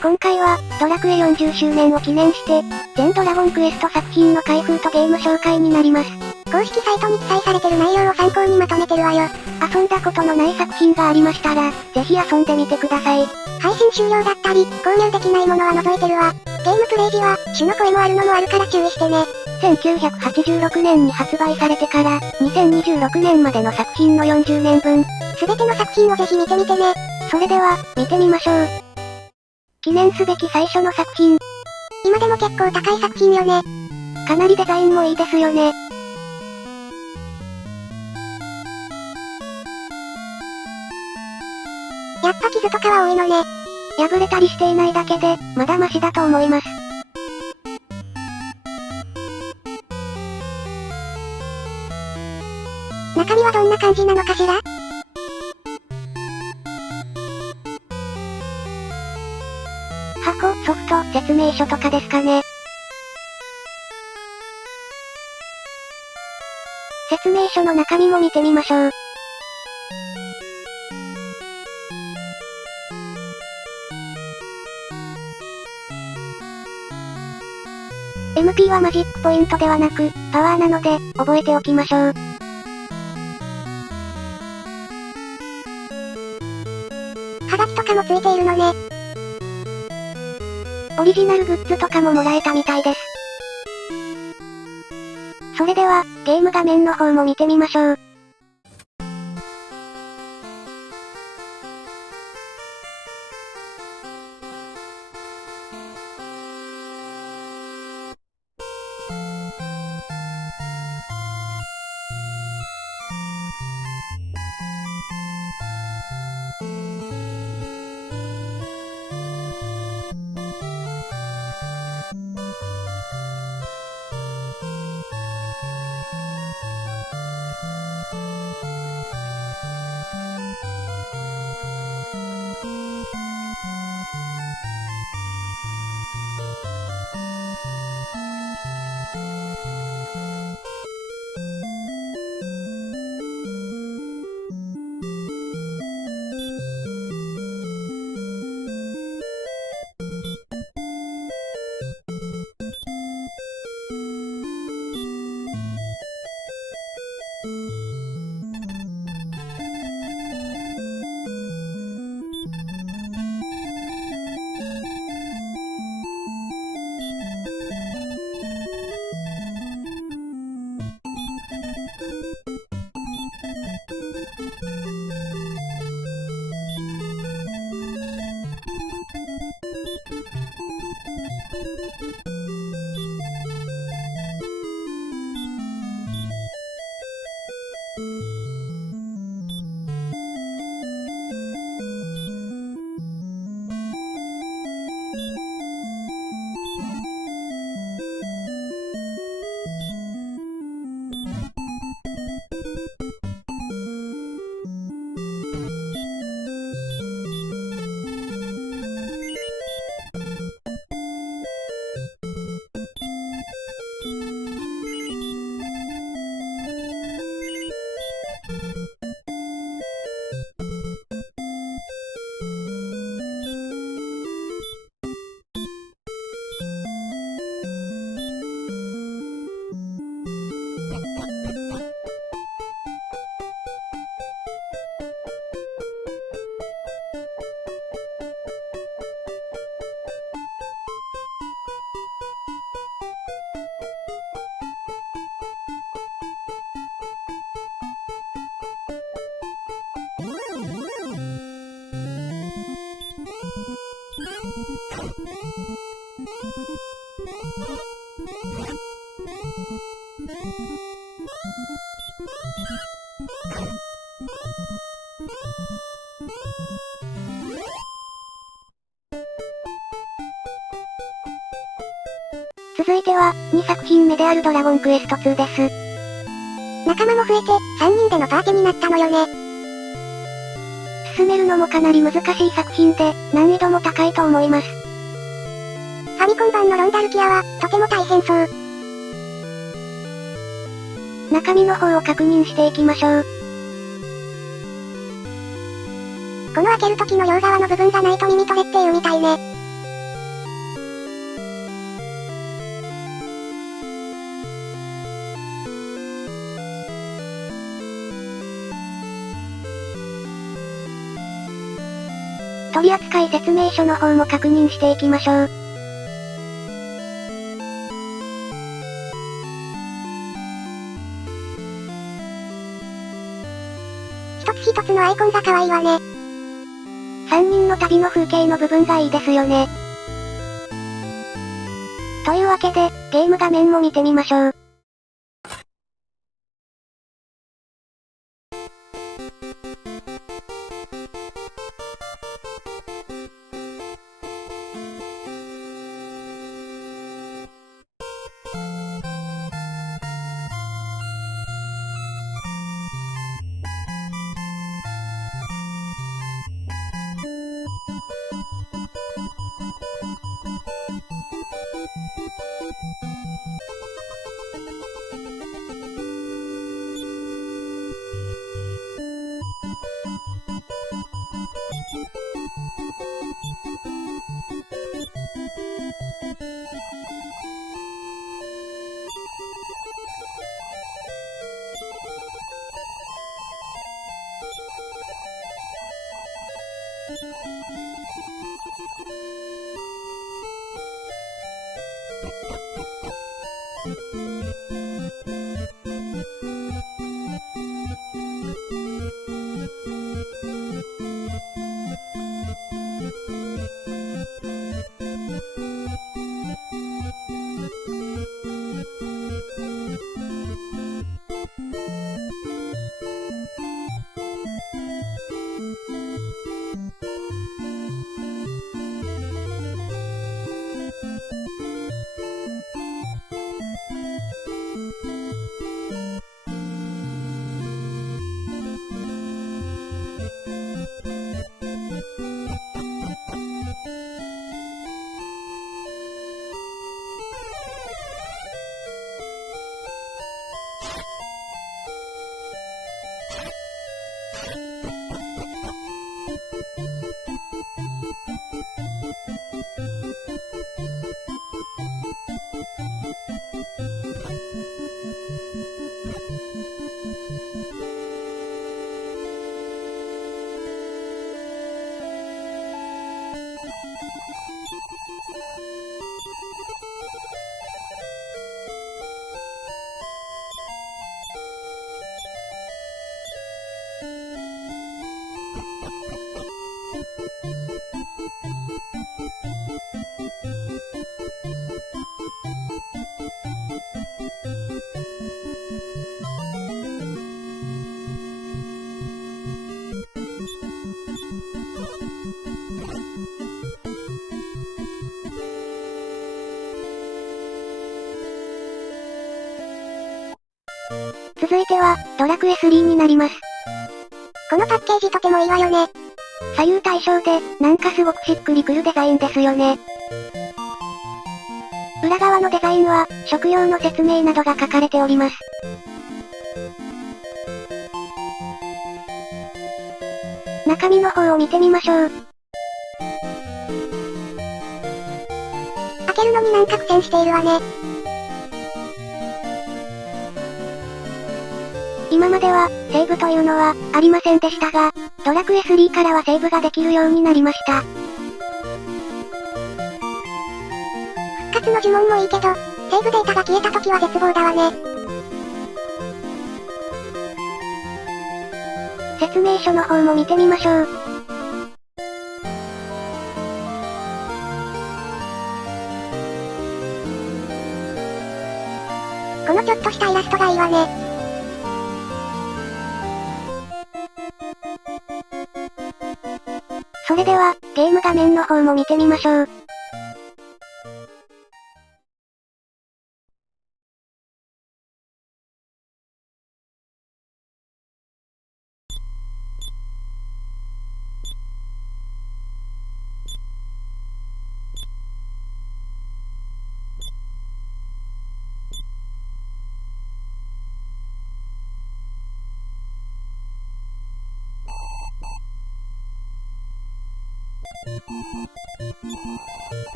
今回は、ドラクエ40周年を記念して、全ドラゴンクエスト作品の開封とゲーム紹介になります。公式サイトに記載されてる内容を参考にまとめてるわよ。遊んだことのない作品がありましたら、ぜひ遊んでみてください。配信終了だったり、購入できないものは除いてるわ。ゲームプレイ時は、種の声もあるのもあるから注意してね。1986年に発売されてから、2026年までの作品の40年分。すべての作品をぜひ見てみてね。それでは、見てみましょう。記念すべき最初の作品。今でも結構高い作品よね。かなりデザインもいいですよね。やっぱ傷とかは多いのね。破れたりしていないだけで、まだマシだと思います。中身はどんな感じなのかしら？箱、ソフト、説明書とかですかね。説明書の中身も見てみましょう。MP はマジックポイントではなく、パワーなので、覚えておきましょう。はがきとかもついているのね。オリジナルグッズとかももらえたみたいです。それでは、ゲーム画面の方も見てみましょう。続いては、2作品目であるドラゴンクエスト2です。仲間も増えて、3人でのパーティになったのよね。進めるのもかなり難しい作品で、難易度も高いと思います。ファミコン版のロンダルキアは、とても大変そう。中身の方を確認していきましょう。この開ける時の両側の部分がないと耳取れっていうみたいね。取扱説明書の方も確認していきましょう。一つ一つのアイコンが可愛いわね。3人の旅の風景の部分がいいですよね。というわけで、ゲーム画面も見てみましょう。続いては、ドラクエ3になります。このパッケージとてもいいわよね。左右対称で、なんかすごくしっくりくるデザインですよね。裏側のデザインは、食用の説明などが書かれております。中身の方を見てみましょう。開けるのになんか苦戦しているわね。今までは、セーブというのは、ありませんでしたが、ドラクエ3からはセーブができるようになりました。復活の呪文もいいけど、セーブデータが消えた時は絶望だわね。説明書の方も見てみましょう。このちょっとしたイラストがいいわね。それでは、ゲーム画面の方も見てみましょう。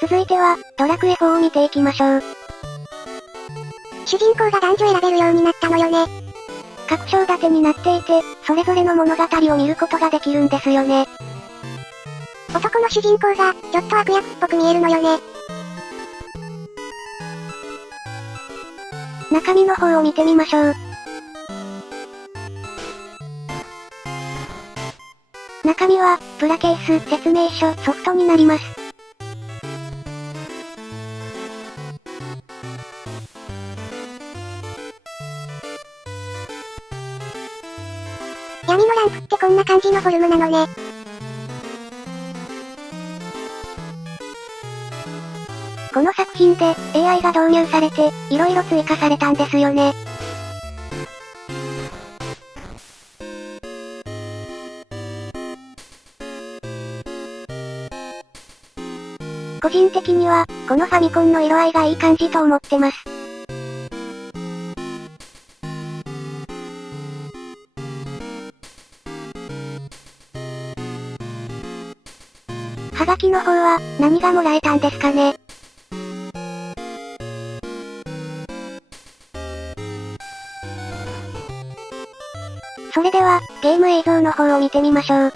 続いては、ドラクエ4を見ていきましょう。主人公が男女選べるようになったのよね。各章立てになっていて、それぞれの物語を見ることができるんですよね。男の主人公が、ちょっと悪役っぽく見えるのよね。中身の方を見てみましょう。中身は、プラケース、説明書、ソフトになります。闇のランプってこんな感じのフォルムなのね。この作品で、AI が導入されて、色々追加されたんですよね。個人的には、このファミコンの色合いがいい感じと思ってます。はがきの方は、何がもらえたんですかね。それでは、ゲーム映像の方を見てみましょう。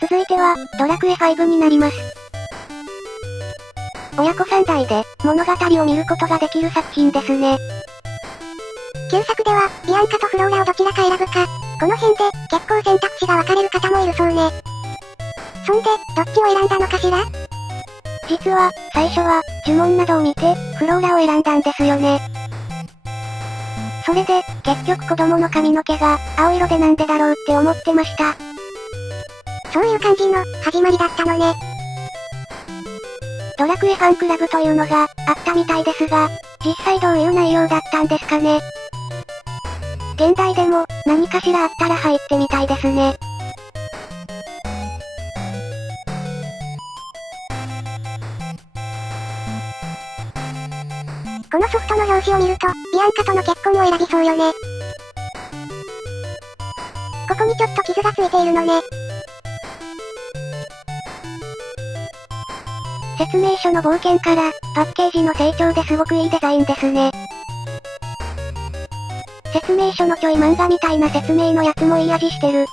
続いては、ドラクエ5になります。親子3代で、物語を見ることができる作品ですね。旧作では、ビアンカとフローラをどちらか選ぶか、この辺で、結構選択肢が分かれる方もいるそうね。そんで、どっちを選んだのかしら？実は、最初は、呪文などを見て、フローラを選んだんですよね。それで、結局子供の髪の毛が、青色でなんでだろうって思ってました。そういう感じの、始まりだったのね。ドラクエファンクラブというのが、あったみたいですが、実際どういう内容だったんですかね。現代でも、何かしらあったら入ってみたいですね。このソフトの表紙を見ると、ビアンカとの結婚を選びそうよね。ここにちょっと傷がついているのね。説明書の冒険から、パッケージの成長ですごくいいデザインですね。説明書のちょい漫画みたいな説明のやつもいい味してる。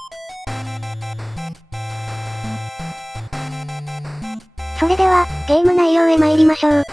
それでは、ゲーム内容へ参りましょう。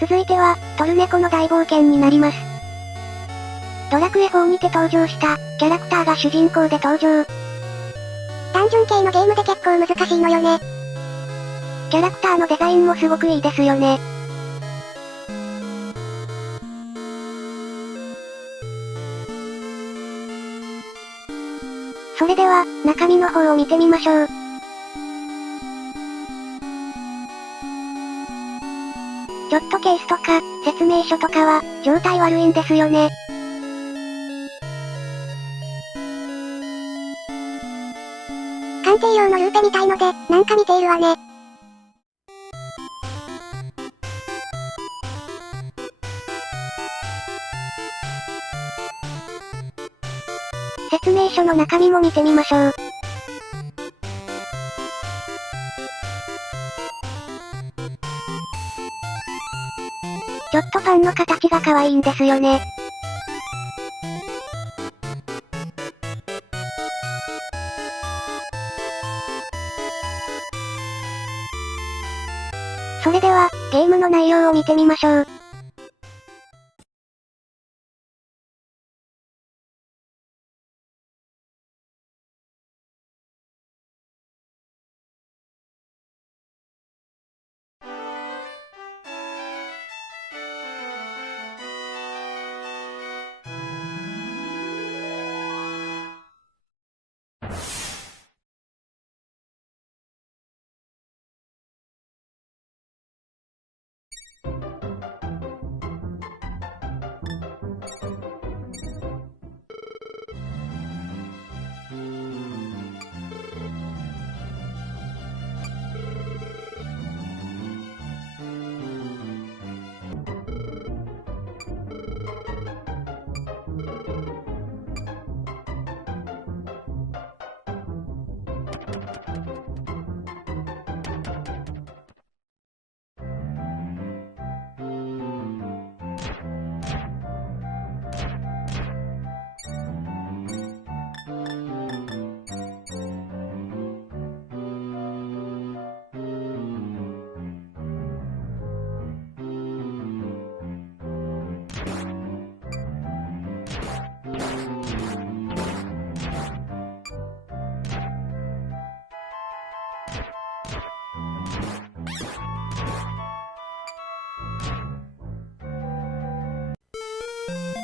続いては、トルネコの大冒険になります。ドラクエ4にて登場した、キャラクターが主人公で登場。ダンジョン系のゲームで結構難しいのよね。キャラクターのデザインもすごくいいですよね。それでは、中身の方を見てみましょう。ちょっとケースとか、説明書とかは、状態悪いんですよね。鑑定用のルーペみたいので、なんか見ているわね。説明書の中身も見てみましょう。ちょっとパンの形が可愛いんですよね。それでは、ゲームの内容を見てみましょう。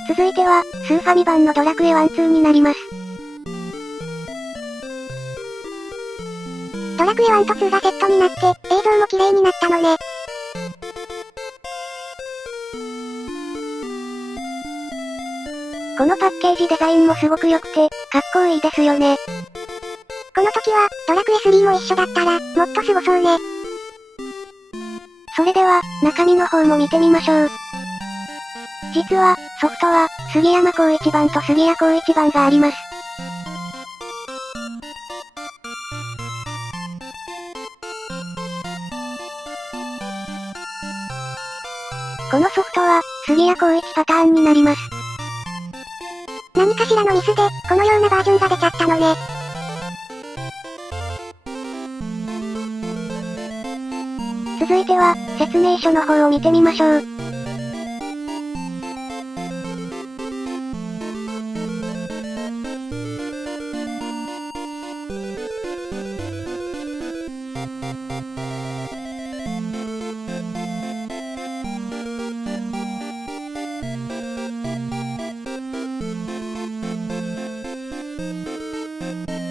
続いては、スーファミ版のドラクエ1、2になります。ドラクエ1と2がセットになって、映像も綺麗になったのね。このパッケージデザインもすごく良くて、かっこいいですよね。この時は、ドラクエ3も一緒だったら、もっとすごそうね。それでは、中身の方も見てみましょう。実は、ソフトは、杉山浩一版と杉谷浩一版があります。このソフトは、杉谷浩一パターンになります。何かしらのミスで、このようなバージョンが出ちゃったのね。続いては、説明書の方を見てみましょう。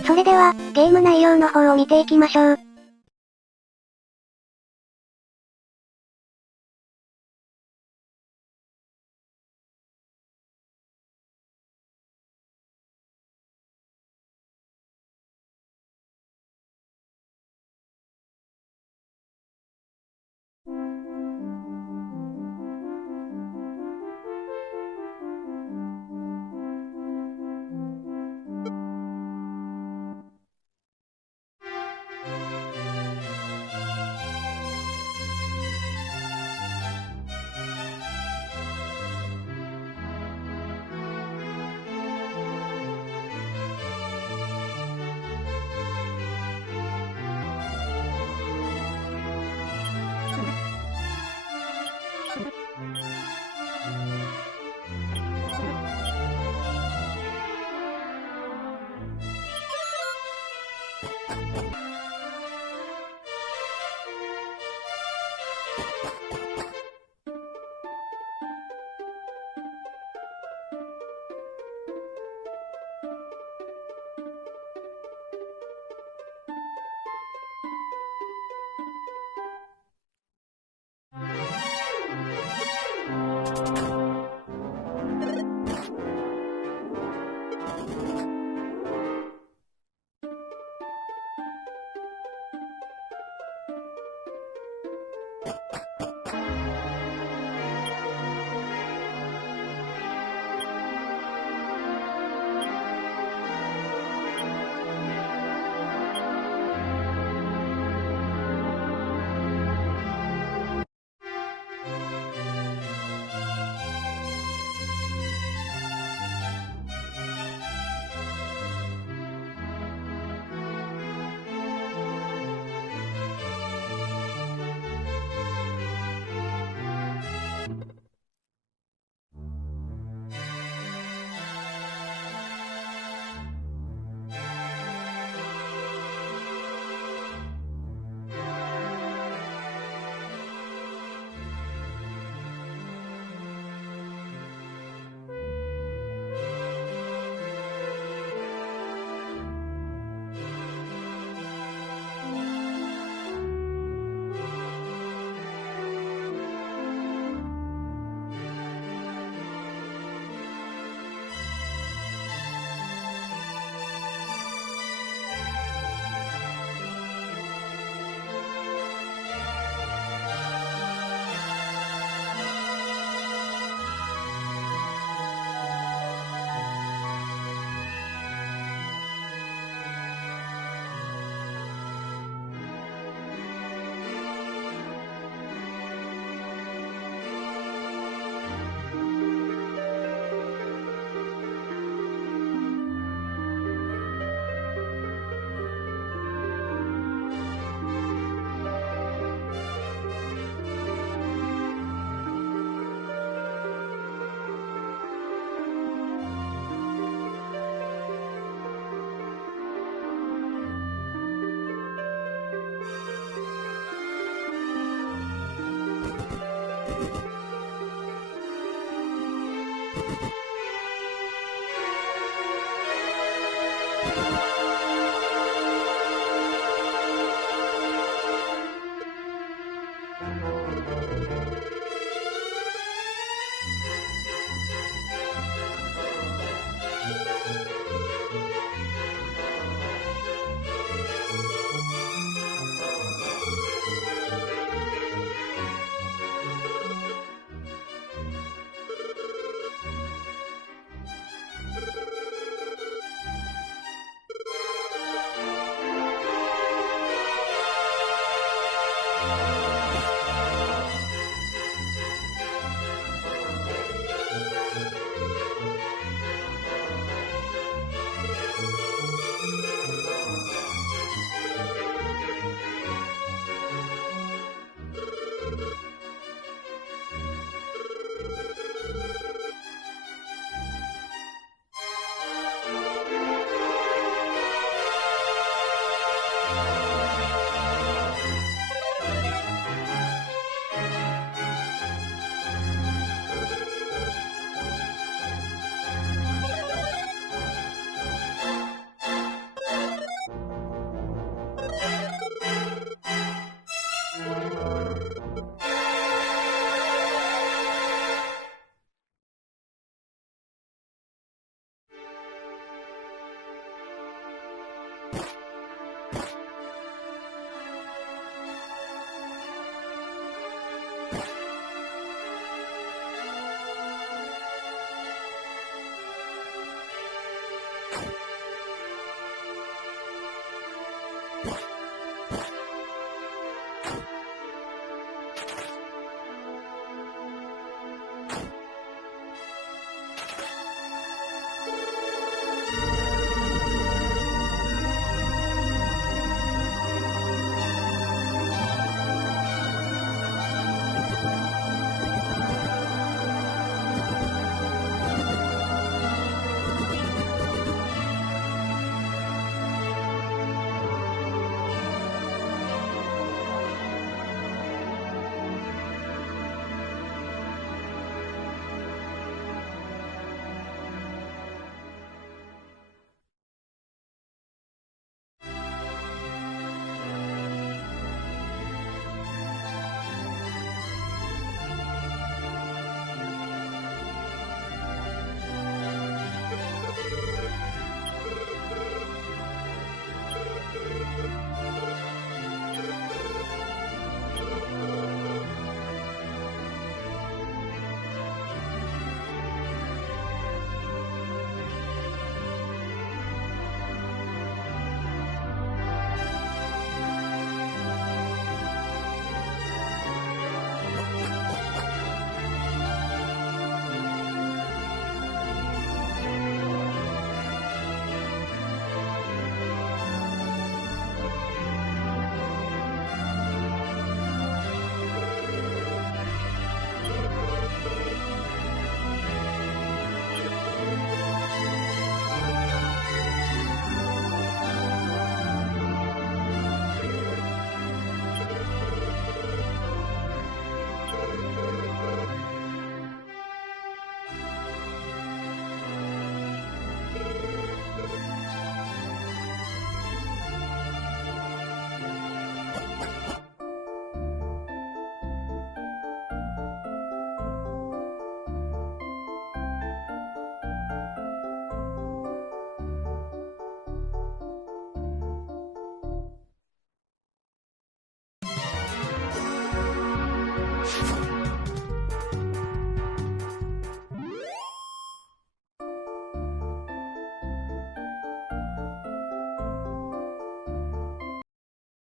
それでは、ゲーム内容の方を見ていきましょう。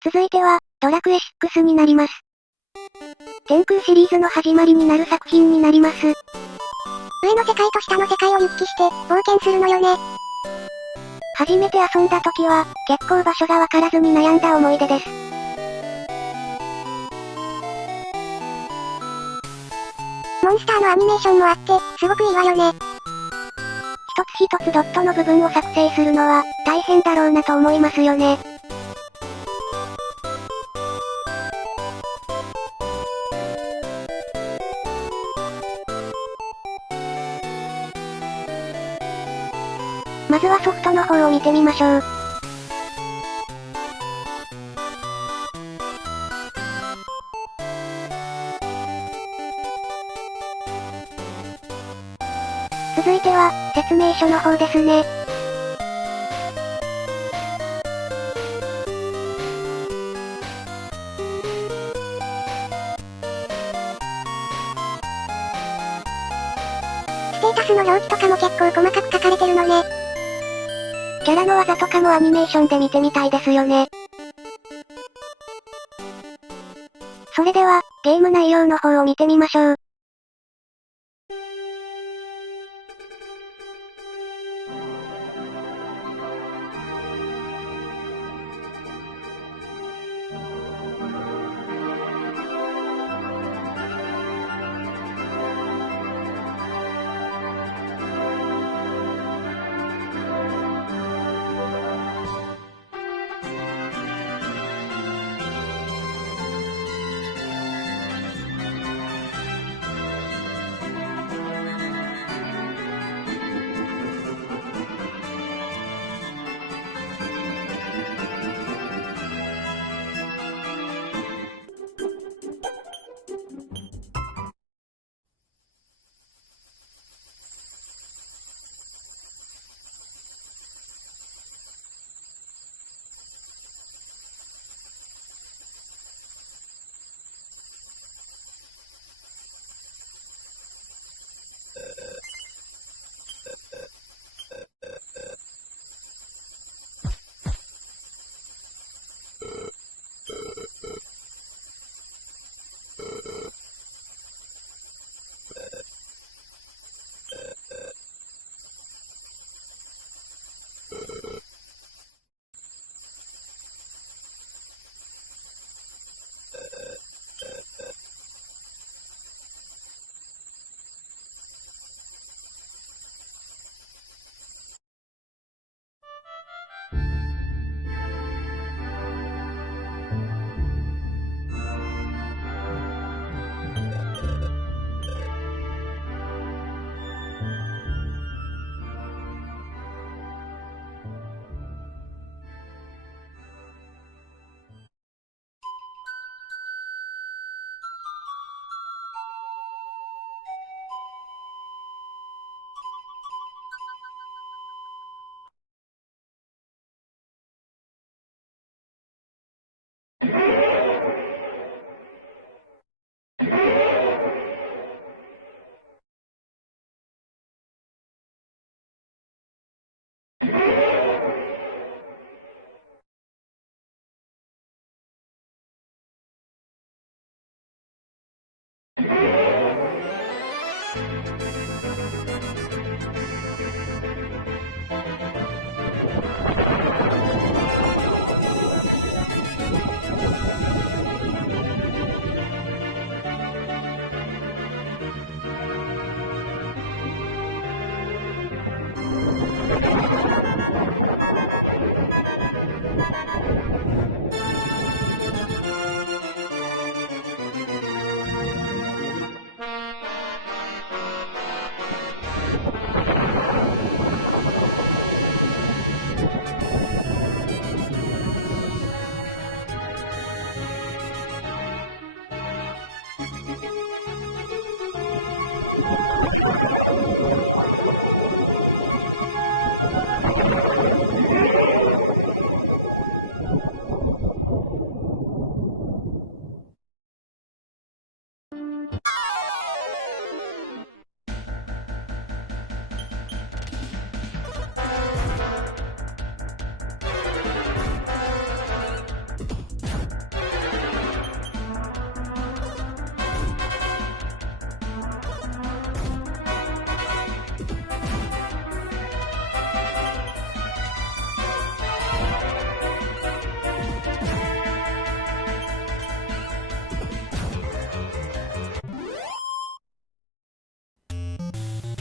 続いては、ドラクエ6になります。天空シリーズの始まりになる作品になります。上の世界と下の世界を行き来して、冒険するのよね。初めて遊んだ時は、結構場所がわからずに悩んだ思い出です。モンスターのアニメーションもあって、すごくいいわよね。一つ一つドットの部分を作成するのは、大変だろうなと思いますよね。まずはソフトの方を見てみましょう。続いては、説明書の方ですね。ステータスの表記とかも結構細かく書かれてるのね。キャラの技とかもアニメーションで見てみたいですよね。それでは、ゲーム内容の方を見てみましょう。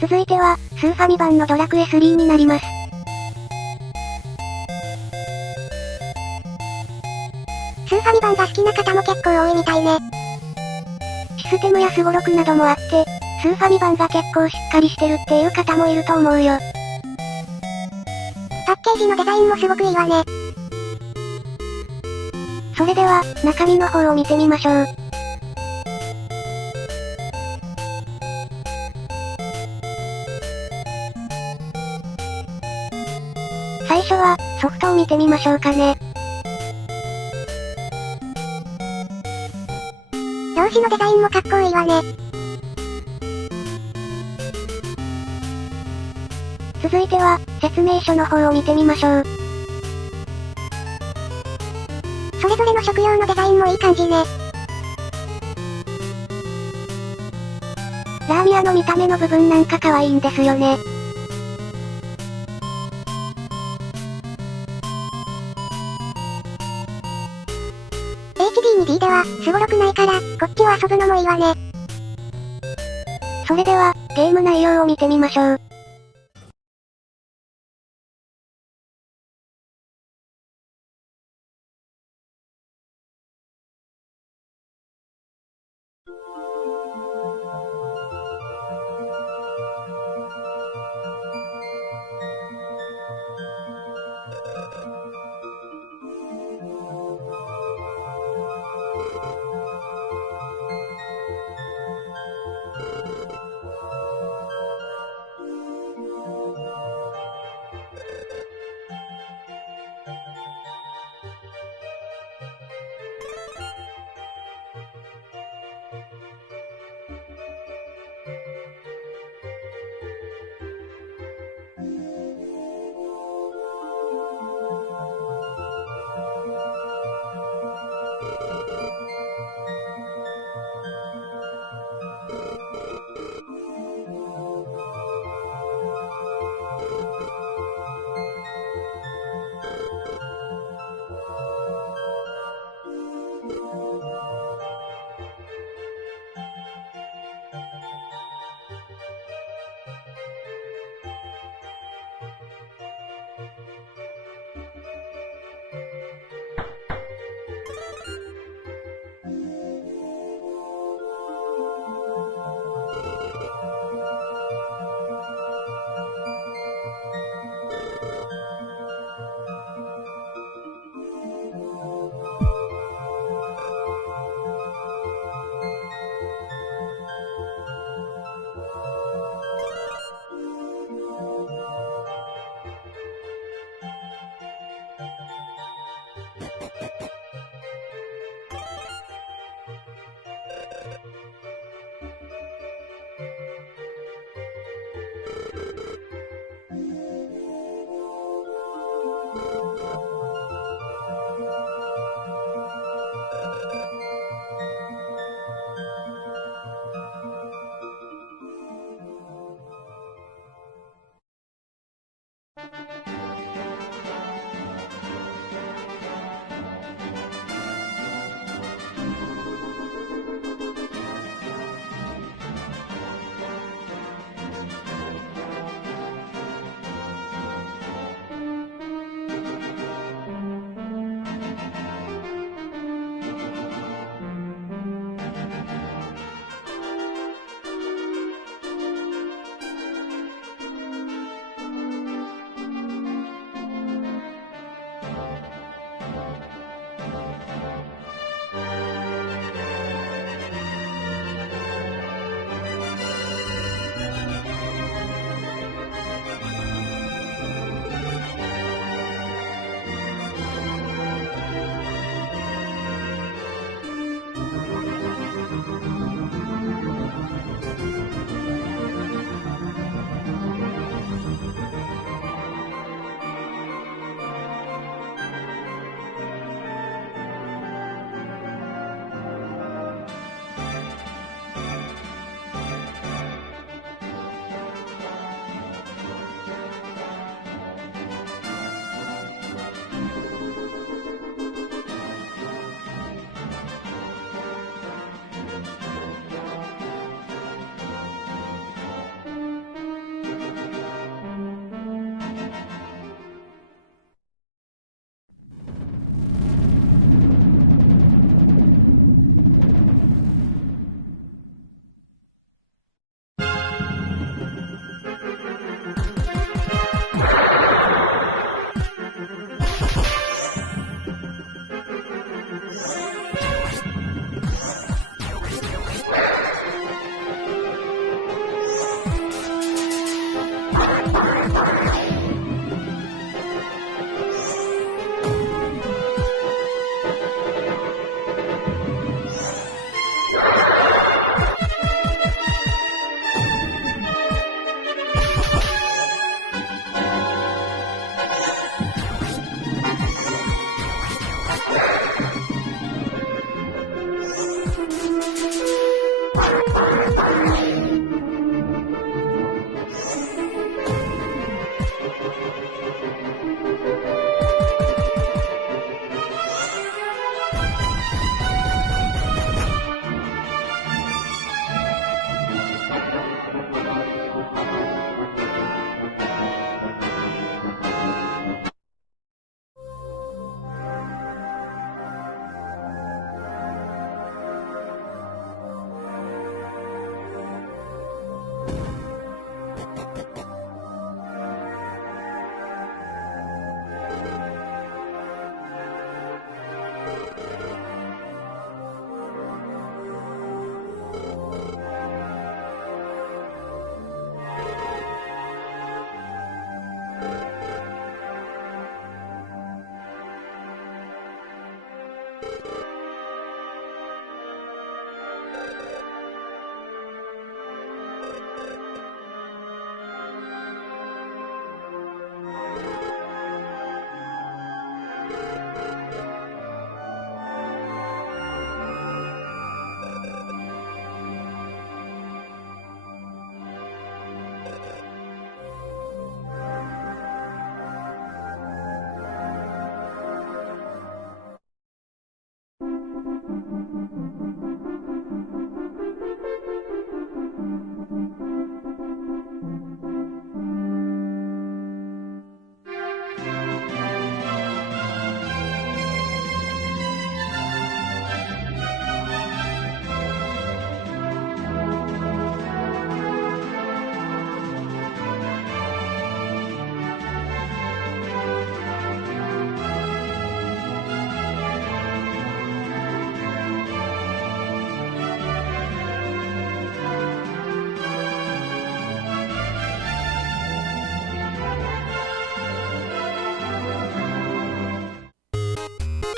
続いては、スーファミ版のドラクエ3になります。スーファミ版が好きな方も結構多いみたいね。システムやスゴロクなどもあって、スーファミ版が結構しっかりしてるっていう方もいると思うよ。パッケージのデザインもすごくいいわね。それでは、中身の方を見てみましょう。最初は、ソフトを見てみましょうかね。表紙のデザインもかっこいいわね。続いては、説明書の方を見てみましょう。それぞれの食用のデザインもいい感じね。ラーミアの見た目の部分なんか可愛いんですよね。HD に D では、すごろくないから、こっちを遊ぶのもいいわね。それでは、ゲーム内容を見てみましょう。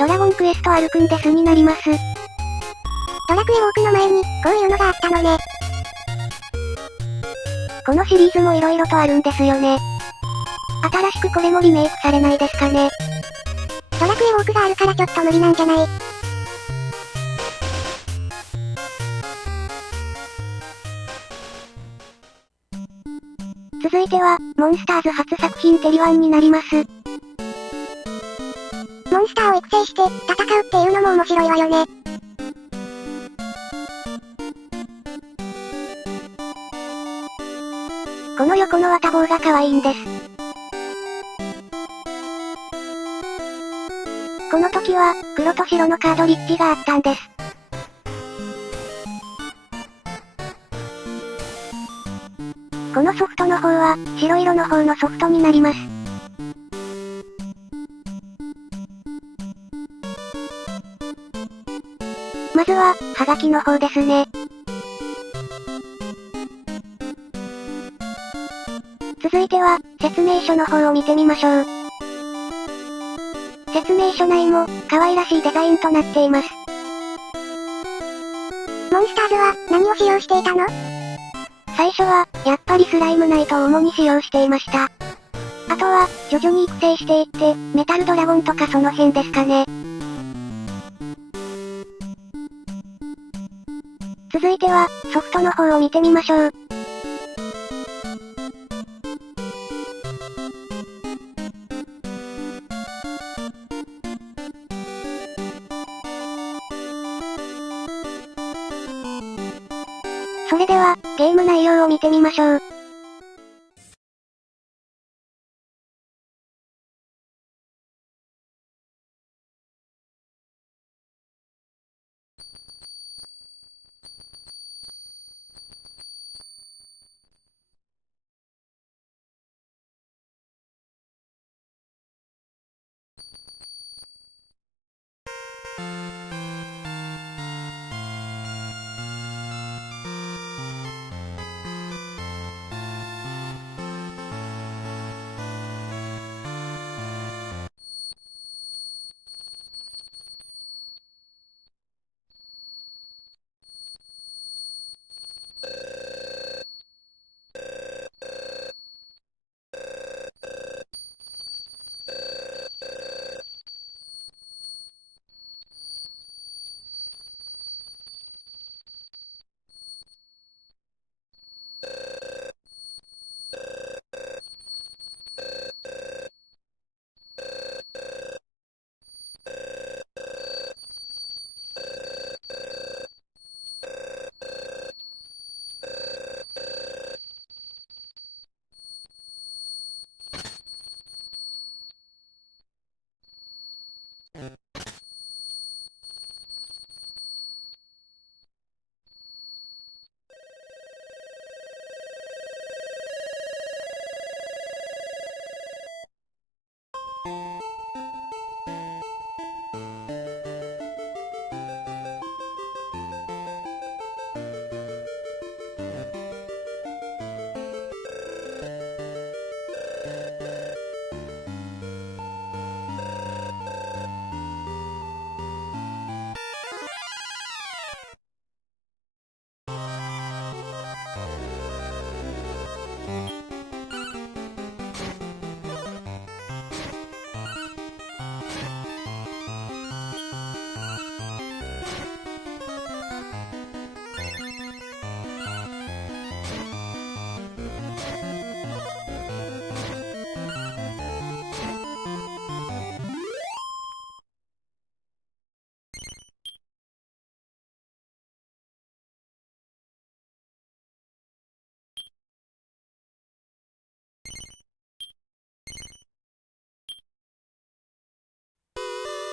ドラゴンクエストアルクンデスになります。ドラクエウォークの前に、こういうのがあったのね。このシリーズも色々とあるんですよね。新しくこれもリメイクされないですかね。ドラクエウォークがあるからちょっと無理なんじゃない？続いては、モンスターズ初作品テリワンになります。モンスターを育成して、戦うっていうのも面白いわよね。この横の綿棒が可愛いんです。この時は、黒と白のカードリッジがあったんです。このソフトの方は、白色の方のソフトになります。まずは、はがきの方ですね。続いては、説明書の方を見てみましょう。説明書内も、可愛らしいデザインとなっています。モンスターズは、何を使用していたの？最初は、やっぱりスライムナイトを主に使用していました。あとは、徐々に育成していって、メタルドラゴンとかその辺ですかね。続いては、ソフトの方を見てみましょう。それでは、ゲーム内容を見てみましょう。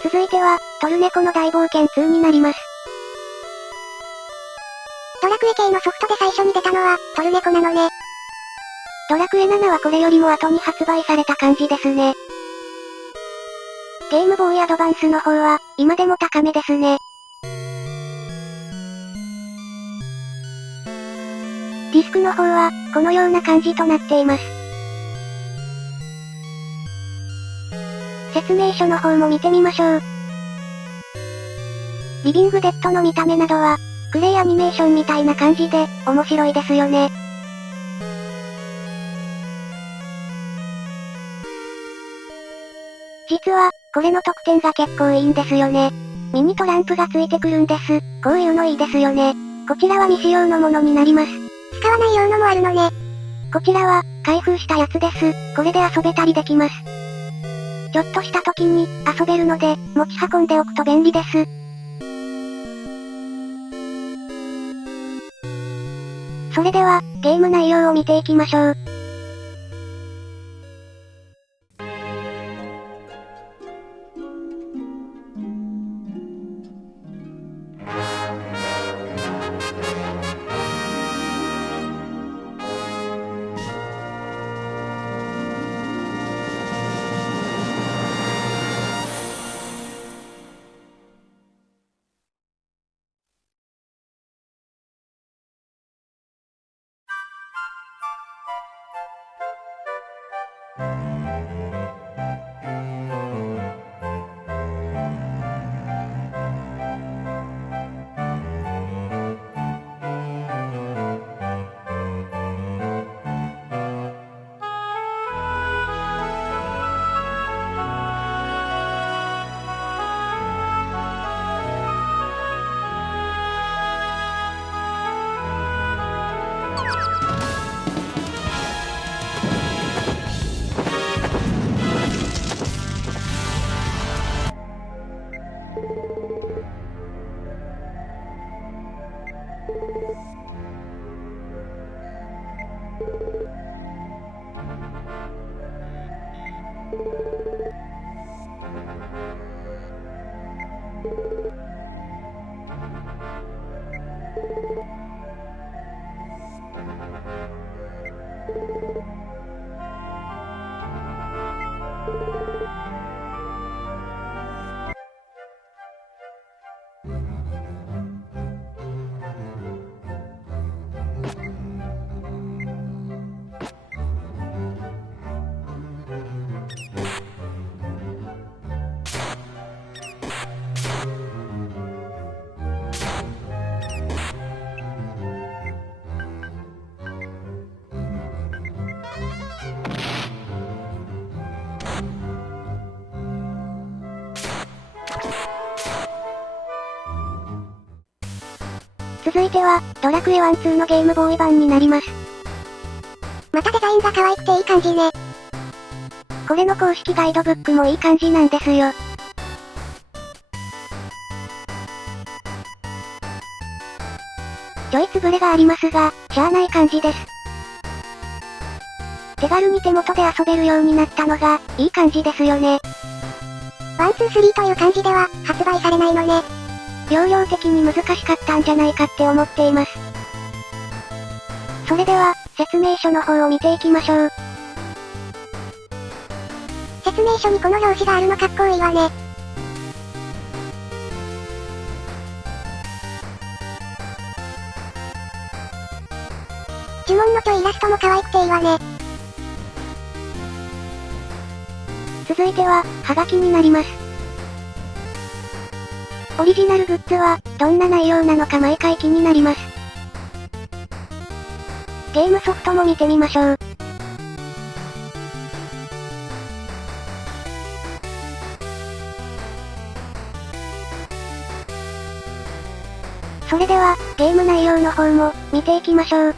続いては、トルネコの大冒険2になります。ドラクエ系のソフトで最初に出たのは、トルネコなのね。ドラクエ7はこれよりも後に発売された感じですね。ゲームボーイアドバンスの方は、今でも高めですね。ディスクの方は、このような感じとなっています。説明書の方も見てみましょう。リビングデッドの見た目などは、クレイアニメーションみたいな感じで、面白いですよね。実は、これの特典が結構いいんですよね。ミニトランプがついてくるんです。こういうのいいですよね。こちらは未使用のものになります。使わない用のもあるのね。こちらは、開封したやつです。これで遊べたりできます。ちょっとした時に、遊べるので、持ち運んでおくと便利です。それでは、ゲーム内容を見ていきましょう。続いては、ドラクエ1、2のゲームボーイ版になります。またデザインが可愛くていい感じね。これの公式ガイドブックもいい感じなんですよ。ちょいつぶれがありますが、しゃあない感じです。手軽に手元で遊べるようになったのが、いい感じですよね。1、2、3という感じでは、発売されないのね。容量的に難しかったんじゃないかって思っています。それでは、説明書の方を見ていきましょう。説明書にこの表紙があるのかっこいいわね。呪文のちょいイラストも可愛くていいわね。続いては、はがきになります。オリジナルグッズは、どんな内容なのか毎回気になります。ゲームソフトも見てみましょう。それでは、ゲーム内容の方も、見ていきましょう。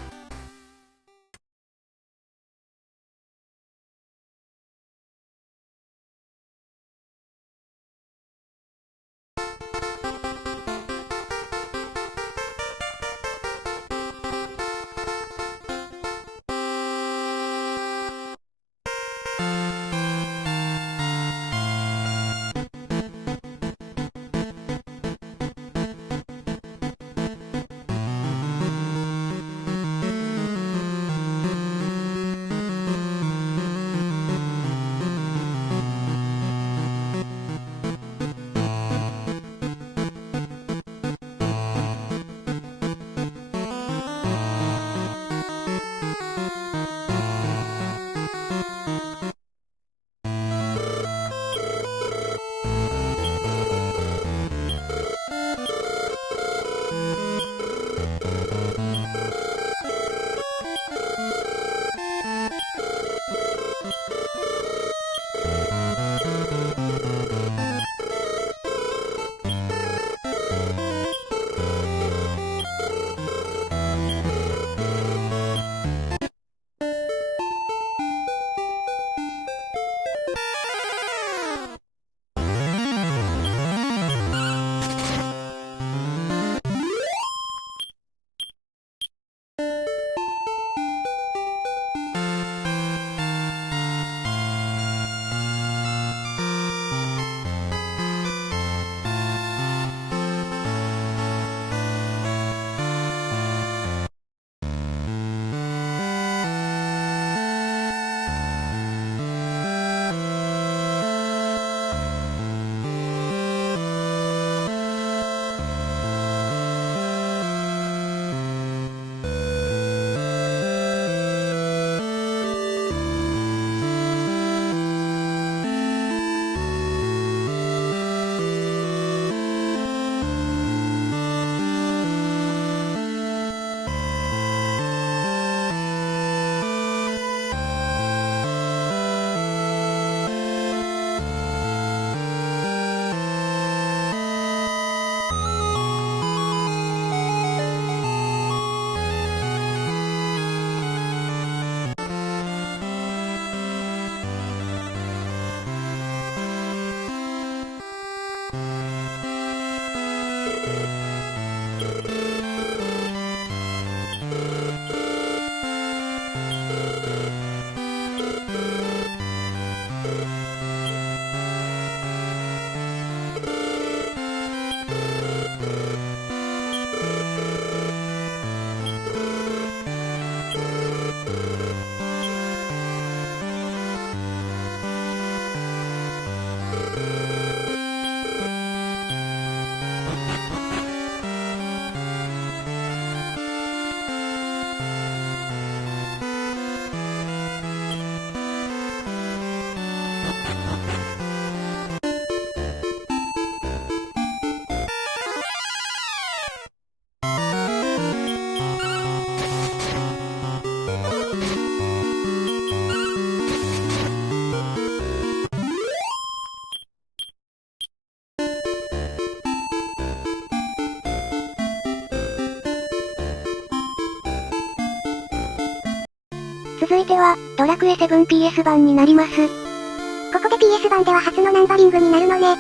続いては、ドラクエ 7PS 版になります。ここで PS 版では初のナンバリングになるのね。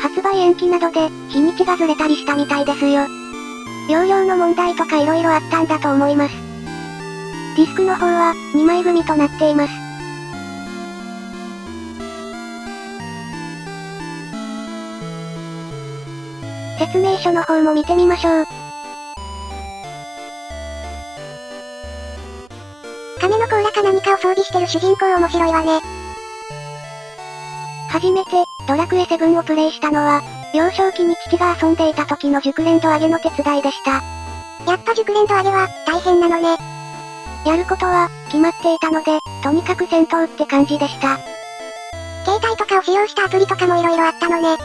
発売延期などで、日にちがずれたりしたみたいですよ。容量の問題とか色々あったんだと思います。ディスクの方は、2枚組となっています。説明書の方も見てみましょう。亀の甲羅か何かを装備してる主人公面白いわね。初めて、ドラクエ7をプレイしたのは、幼少期に父が遊んでいた時の熟練度上げの手伝いでした。やっぱ熟練度上げは、大変なのね。やることは、決まっていたので、とにかく戦闘って感じでした。携帯とかを使用したアプリとかも色々あったのね。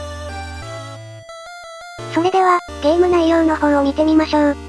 それでは、ゲーム内容の方を見てみましょう。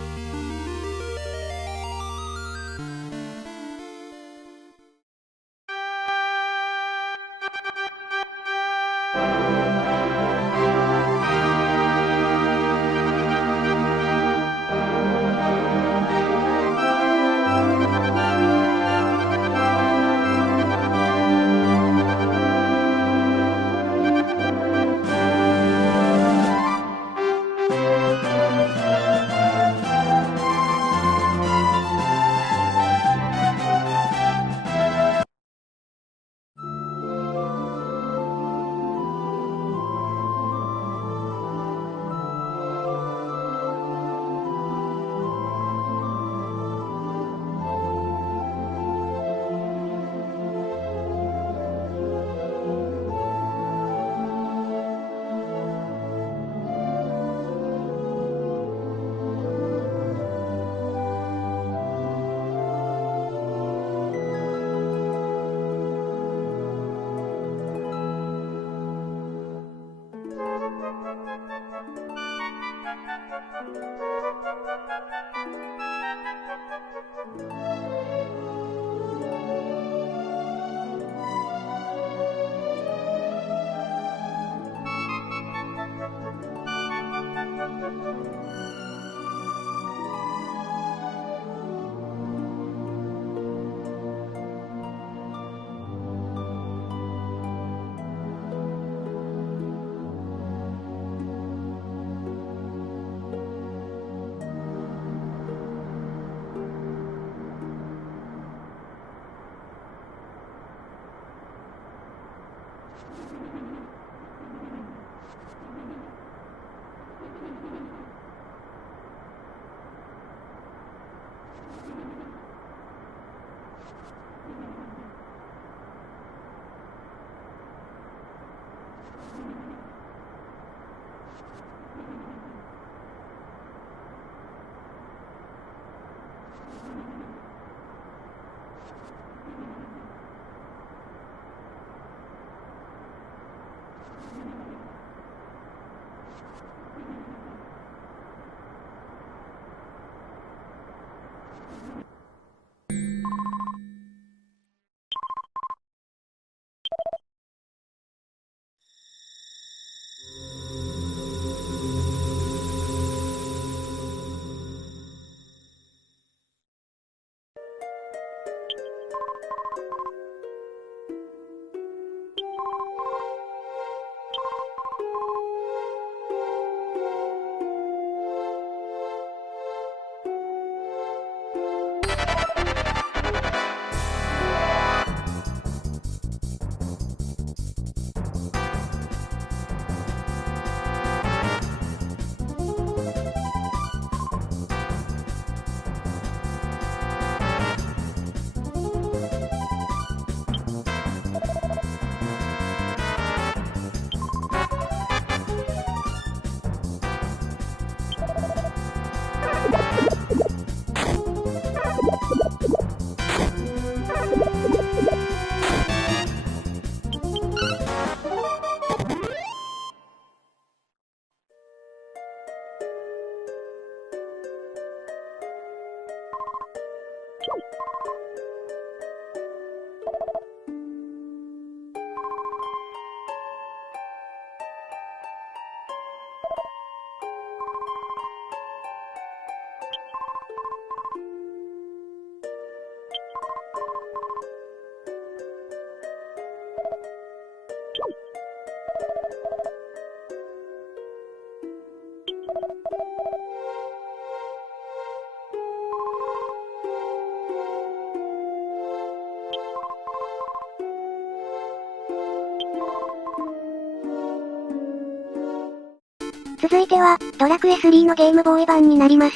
続いては、ドラクエ3のゲームボーイ版になります。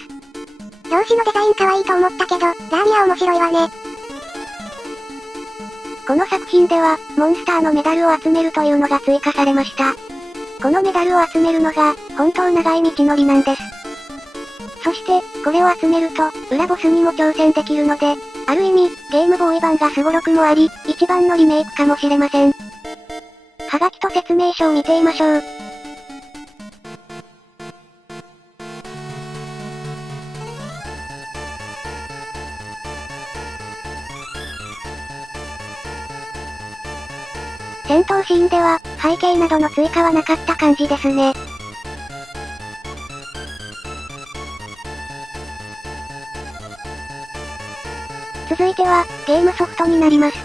表紙のデザイン可愛いと思ったけど、ラーミア面白いわね。この作品では、モンスターのメダルを集めるというのが追加されました。このメダルを集めるのが、本当長い道のりなんです。そして、これを集めると、裏ボスにも挑戦できるので、ある意味、ゲームボーイ版がすごろくもあり、一番のリメイクかもしれません。はがきと説明書を見てみましょう。戦闘シーンでは、背景などの追加はなかった感じですね。続いては、ゲームソフトになります。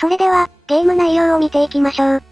それでは、ゲーム内容を見ていきましょう。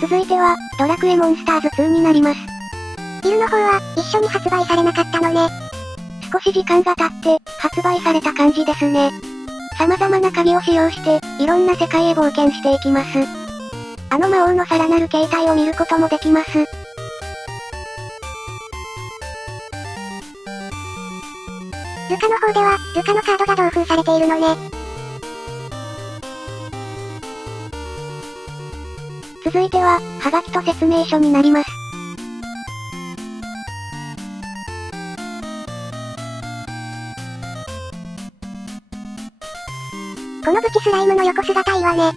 続いては、ドラクエモンスターズ2になります。ビルの方は、一緒に発売されなかったのね。少し時間が経って、発売された感じですね。様々な鍵を使用して、いろんな世界へ冒険していきます。あの魔王のさらなる形態を見ることもできます。ルカの方では、ルカのカードが同封されているのね。続いては、はがきと説明書になります。このブチスライムの横姿いいわね。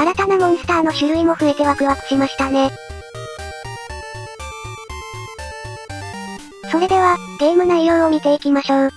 新たなモンスターの種類も増えてワクワクしましたね。それでは、ゲーム内容を見ていきましょう。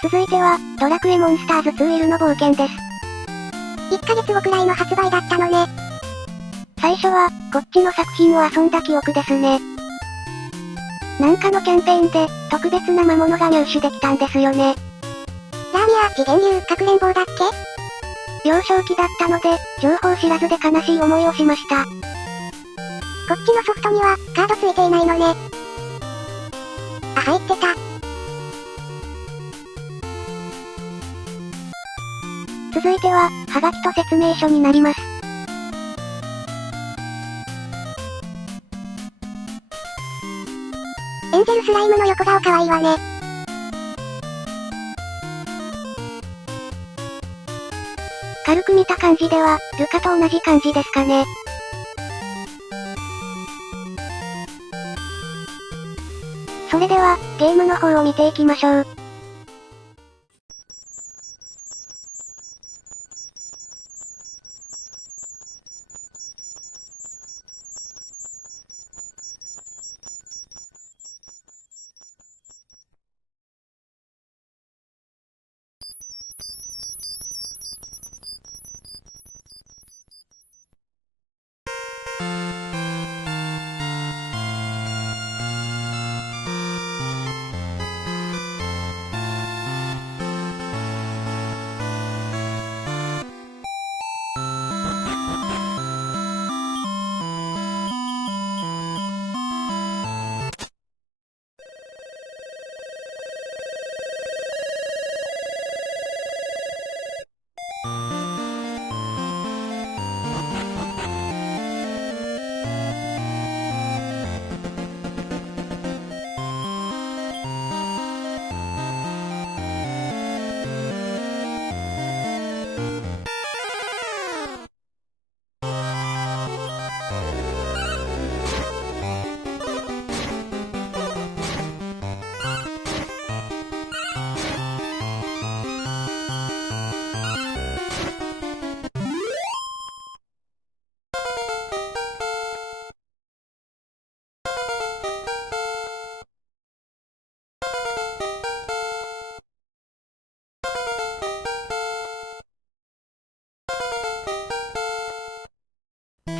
続いては、ドラクエモンスターズ2イルの冒険です。1ヶ月後くらいの発売だったのね。最初は、こっちの作品を遊んだ記憶ですね。なんかのキャンペーンで、特別な魔物が入手できたんですよね。ラーミア、次元流、かくれんぼうだっけ？幼少期だったので、情報知らずで悲しい思いをしました。こっちのソフトには、カードついていないのね。あ、入ってた。続いては、はがきと説明書になります。エンゼルスライムの横顔可愛いわね。軽く見た感じでは、ルカと同じ感じですかね。それでは、ゲームの方を見ていきましょう。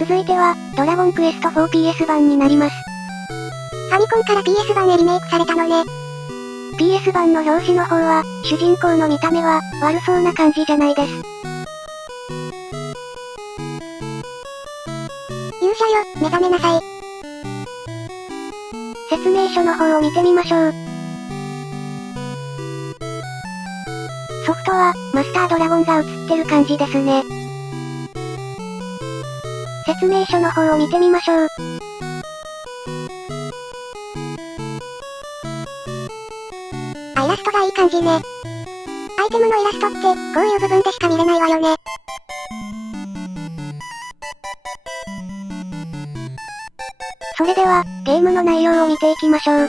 続いては、ドラゴンクエスト 4PS 版になります。ファミコンから PS 版へリメイクされたのね。PS 版の表紙の方は、主人公の見た目は、悪そうな感じじゃないです。勇者よ、目覚めなさい。説明書の方を見てみましょう。ソフトは、マスタードラゴンが映ってる感じですね。説明書の方を見てみましょう。あ、イラストがいい感じね。アイテムのイラストって、こういう部分でしか見れないわよね。それでは、ゲームの内容を見ていきましょう。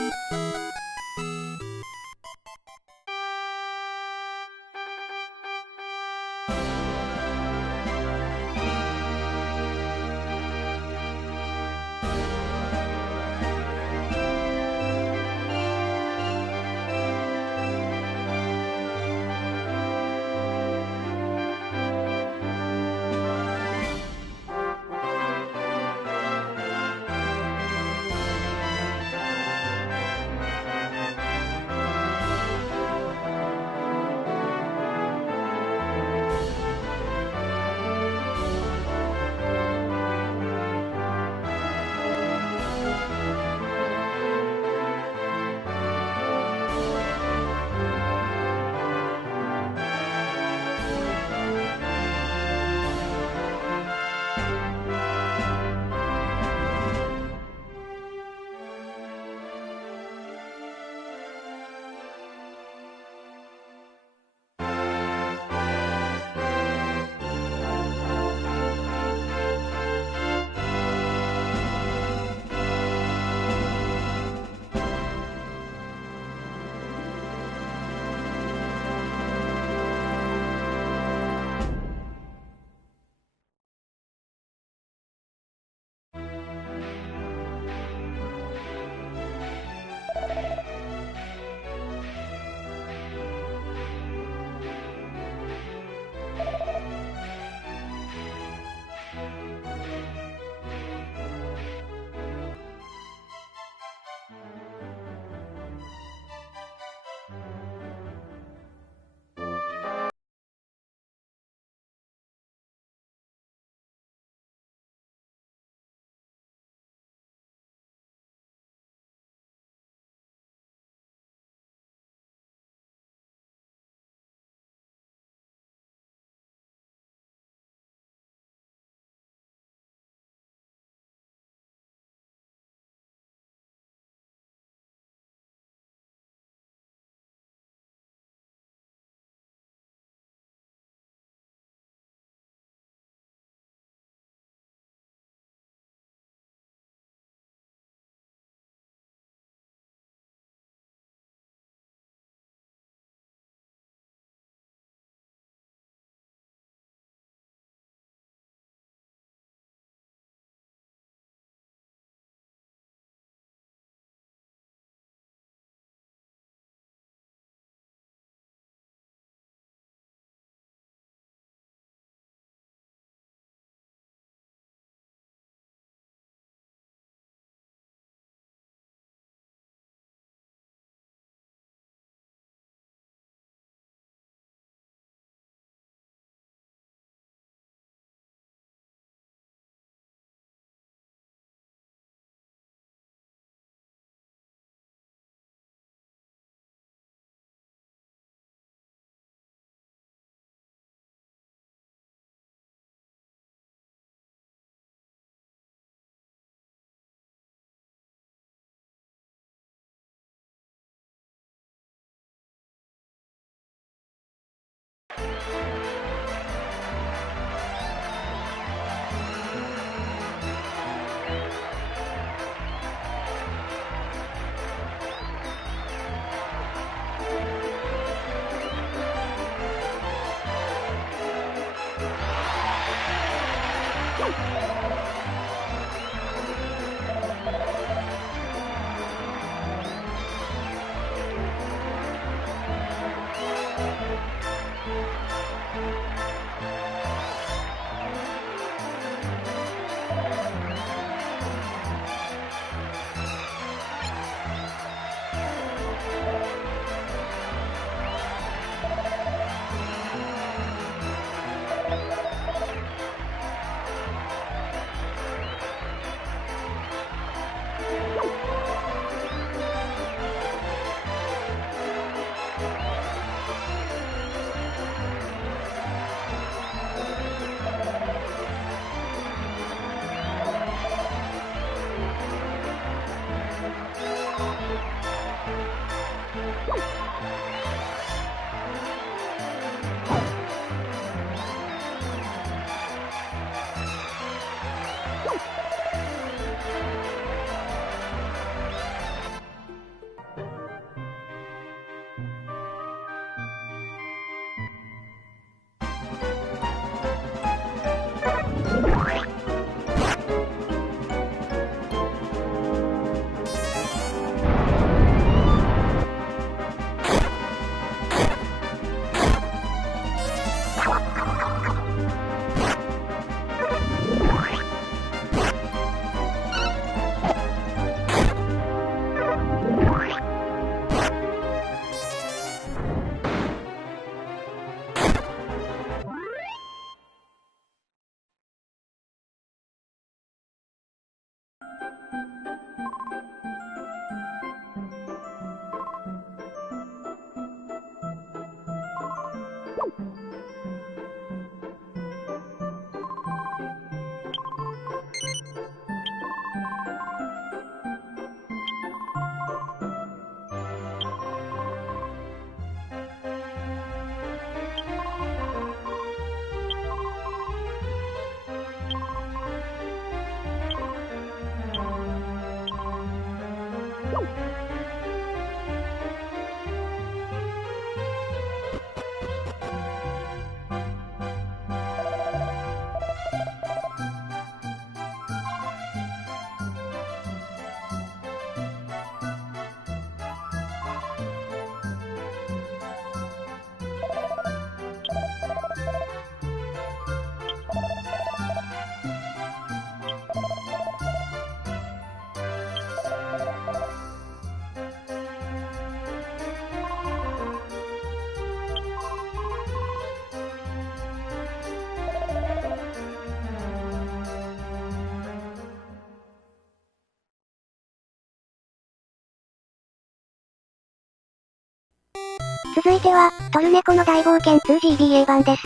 続いては、トルネコの大冒険 2GBA 版です。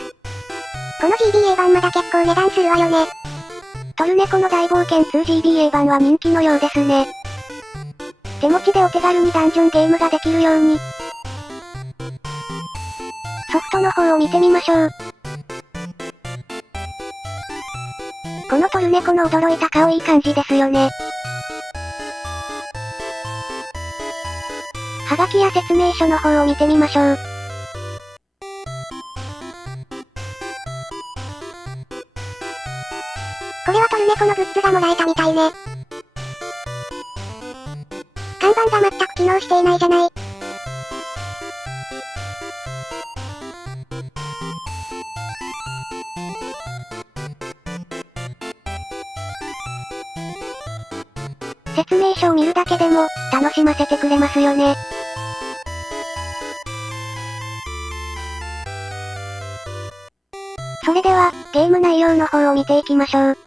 この GBA 版まだ結構値段するわよね。トルネコの大冒険 2GBA 版は人気のようですね。手持ちでお手軽にダンジョンゲームができるように。ソフトの方を見てみましょう。このトルネコの驚いた顔いい感じですよね。はがきや説明書の方を見てみましょう。これはトルネコのグッズがもらえたみたいね。看板が全く機能していないじゃない。説明書を見るだけでも、楽しませてくれますよね。それでは、ゲーム内容の方を見ていきましょう。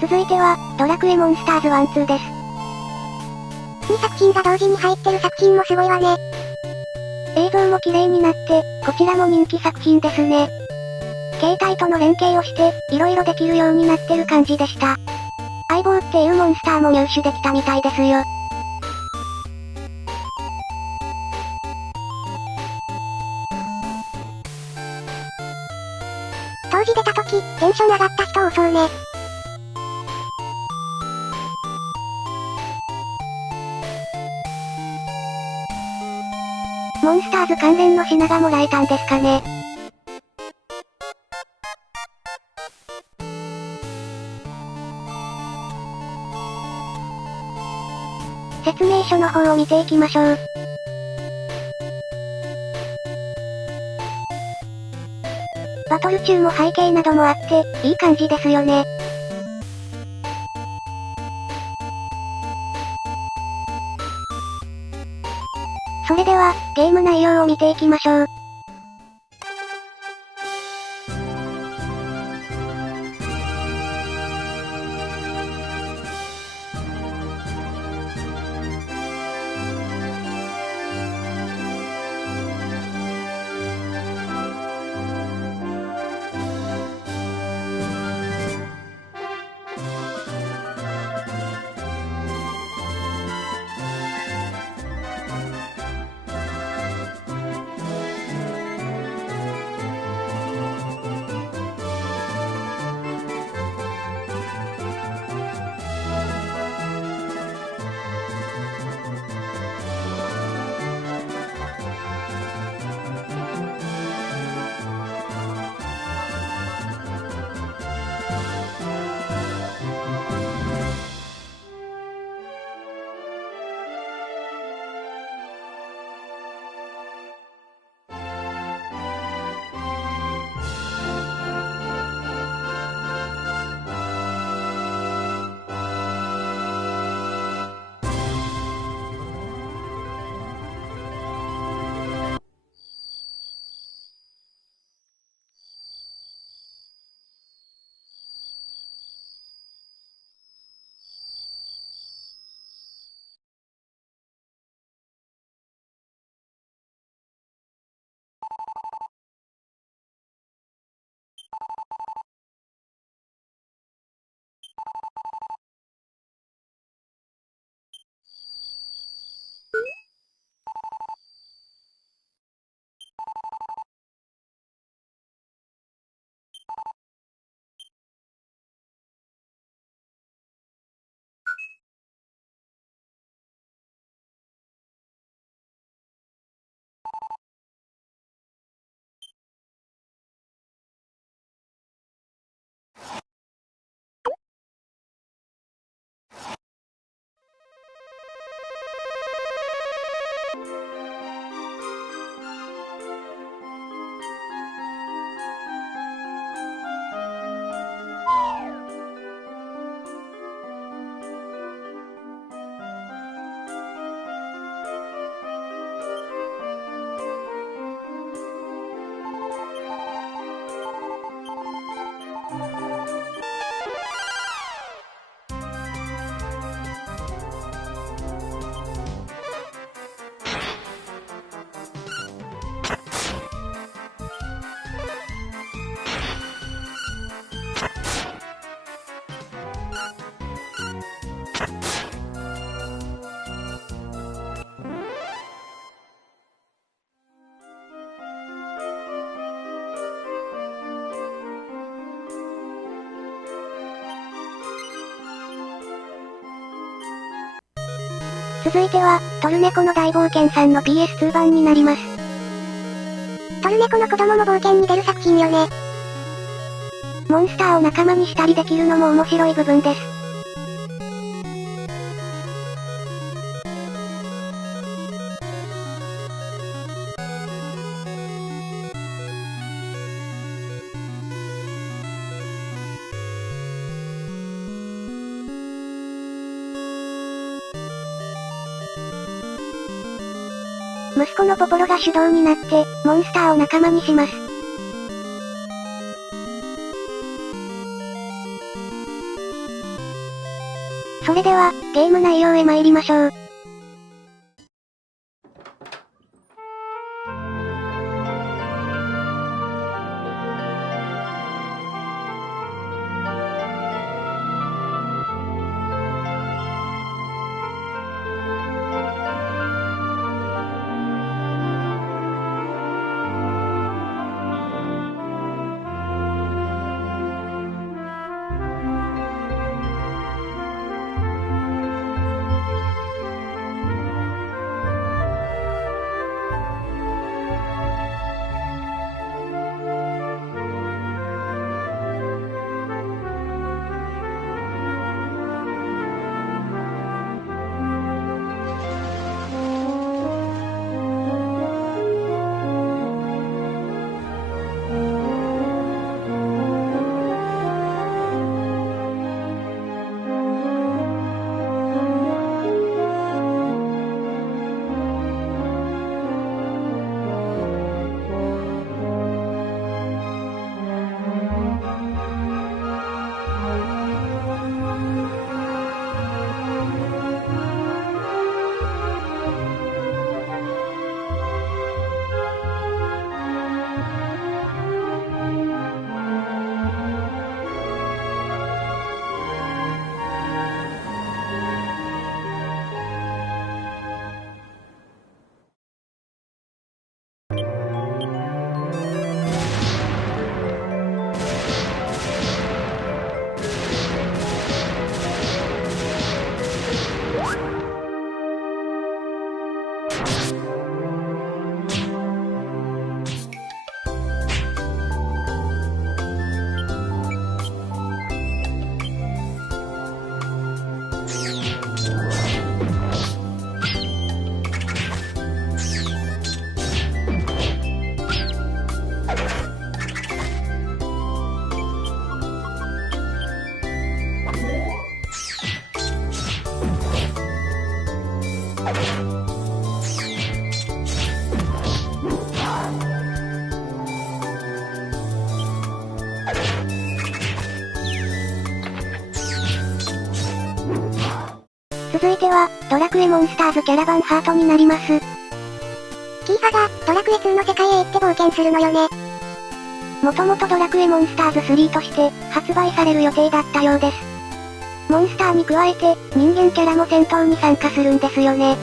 続いては、ドラクエモンスターズ1、2です。2作品が同時に入ってる作品もすごいわね。映像も綺麗になって、こちらも人気作品ですね。携帯との連携をして、色々できるようになってる感じでした。相棒っていうモンスターも入手できたみたいですよ。当時出た時、テンション上がった人多そうね。モンスターズ関連の品がもらえたんですかね。説明書の方を見ていきましょう。バトル中も背景などもあって、いい感じですよね。それでは、ゲーム内容を見ていきましょう。続いては、トルネコの大冒険さんの PS2 版になります。トルネコの子供も冒険に出る作品よね。モンスターを仲間にしたりできるのも面白い部分です。息子のポポロが主導になって、モンスターを仲間にします。それでは、ゲーム内容へ参りましょう。続いては、ドラクエモンスターズキャラバンハートになります。キーファが、ドラクエ2の世界へ行って冒険するのよね。もともとドラクエモンスターズ3として、発売される予定だったようです。モンスターに加えて、人間キャラも戦闘に参加するんですよね。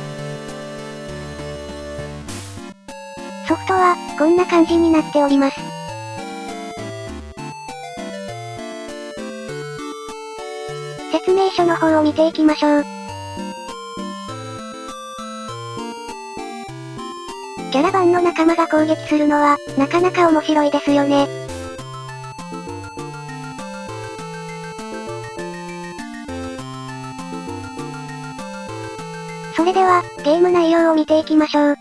ソフトは、こんな感じになっております。説明書の方を見ていきましょう。キャラバンの仲間が攻撃するのは、なかなか面白いですよね。それでは、ゲーム内容を見ていきましょう。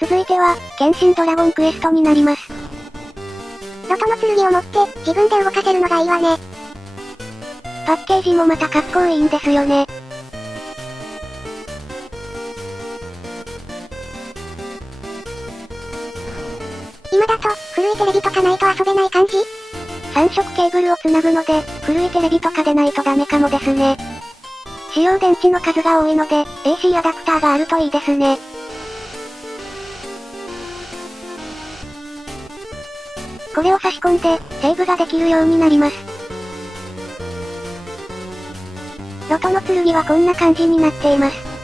続いては、剣心ドラゴンクエストになります。ロトの剣を持って、自分で動かせるのがいいわね。パッケージもまたかっこいいんですよね。今だと、古いテレビとかないと遊べない感じ?3 色ケーブルをつなぐので、古いテレビとかでないとダメかもですね。使用電池の数が多いので、AC アダプターがあるといいですね。これを差し込んで、セーブができるようになります。ロトの剣はこんな感じになっています。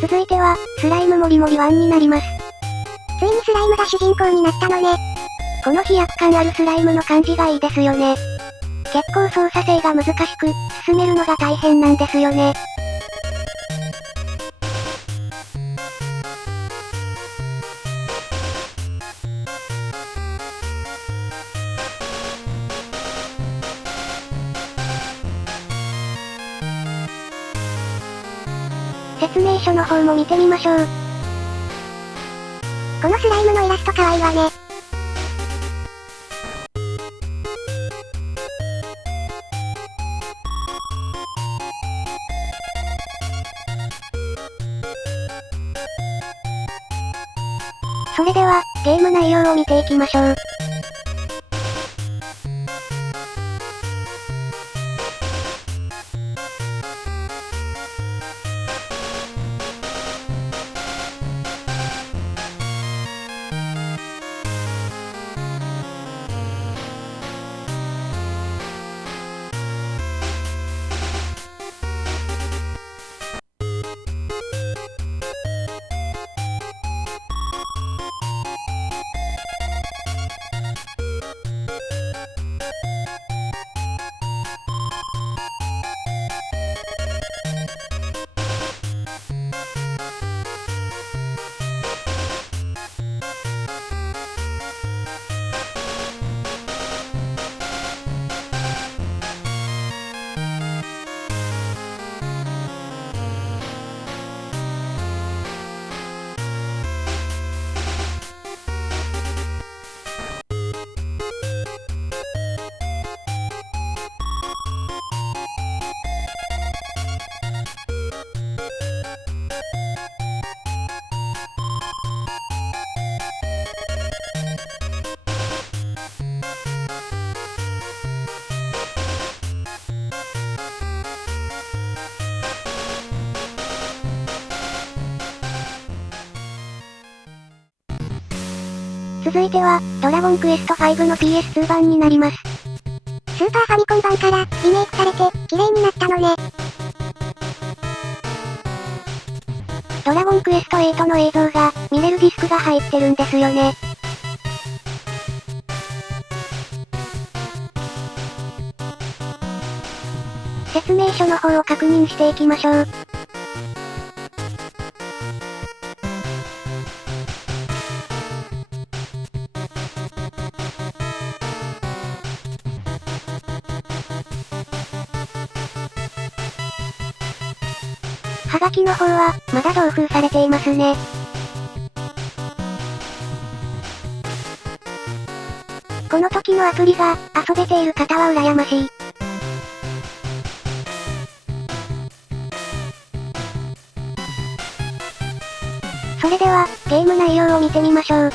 続いては、スライムもりもり1になります。ついにスライムが主人公になったのね。この飛躍感あるスライムの感じがいいですよね。結構操作性が難しく、進めるのが大変なんですよね。説明書の方も見てみましょう。このスライムのイラスト可愛いわね。それでは、ゲーム内容を見ていきましょう。続いては、ドラゴンクエスト5の PS2 版になります。スーパーファミコン版からリメイクされて綺麗になったのね。ドラゴンクエスト8の映像が見れるディスクが入ってるんですよね。説明書の方を確認していきましょう。はがきの方は、まだ同封されていますね。この時のアプリが、遊べている方は羨ましい。それでは、ゲーム内容を見てみましょう。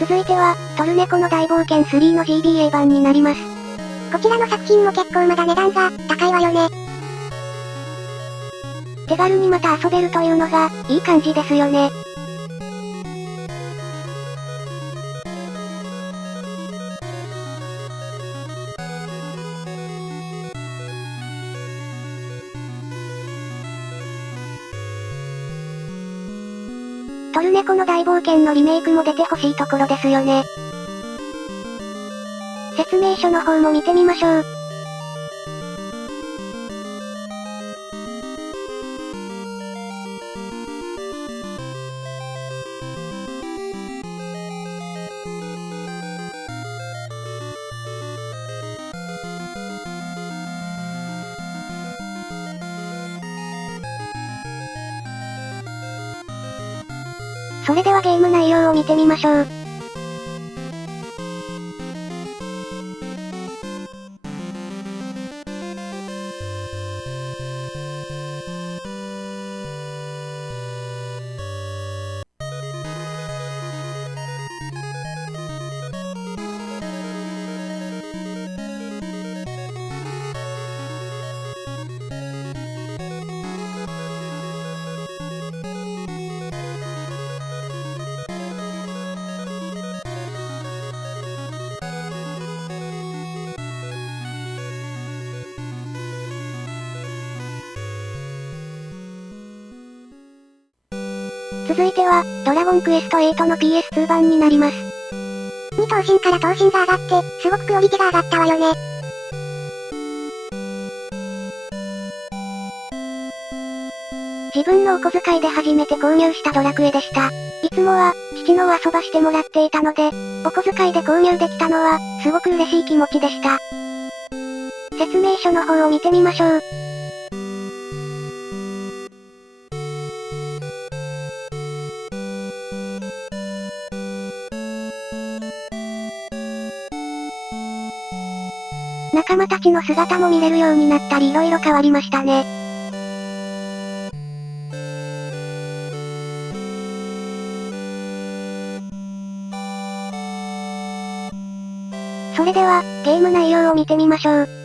続いては、トルネコの大冒険3の GBA 版になります。こちらの作品も結構まだ値段が高いわよね。手軽にまた遊べるというのが、いい感じですよね。トルネコの大冒険のリメイクも出てほしいところですよね。説明書の方も見てみましょう。それではゲーム内容を見てみましょう。続いては、ドラゴンクエスト8の PS2 版になります。2頭身から頭身が上がって、すごくクオリティが上がったわよね。自分のお小遣いで初めて購入したドラクエでした。いつもは、父のを遊ばしてもらっていたので、お小遣いで購入できたのは、すごく嬉しい気持ちでした。説明書の方を見てみましょう。仲間たちの姿も見れるようになったり色々変わりましたね。それでは、ゲーム内容を見てみましょう。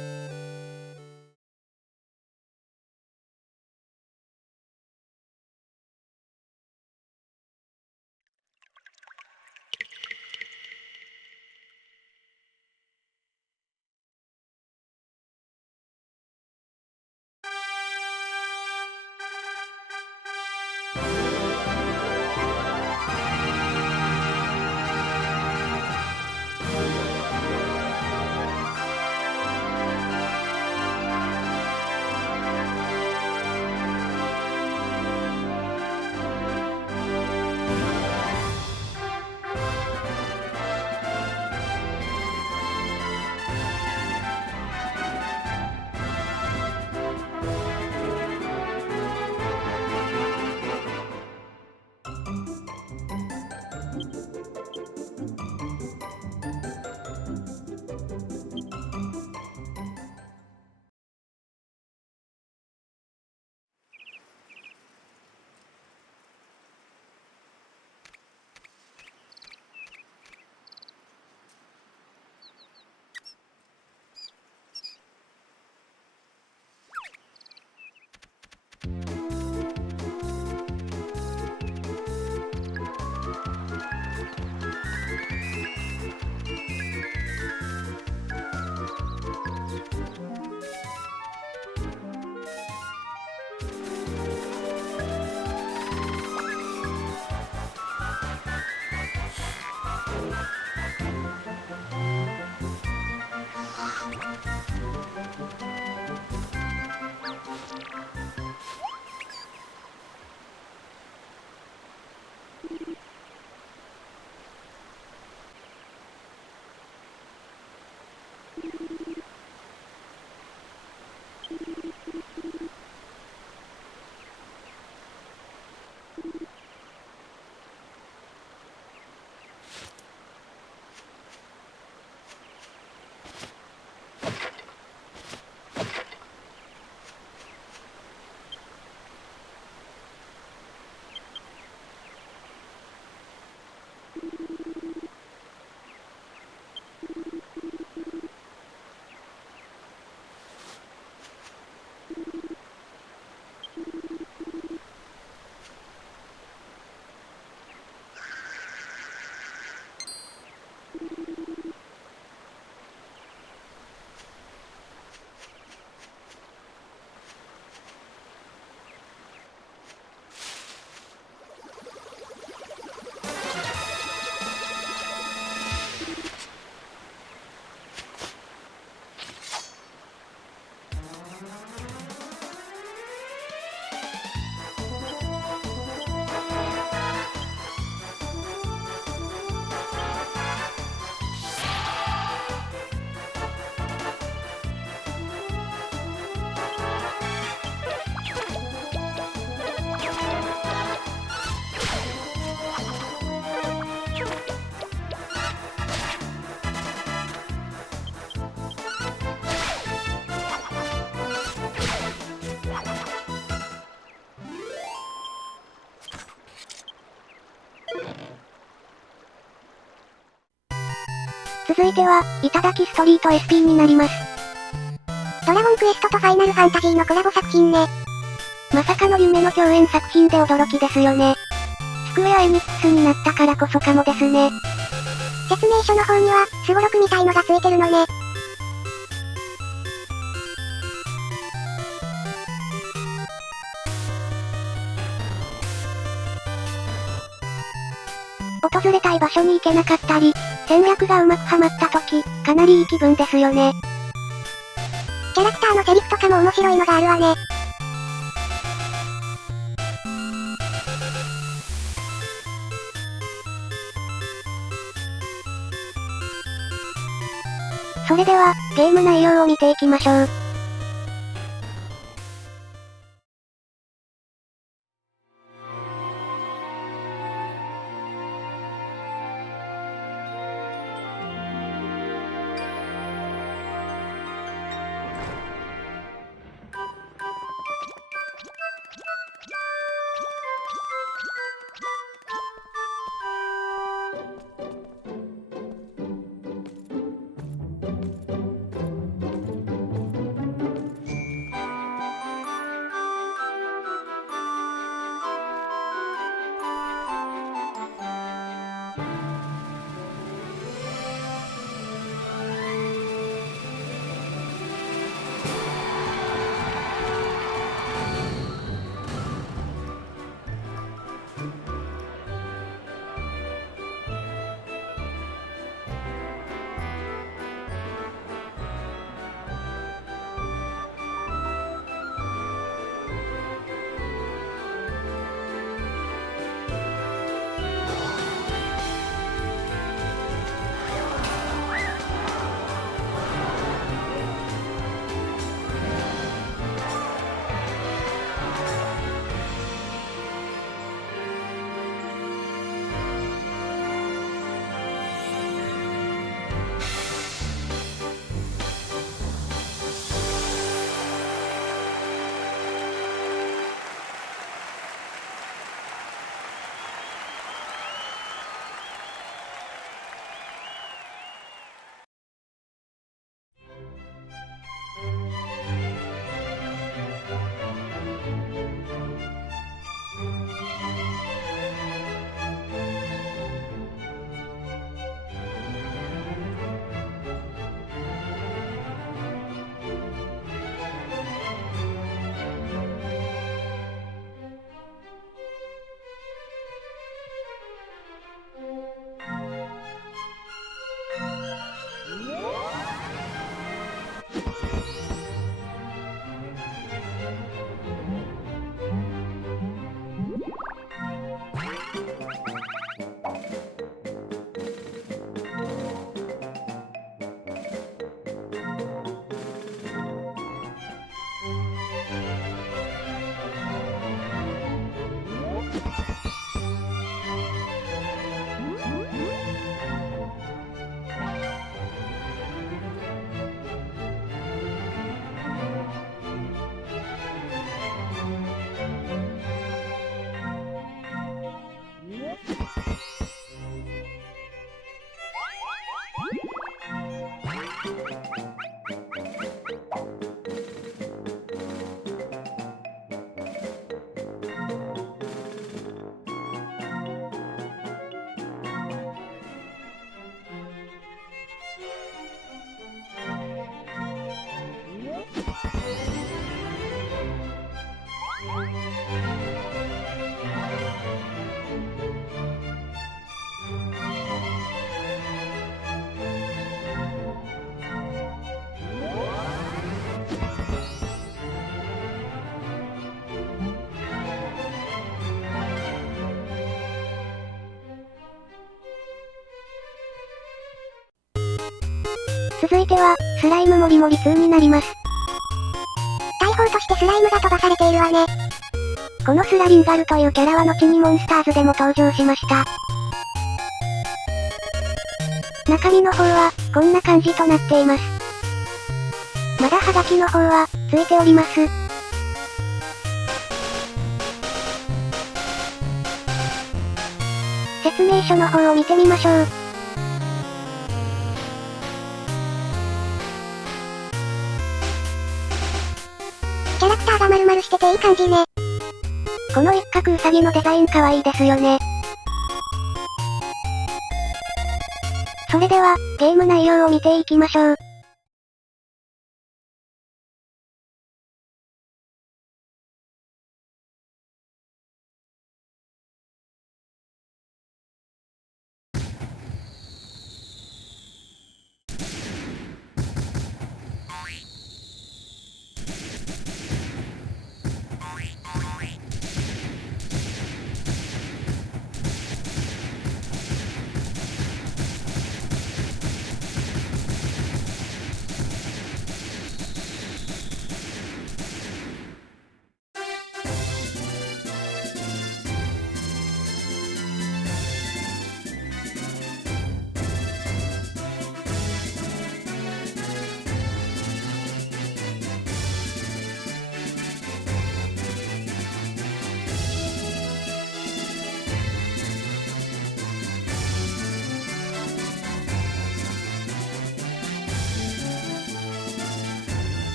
続いては、いただきストリート SP になります。ドラゴンクエストとファイナルファンタジーのコラボ作品ね。まさかの夢の共演作品で驚きですよね。スクウェアエニックスになったからこそかもですね。説明書の方には、スゴロクみたいのがついてるのね。訪れたい場所に行けなかったり、戦略がうまくはまった時、かなりいい気分ですよね。キャラクターのセリフとかも面白いのがあるわね。それでは、ゲーム内容を見ていきましょう。続いては、スライムもりもり2になります。大砲としてスライムが飛ばされているわね。このスラリンガルというキャラは後にモンスターズでも登場しました。中身の方は、こんな感じとなっています。まだハガキの方は、ついております。説明書の方を見てみましょう。キャラクターが丸々してていい感じね。この一角ウサギのデザイン可愛いですよね。それでは、ゲーム内容を見ていきましょう。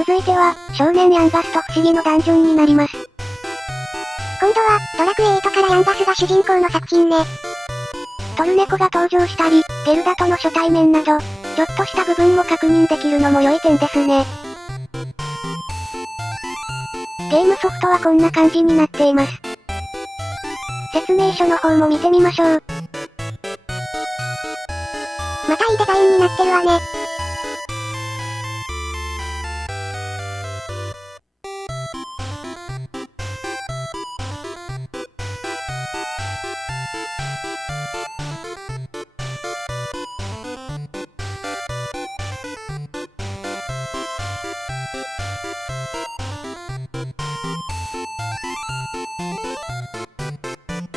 続いては、少年ヤンガスと不思議のダンジョンになります。今度は、ドラクエ8からヤンガスが主人公の作品ね。トルネコが登場したり、ゲルダとの初対面など、ちょっとした部分も確認できるのも良い点ですね。ゲームソフトはこんな感じになっています。説明書の方も見てみましょう。またいいデザインになってるわね。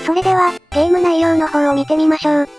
それでは、ゲーム内容の方を見てみましょう。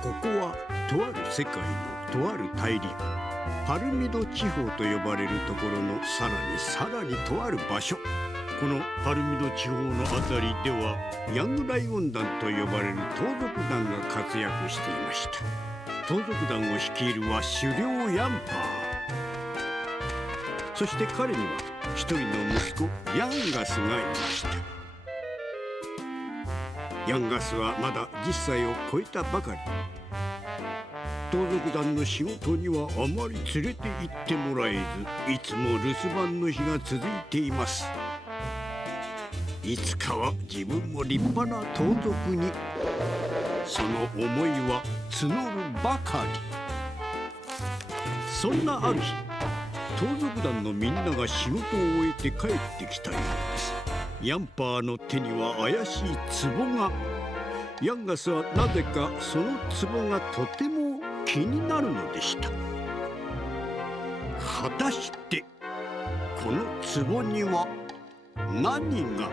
ここはとある世界のとある大陸、パルミド地方と呼ばれるところのさらにとある場所。このパルミド地方のあたりではヤングライオン団と呼ばれる盗賊団が活躍していました。盗賊団を率いるは首領ヤンパー、そして彼には一人の息子ヤンガスがいました。ヤンガスはまだ10歳を超えたばかり。盗賊団の仕事にはあまり連れて行ってもらえず、いつも留守番の日が続いています。いつかは自分も立派な盗賊に、その思いは募るばかり。そんなある日、盗賊団のみんなが仕事を終えて帰ってきたようです。ヤンパーの手には怪しい壺が。ヤンガスはなぜかその壺がとても気になるのでした。果たしてこの壺には何が。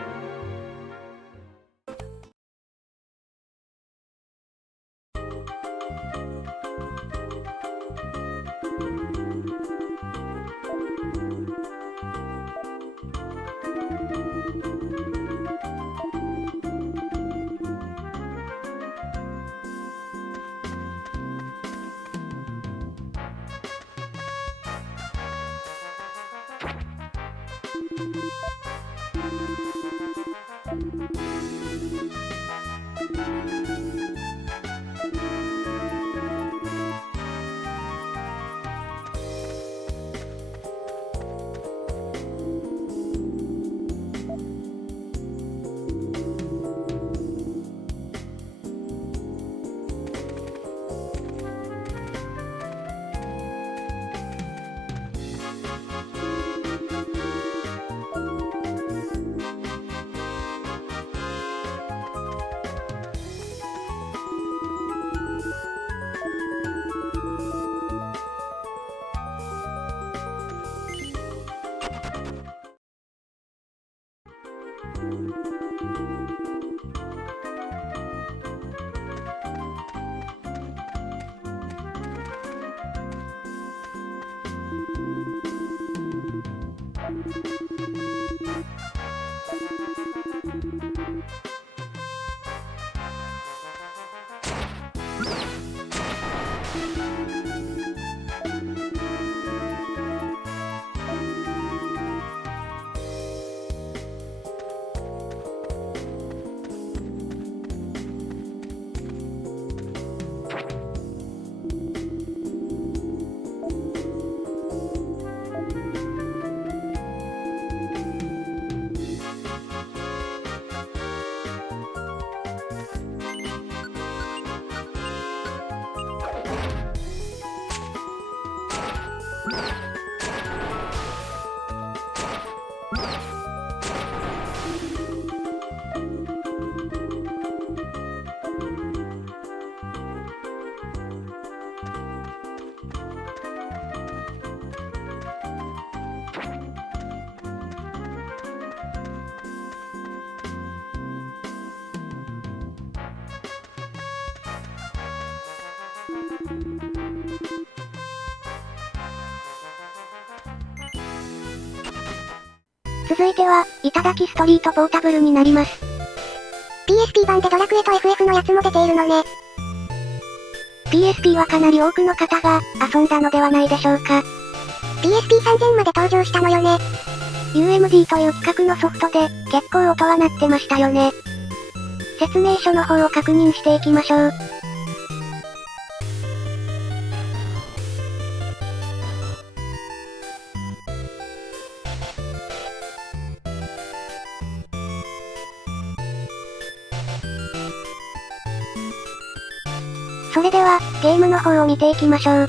続いては、頂きストリートポータブルになります。PSP 版でドラクエと FF のやつも出ているのね。PSP はかなり多くの方が、遊んだのではないでしょうか。PSP3000 まで登場したのよね。UMD という規格のソフトで、結構音は鳴ってましたよね。説明書の方を確認していきましょう。それでは、ゲームの方を見ていきましょう。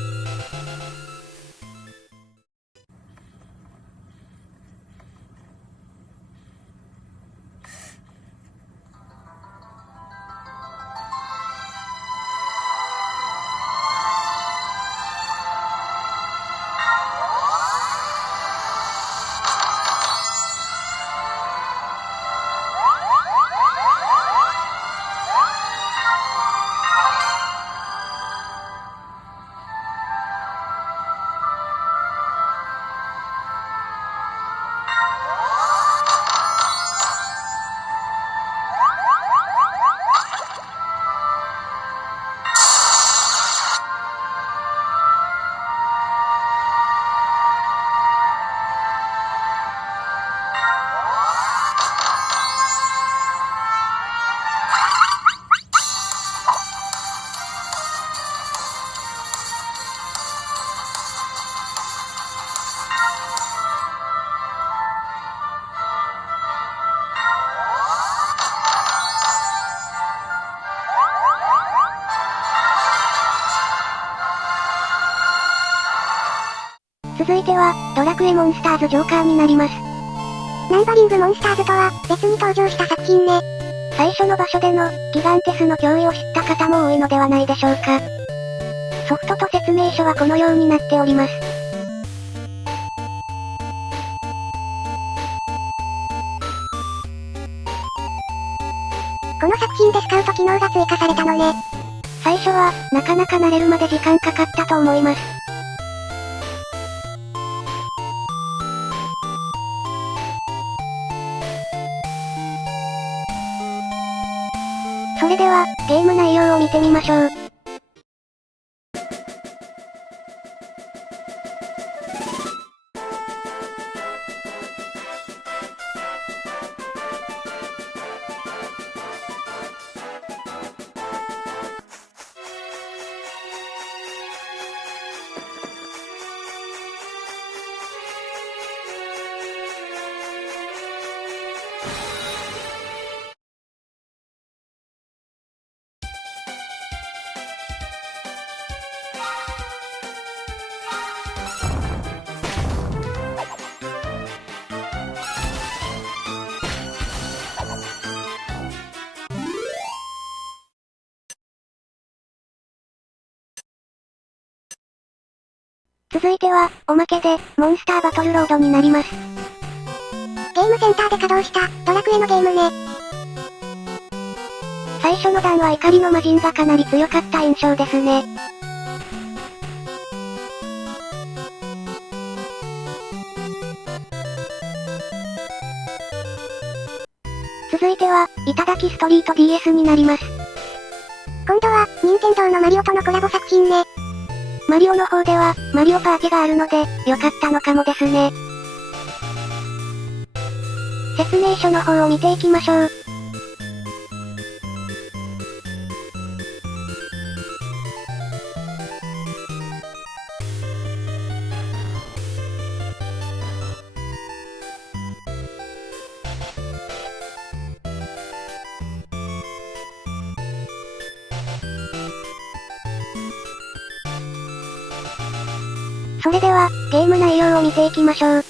続いては、ドラクエモンスターズジョーカーになります。ナンバリングモンスターズとは、別に登場した作品ね。最初の場所での、ギガンテスの脅威を知った方も多いのではないでしょうか。ソフトと説明書はこのようになっております。この作品でスカウト機能が追加されたのね。最初は、なかなか慣れるまで時間かかったと思います。それでは、ゲーム内容を見てみましょう。続いては、おまけで、モンスターバトルロードになります。ゲームセンターで稼働した、ドラクエのゲームね。最初の段は怒りの魔人がかなり強かった印象ですね。続いては、頂きストリート DS になります。今度は、任天堂のマリオとのコラボ作品ね。マリオの方では、マリオパーティがあるので、良かったのかもですね。説明書の方を見ていきましょう。それでは、ゲーム内容を見ていきましょう。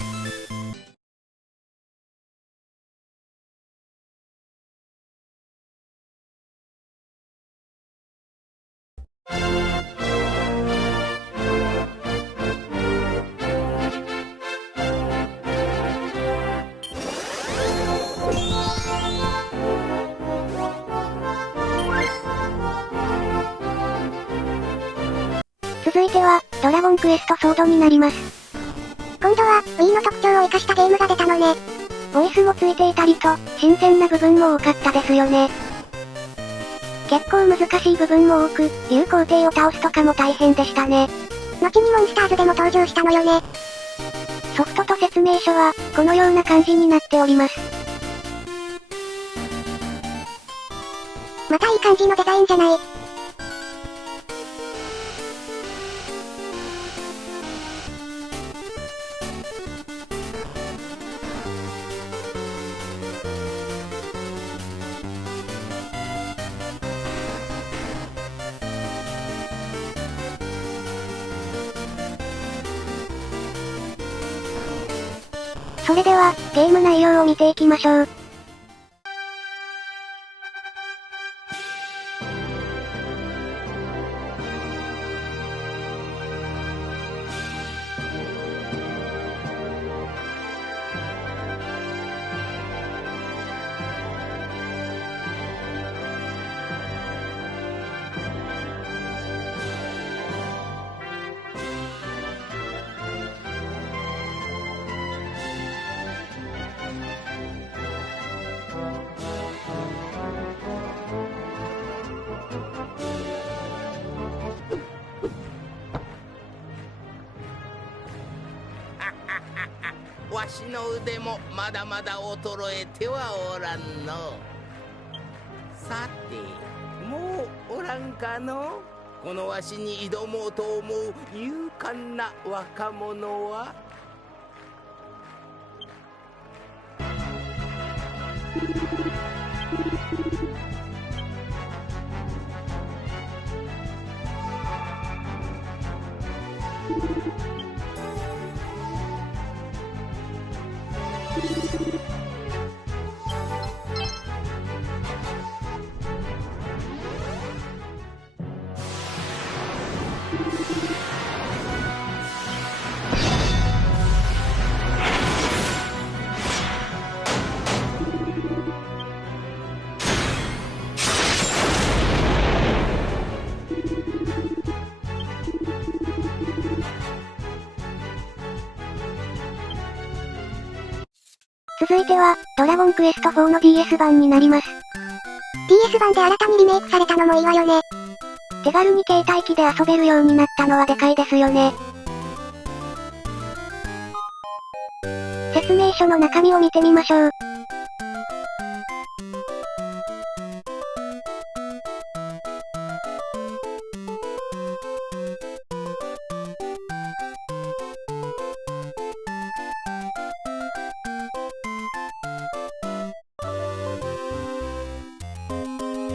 続いては、ドラゴンクエストソードになります。今度は、Wii の特徴を生かしたゲームが出たのね。ボイスもついていたりと、新鮮な部分も多かったですよね。結構難しい部分も多く、竜皇帝を倒すとかも大変でしたね。後にモンスターズでも登場したのよね。ソフトと説明書は、このような感じになっております。またいい感じのデザインじゃない。それでは、ゲーム内容を見ていきましょう。わしの腕もまだまだ衰えてはおらんの。さて、もうおらんかの？このわしに挑もうと思う勇敢な若者は。続いては、ドラゴンクエスト4の DS 版になります。DS 版で新たにリメイクされたのもいいわよね。手軽に携帯機で遊べるようになったのはでかいですよね。説明書の中身を見てみましょう。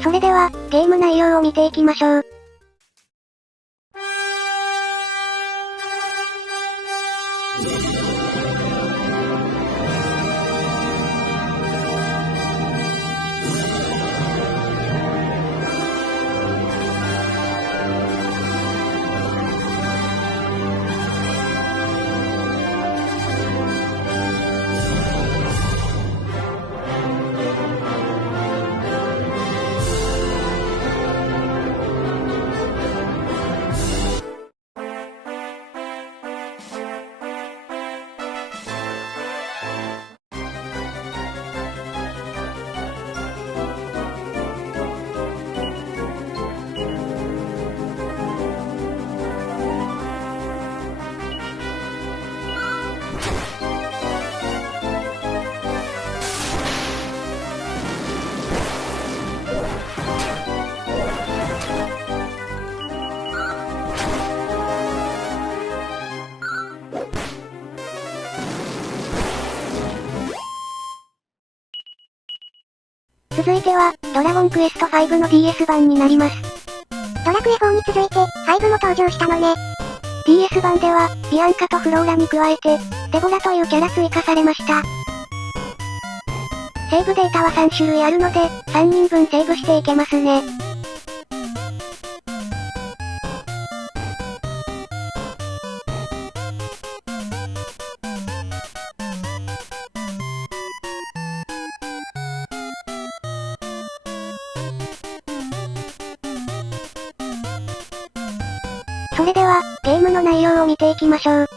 それでは、ゲーム内容を見ていきましょう。続いては、ドラゴンクエスト5の DS 版になります。ドラクエ4に続いて、5も登場したのね。DS 版では、ビアンカとフローラに加えて、デボラというキャラ追加されました。セーブデータは3種類あるので、3人分セーブしていけますね。それでは、ゲームの内容を見ていきましょう。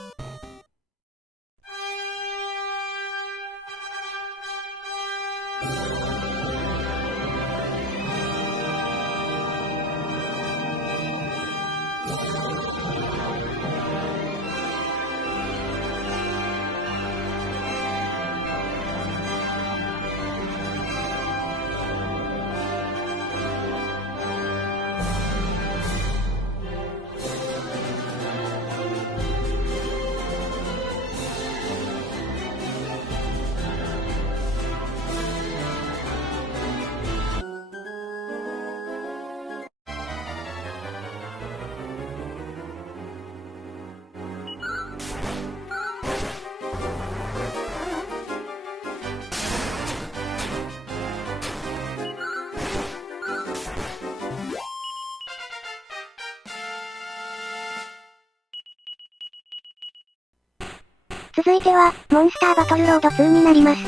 続いては、モンスターバトルロード2になります。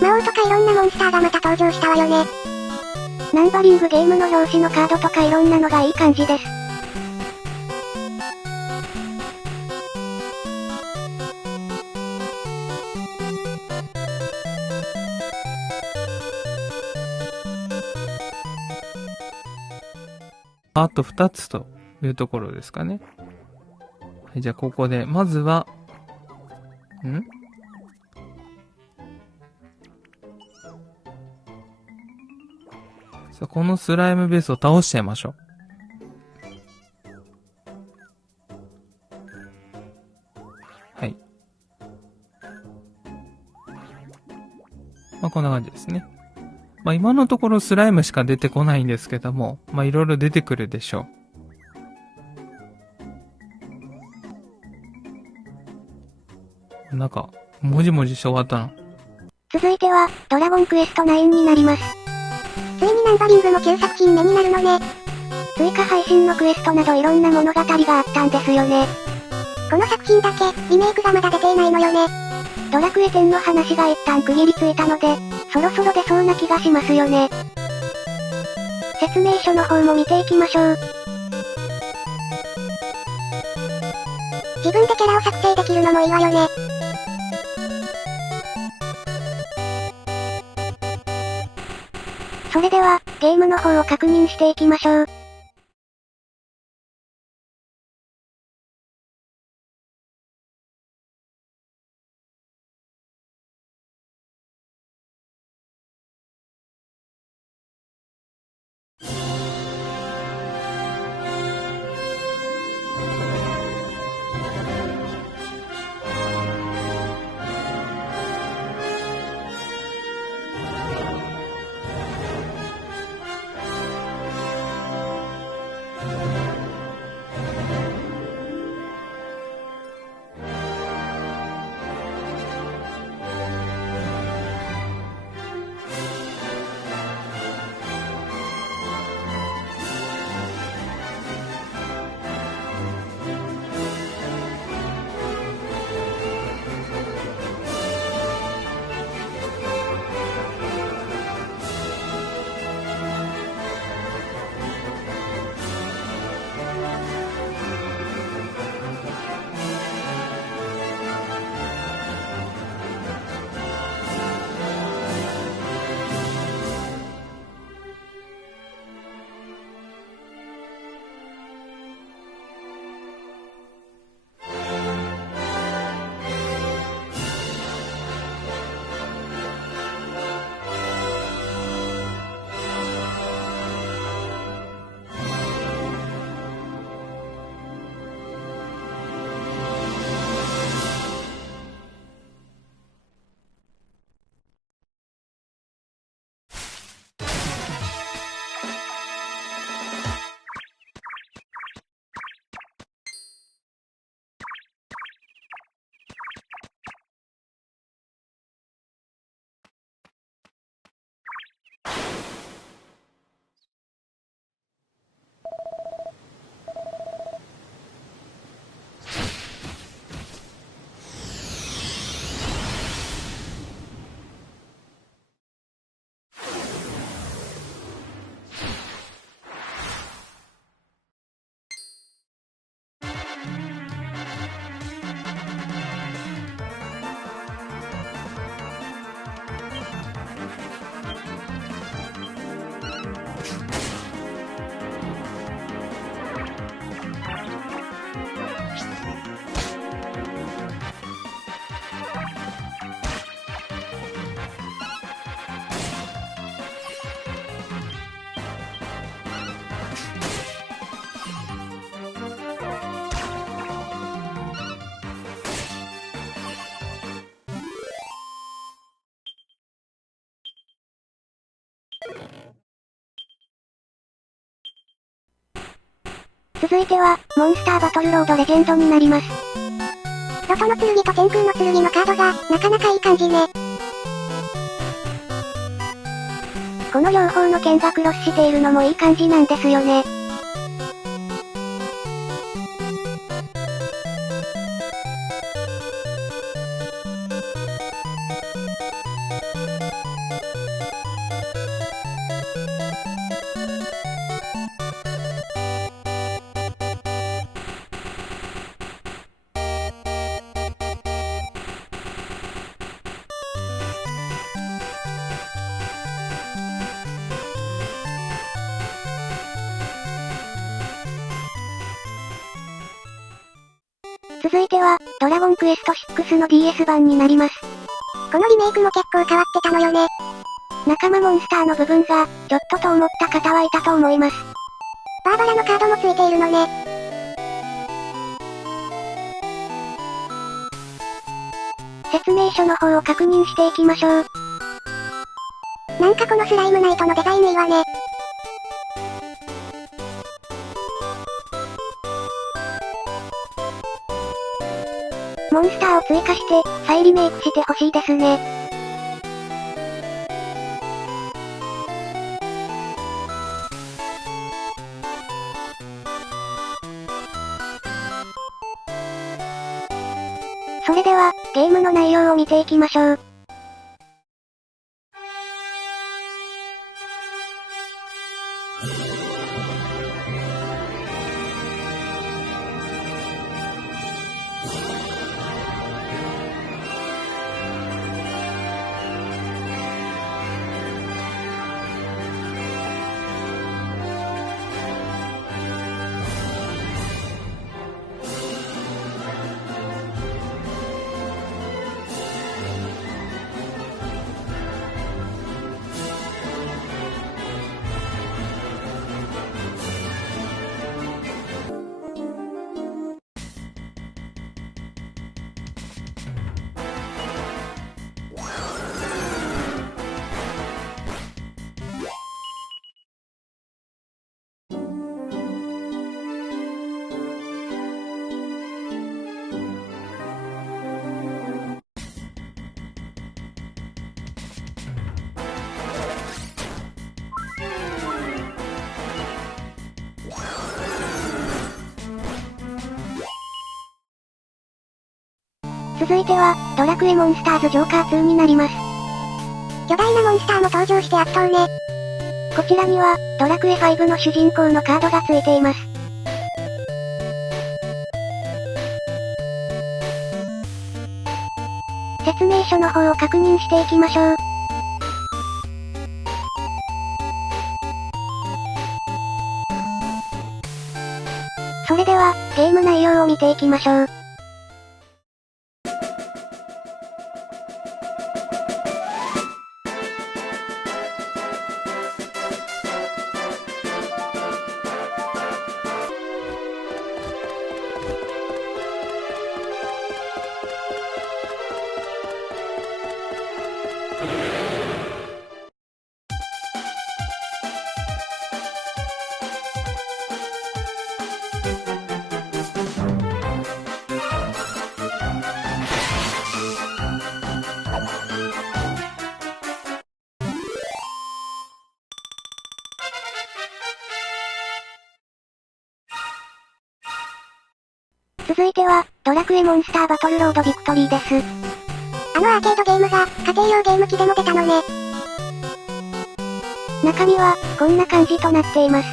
魔王とかいろんなモンスターがまた登場したわよね。ナンバリングゲームの表紙のカードとかいろんなのがいい感じです。あと2つというところですかね。はい、じゃあここで、まずは、さあこのスライムベースを倒しちゃいましょう。はい。まあこんな感じですね。まあ今のところスライムしか出てこないんですけども、まあいろいろ出てくるでしょう。なんか、もじもじして終わったな。続いては、ドラゴンクエスト9になります。ついにナンバリングも9作品目になるのね。追加配信のクエストなどいろんな物語があったんですよね。この作品だけ、リメイクがまだ出ていないのよね。ドラクエ10の話が一旦区切りついたので、そろそろ出そうな気がしますよね。説明書の方も見ていきましょう。自分でキャラを作成できるのもいいわよね。それでは、ゲームの方を確認していきましょう。続いては、モンスターバトルロードレジェンドになります。ロトの剣と天空の剣のカードが、なかなかいい感じね。この両方の剣がクロスしているのもいい感じなんですよね。続いては、ドラゴンクエスト6の DS 版になります。このリメイクも結構変わってたのよね。仲間モンスターの部分が、ちょっとと思った方はいたと思います。バーバラのカードもついているのね。説明書の方を確認していきましょう。なんかこのスライムナイトのデザインいいわね。モンスターを追加して、再リメイクしてほしいですね。それでは、ゲームの内容を見ていきましょう。続いては、ドラクエモンスターズジョーカー2になります。巨大なモンスターも登場して圧倒ね。こちらには、ドラクエ5の主人公のカードが付いています。説明書の方を確認していきましょう。それでは、ゲーム内容を見ていきましょう。続いては、ドラクエモンスターバトルロードビクトリーです。あのアーケードゲームが、家庭用ゲーム機でも出たのね。中身は、こんな感じとなっています。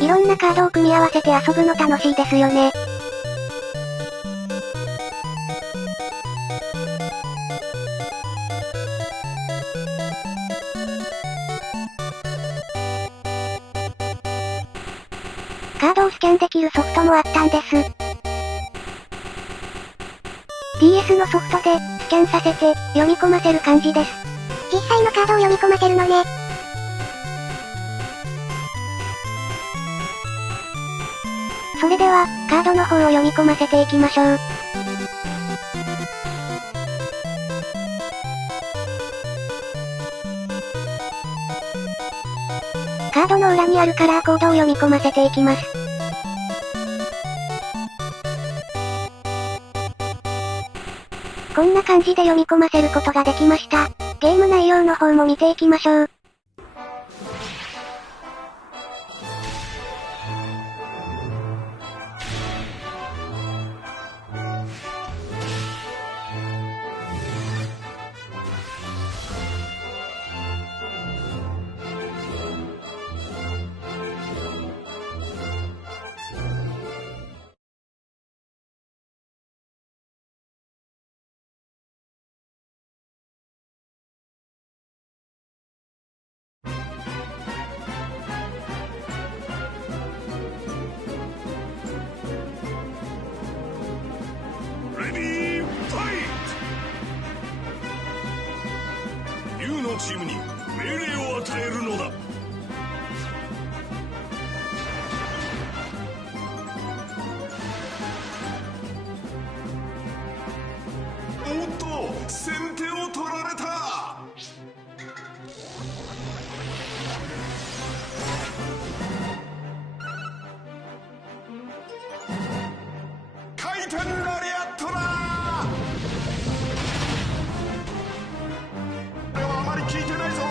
いろんなカードを組み合わせて遊ぶの楽しいですよね。カードをスキャンできるソフトもあったんです。DS のソフトで、スキャンさせて、読み込ませる感じです。実際のカードを読み込ませるのね。それでは、カードの方を読み込ませていきましょう。カードの裏にあるカラーコードを読み込ませていきます。こんな感じで読み込ませることができました。ゲーム内容の方も見ていきましょう。のチームに命令を与えるのだ。おっと、先手を取られた。回転ラリアットだ。これはあまり効いてないぞ。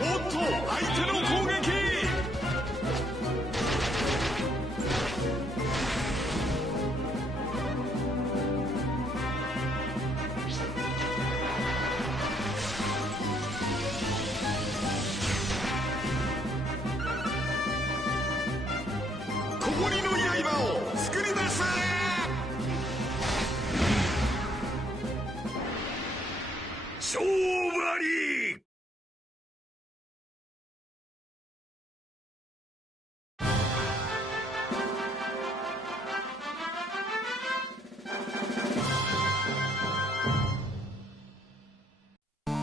おっと、相手の攻撃。氷の刃を作り出せ。勝負あり。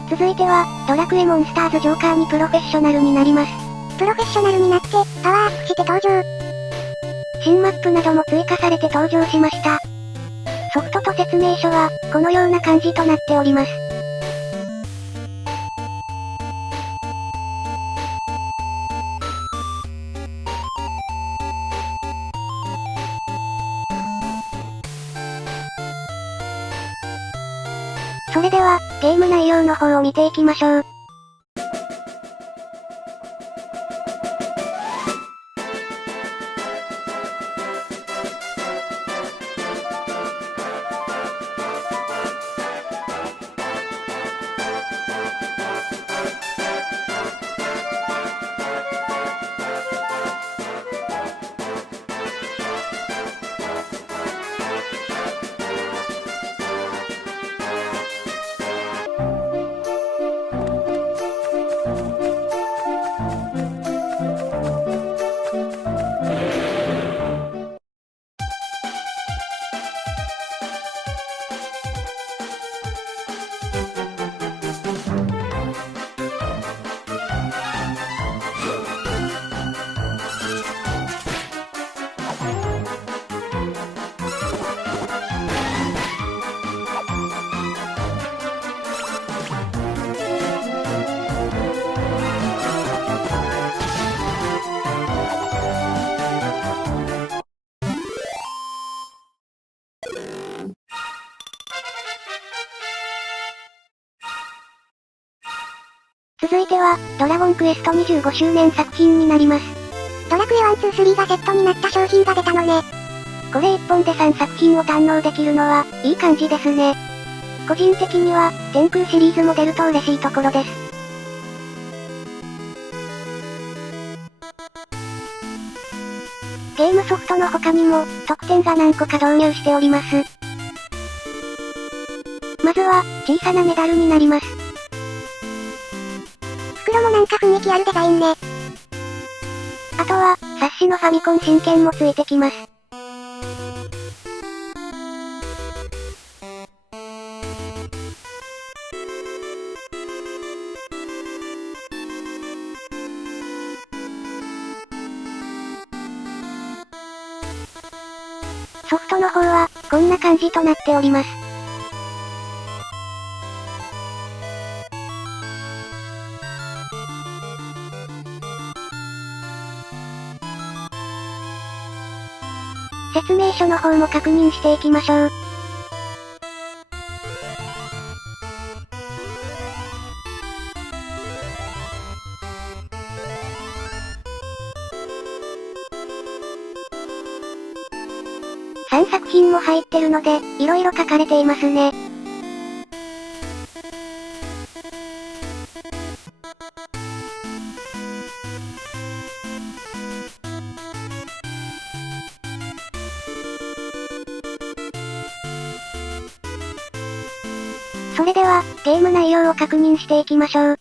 続いては、ドラクエモンスターズジョーカーにプロフェッショナルになります。プロフェッショナルになって、パワーアップして登場。新マップなども追加されて登場しました。ソフトと説明書は、このような感じとなっております。それでは、ゲーム内容の方を見ていきましょう。続いては、ドラゴンクエスト25周年作品になります。ドラクエ1、2、3がセットになった商品が出たのね。これ1本で3作品を堪能できるのは、いい感じですね。個人的には、天空シリーズも出ると嬉しいところです。ゲームソフトの他にも、特典が何個か導入しております。まずは、小さなメダルになります。袋もなんか雰囲気あるデザインね。あとは、冊子のファミコン新券もついてきます。ソフトの方は、こんな感じとなっております。説明書の方も確認していきましょう。3作品も入ってるので、色々書かれていますね。それでは、ゲーム内容を確認していきましょう。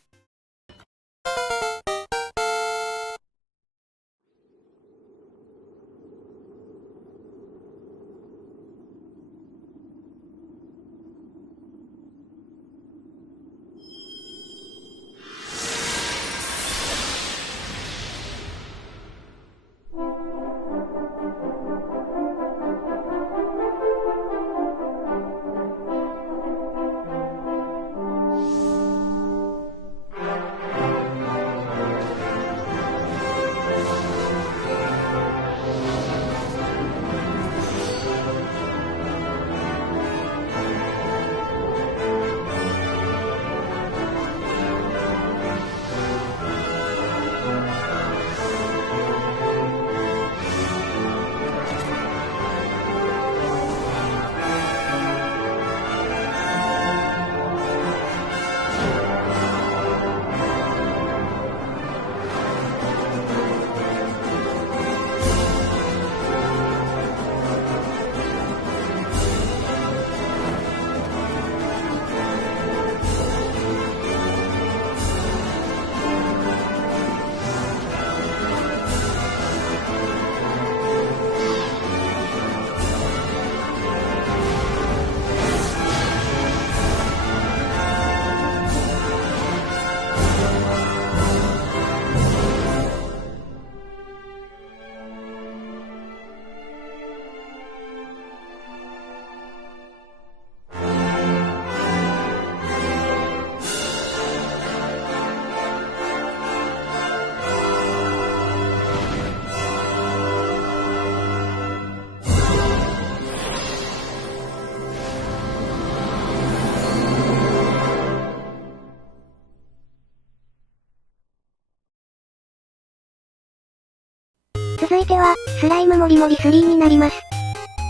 続いては、スライムもりもり3になります。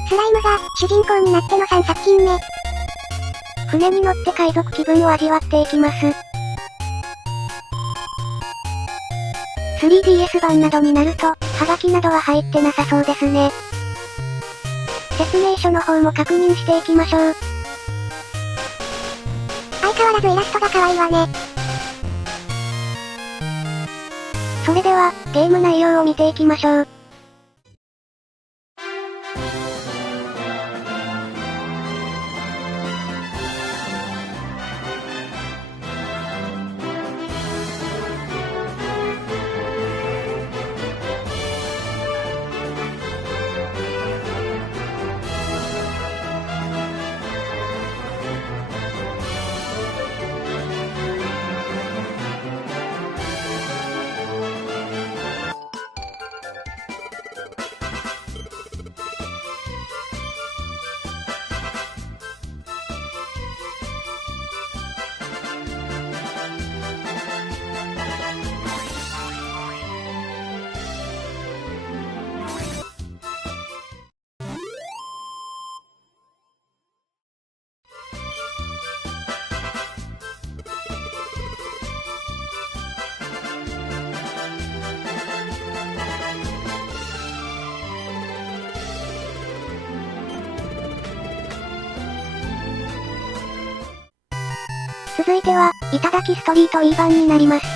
スライムが、主人公になっての3作品目。船に乗って海賊気分を味わっていきます。3DS 版などになると、はがきなどは入ってなさそうですね。説明書の方も確認していきましょう。相変わらずイラストが可愛いわね。それでは、ゲーム内容を見ていきましょう。続いては、いただきストリート E 版になります。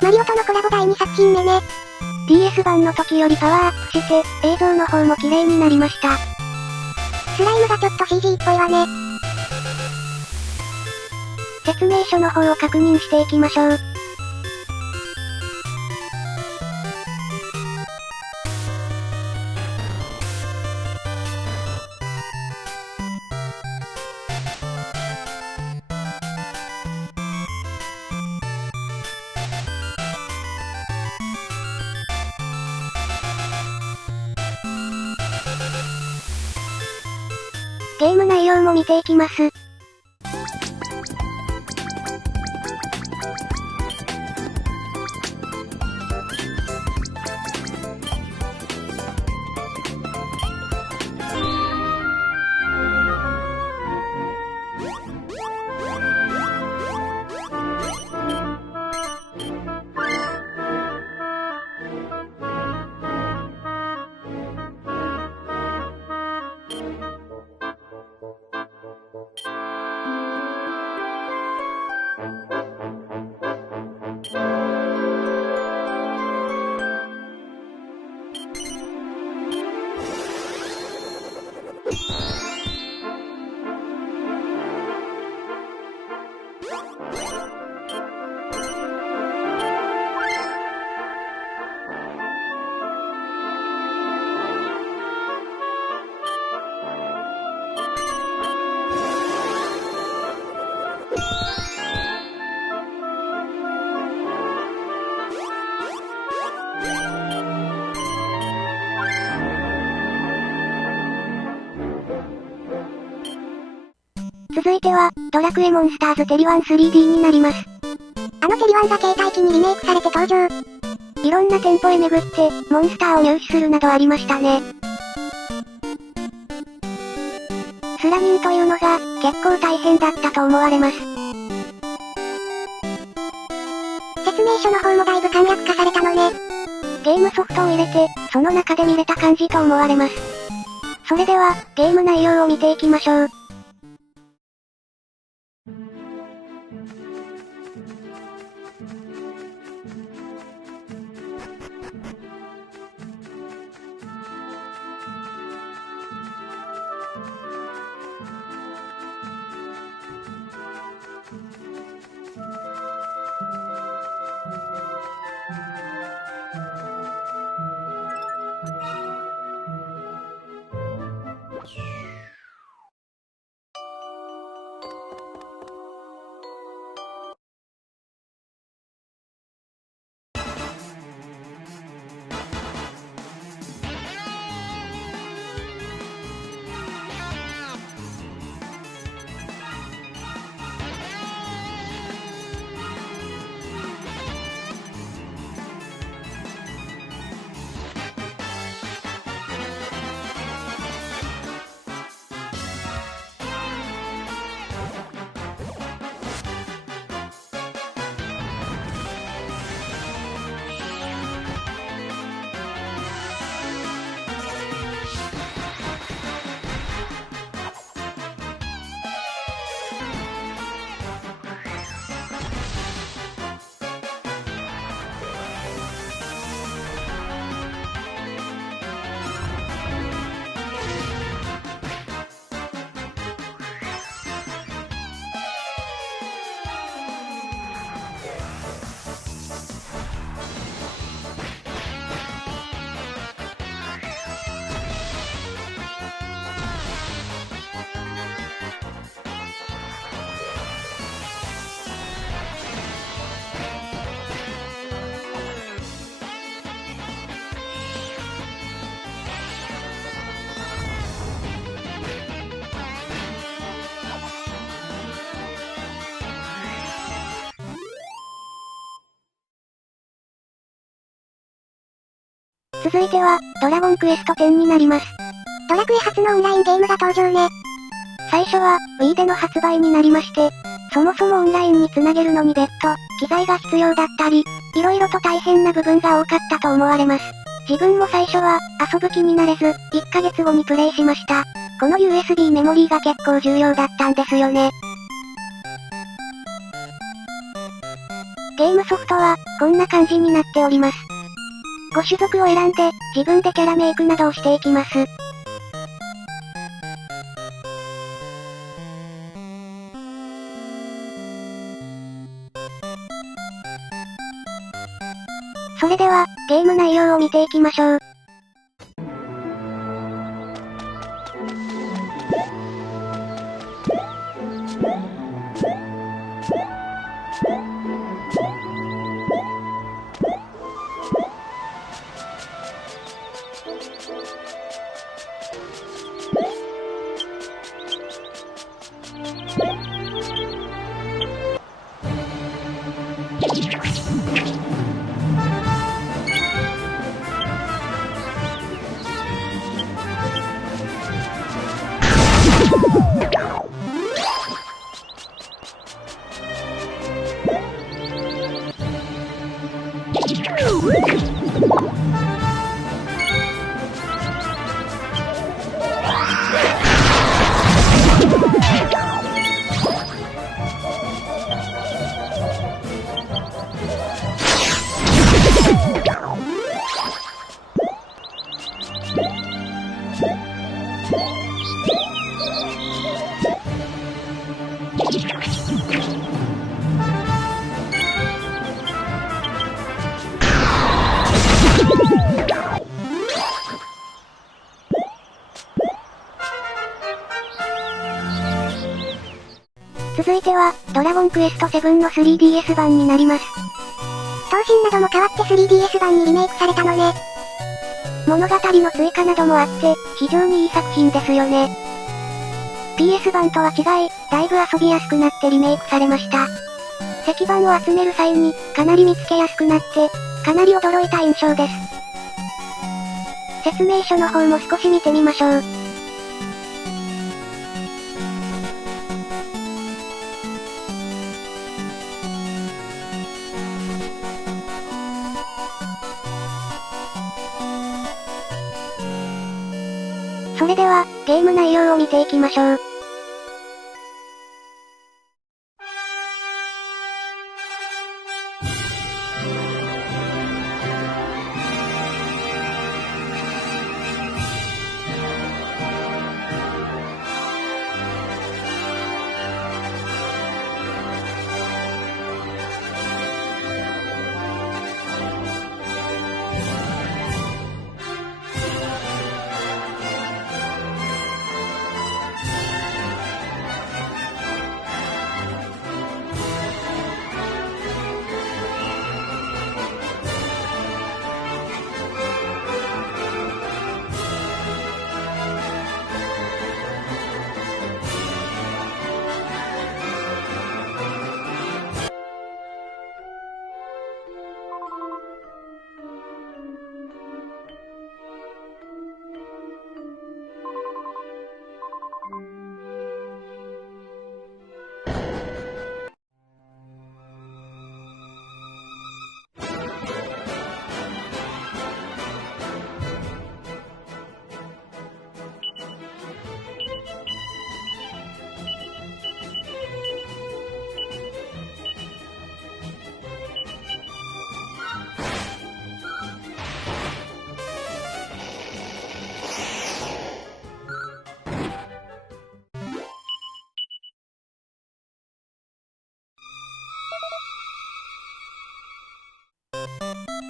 マリオとのコラボ第2作品目ね。DS 版の時よりパワーアップして、映像の方も綺麗になりました。スライムがちょっと CG っぽいわね。説明書の方を確認していきましょう。ゲーム内容も見ていきます。続いては、ドラクエモンスターズテリワン 3D になります。あのテリワンが携帯機にリメイクされて登場。いろんな店舗へ巡って、モンスターを入手するなどありましたね。スラ人というのが、結構大変だったと思われます。説明書の方もだいぶ簡略化されたのね。ゲームソフトを入れて、その中で見れた感じと思われます。それでは、ゲーム内容を見ていきましょう。続いては、ドラゴンクエスト10になります。ドラクエ初のオンラインゲームが登場ね。最初は、Wii での発売になりまして、そもそもオンラインにつなげるのに別途、機材が必要だったり、色々と大変な部分が多かったと思われます。自分も最初は、遊ぶ気になれず、1ヶ月後にプレイしました。この USB メモリーが結構重要だったんですよね。ゲームソフトは、こんな感じになっております。ご種族を選んで、自分でキャラメイクなどをしていきます。それでは、ゲーム内容を見ていきましょう。続いては、ドラゴンクエスト7の 3DS 版になります。頭身なども変わって 3DS 版にリメイクされたのね。物語の追加などもあって、非常にいい作品ですよね。PS 版とは違い、だいぶ遊びやすくなってリメイクされました。石板を集める際に、かなり見つけやすくなって、かなり驚いた印象です。説明書の方も少し見てみましょう。それでは、ゲーム内容を見ていきましょう。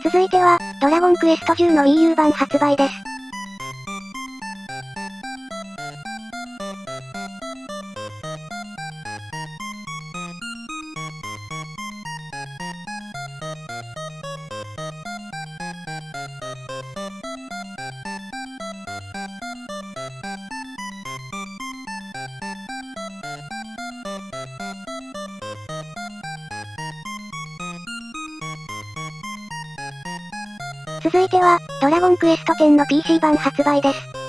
続いては、ドラゴンクエスト10の Wii U 版発売です。続いては、ドラゴンクエスト10の PC 版発売です。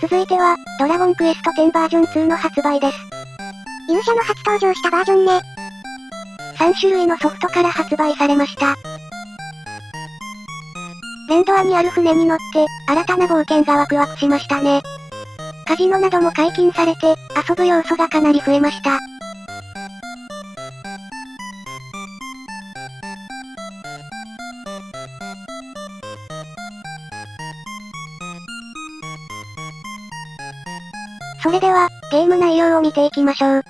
続いては、ドラゴンクエスト10バージョン2の発売です。勇者の初登場したバージョンね。 3種類のソフトから発売されました。レンドアにある船に乗って、新たな冒険がワクワクしましたね。カジノなども解禁されて、遊ぶ要素がかなり増えました。それでは、ゲーム内容を見ていきましょう。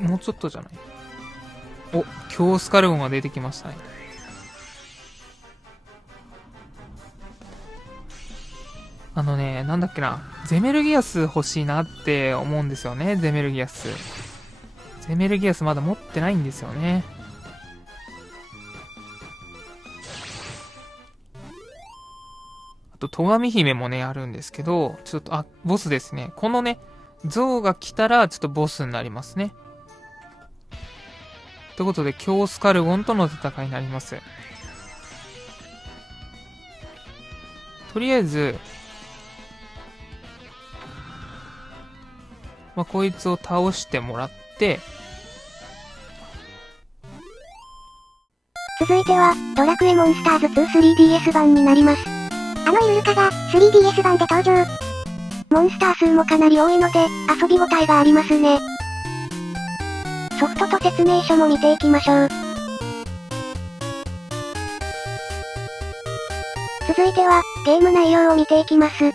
もうちょっとじゃない？お、強スカルゴンが出てきましたね。なんだっけな。ゼメルギアス欲しいなって思うんですよね、ゼメルギアス。ゼメルギアスまだ持ってないんですよね。あと、戸上姫もね、あるんですけど、ちょっと、ボスですね。このね、像が来たら、ちょっとボスになりますね。ということで、強スカルゴンとの戦いになります。とりあえず、こいつを倒してもらって、続いては、ドラクエモンスターズ 2 3DS 版になります。イルルカが 3DS 版で登場。モンスター数もかなり多いので、遊び応えがありますね。ソフトと説明書も見ていきましょう。続いては、ゲーム内容を見ていきます。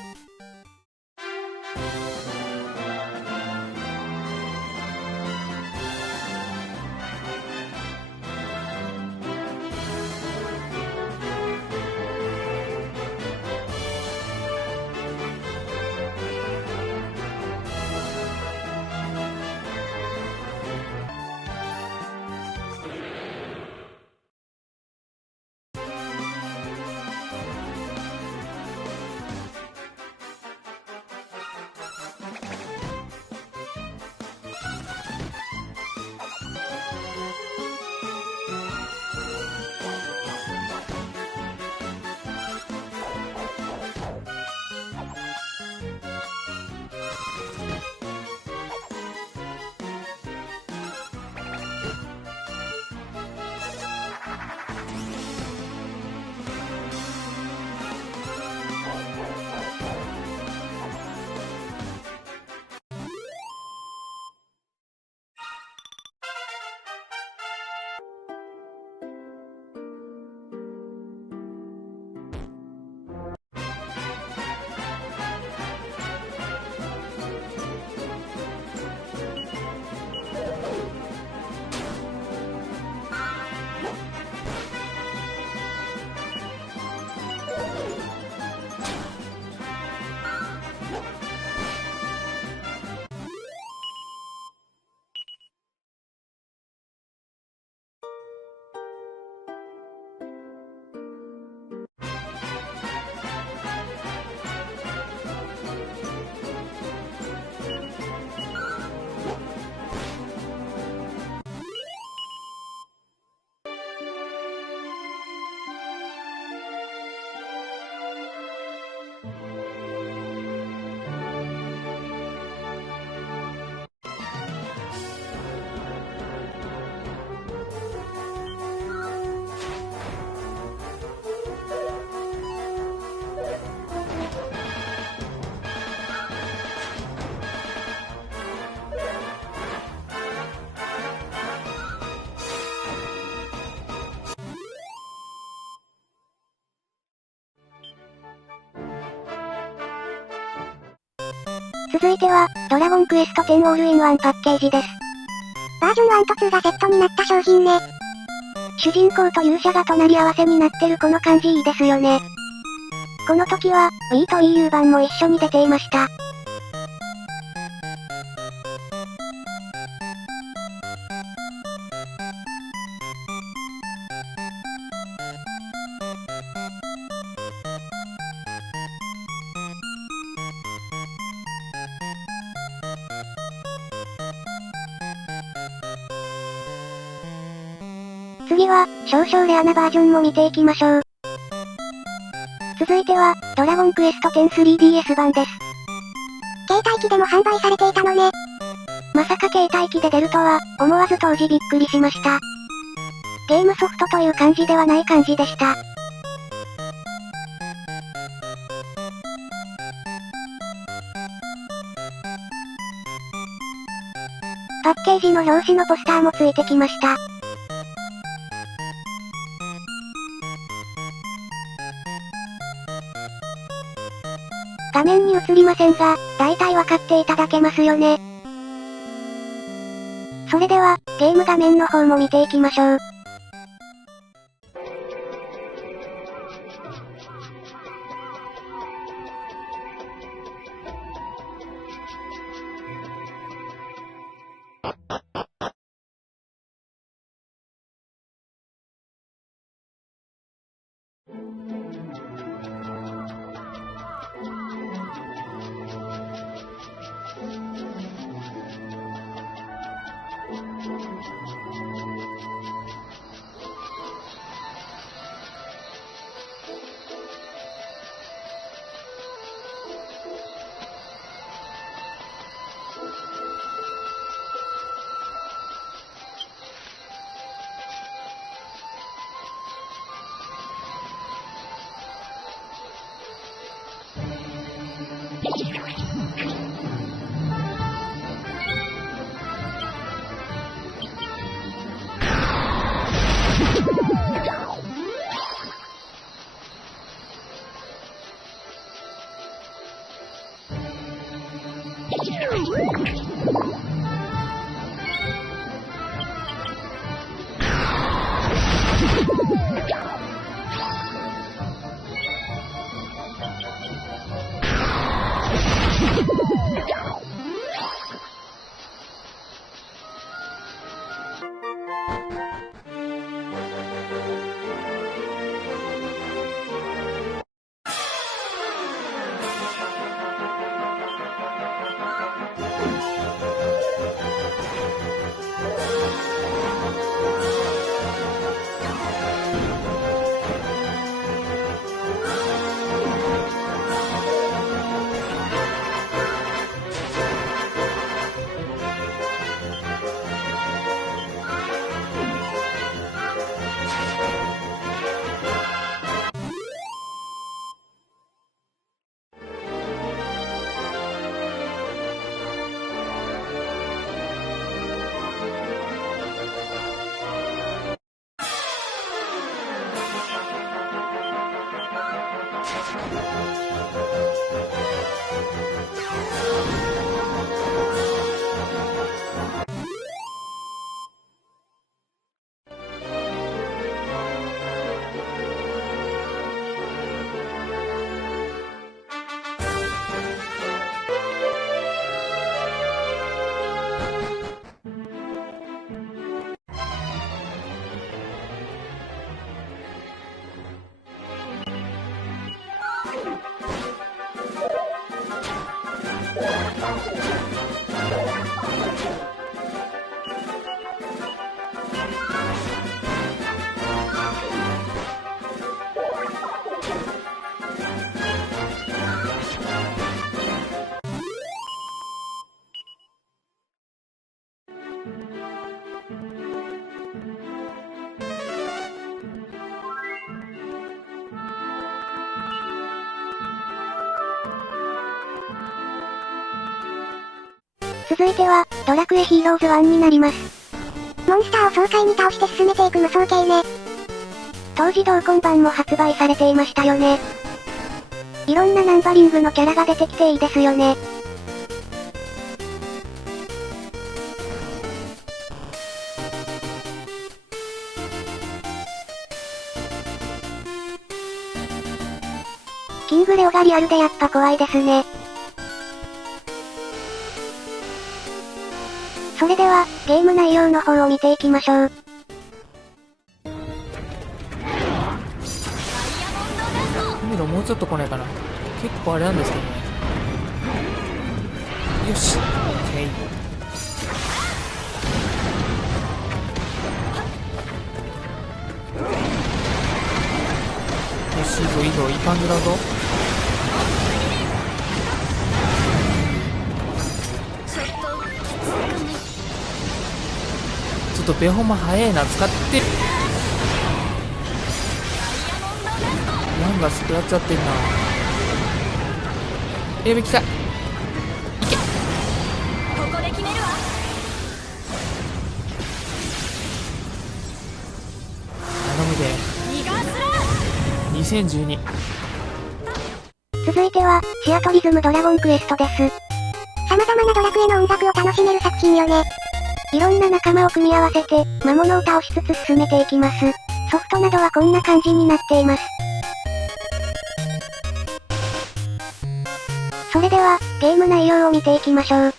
続いては、ドラゴンクエスト10オールインワンパッケージです。バージョン1と2がセットになった商品ね。主人公と勇者が隣り合わせになってるこの感じいいですよね。この時は、Wii と Wii U 版も一緒に出ていました。次は、少々レアなバージョンも見ていきましょう。続いては、ドラゴンクエスト10 3DS 版です。携帯機でも販売されていたのね。まさか携帯機で出るとは、思わず当時びっくりしました。ゲームソフトという感じではない感じでした。パッケージの表紙のポスターもついてきました。画面に映りませんが、大体わかっていただけますよね。それでは、ゲーム画面の方も見ていきましょう。続いては、ドラクエヒーローズ1になります。モンスターを爽快に倒して進めていく無双系ね。当時同梱版も発売されていましたよね。いろんなナンバリングのキャラが出てきていいですよね。キングレオがリアルでやっぱ怖いですね。それでは、ゲーム内容の方を見ていきましょう。ミロもうちょっと来ないかな。結構あれなんですけどね。よし。オッケー。よし、いいぞいいぞ、いい感じだぞ。ちょっとベホマ早いな、使って。ヤンが食らっちゃってるな。やべ、来た。いけ。ここで決めるわ。頼むで。2012。続いては、シアトリズムドラゴンクエストです。様々なドラクエの音楽を楽しめる作品よね。いろんな仲間を組み合わせて、魔物を倒しつつ進めていきます。ソフトなどはこんな感じになっています。それでは、ゲーム内容を見ていきましょう。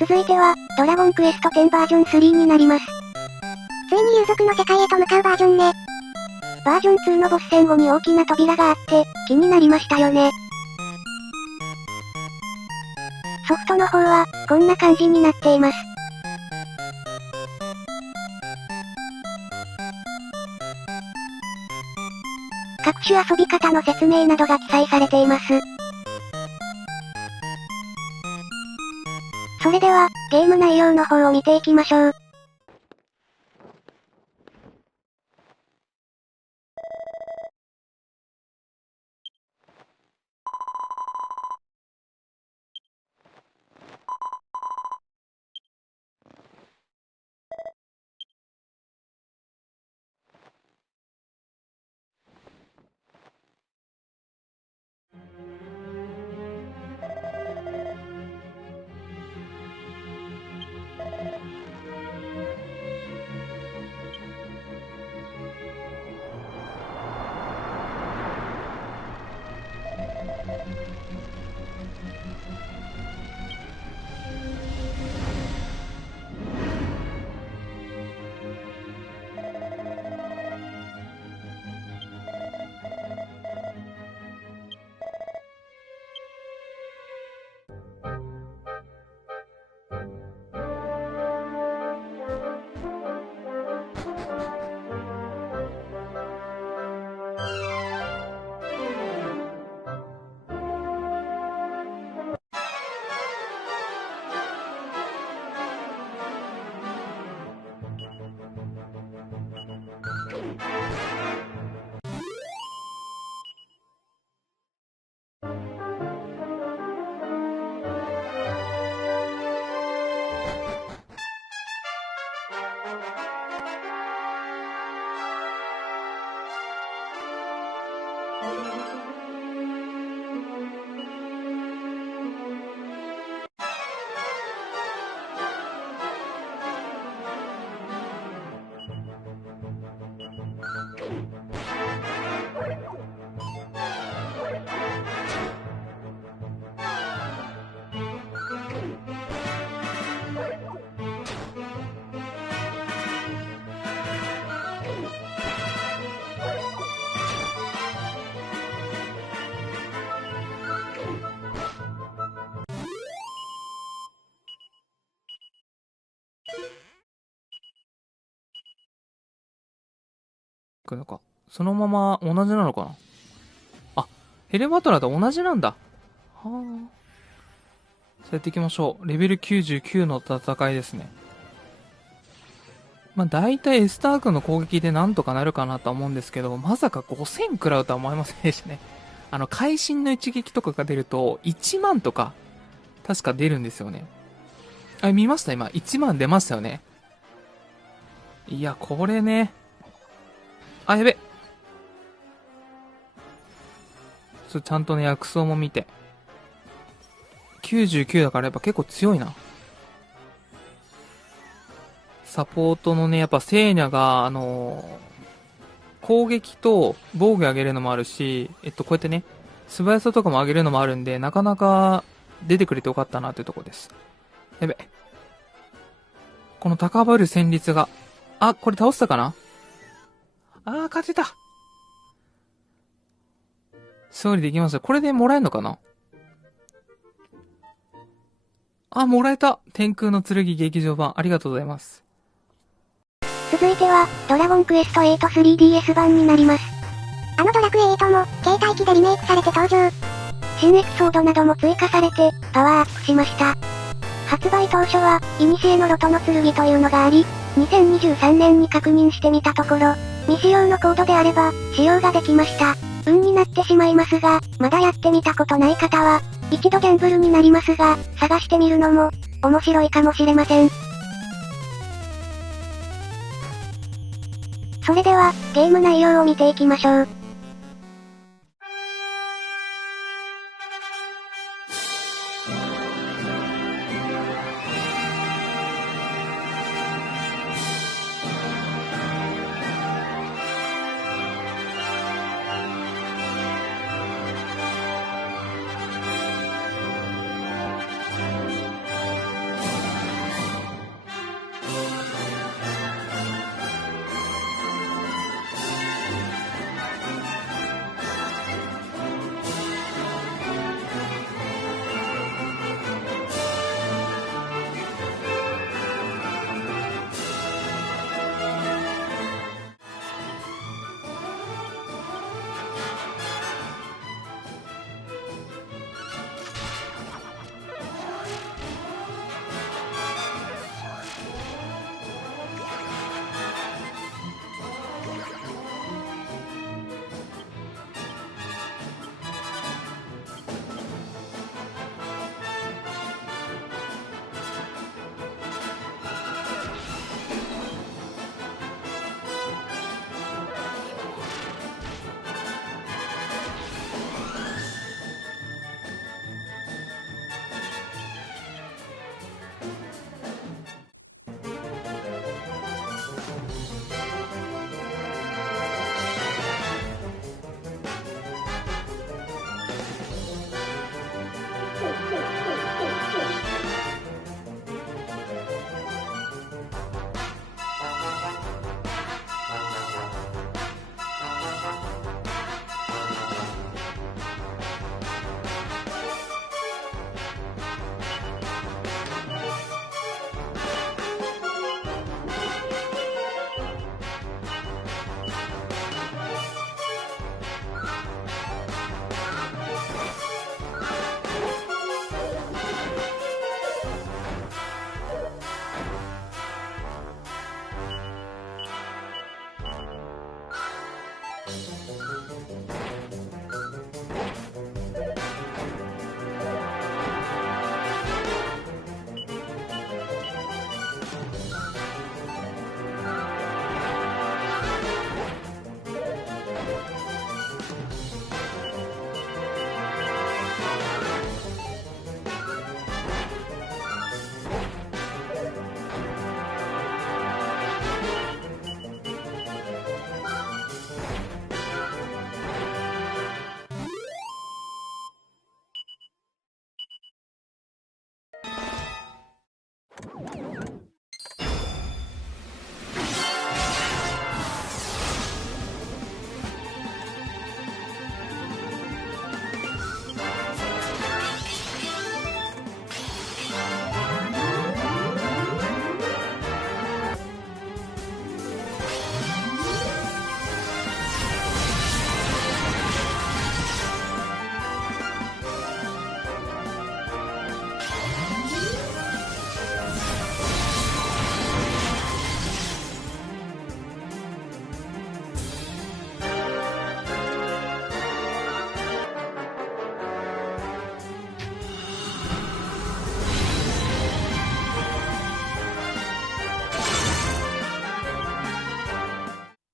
続いては、ドラゴンクエスト10バージョン3になります。ついに竜族の世界へと向かうバージョンね。バージョン2のボス戦後に大きな扉があって、気になりましたよね。ソフトの方は、こんな感じになっています。各種遊び方の説明などが記載されています。それでは、ゲーム内容の方を見ていきましょう。なんか、そのまま同じなのかなあ、ヘレバトラーと同じなんだ。はぁ。やっていきましょう。レベル99の戦いですね。まあ、大体エスタークの攻撃でなんとかなるかなと思うんですけど、まさか5000食らうとは思いませんでしたね。会心の一撃とかが出ると、1万とか、確か出るんですよね。あ、見ました今。1万出ましたよね。いや、これね。あ、やべ。ちゃんとね、薬草も見て。99だからやっぱ結構強いな。サポートのね、やっぱセーニャが、攻撃と防御上げるのもあるし、こうやってね、素早さとかも上げるのもあるんで、なかなか出てくれてよかったなってとこです。やべ。この高ぶる戦慄が。あ、これ倒したかな？勝てた。勝利できました。これでもらえるのかな？もらえた。天空の剣劇場版。ありがとうございます。続いては、ドラゴンクエスト8 3DS 版になります。ドラクエ8も、携帯機でリメイクされて登場。新エピソードなども追加されて、パワーアップしました。発売当初は、古のロトの剣というのがあり、2023年に確認してみたところ、未使用のコードであれば、使用ができました。運になってしまいますが、まだやってみたことない方は、一度ギャンブルになりますが、探してみるのも、面白いかもしれません。それでは、ゲーム内容を見ていきましょう。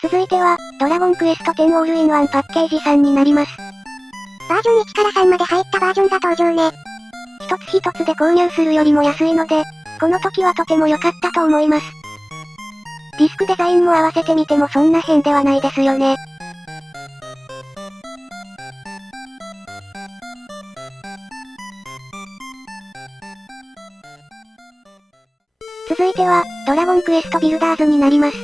続いては、ドラゴンクエスト10オールインワンパッケージ3になります。バージョン1から3まで入ったバージョンが登場ね。一つ一つで購入するよりも安いので、この時はとても良かったと思います。ディスクデザインも合わせてみてもそんな変ではないですよね。エストビルダーズになります。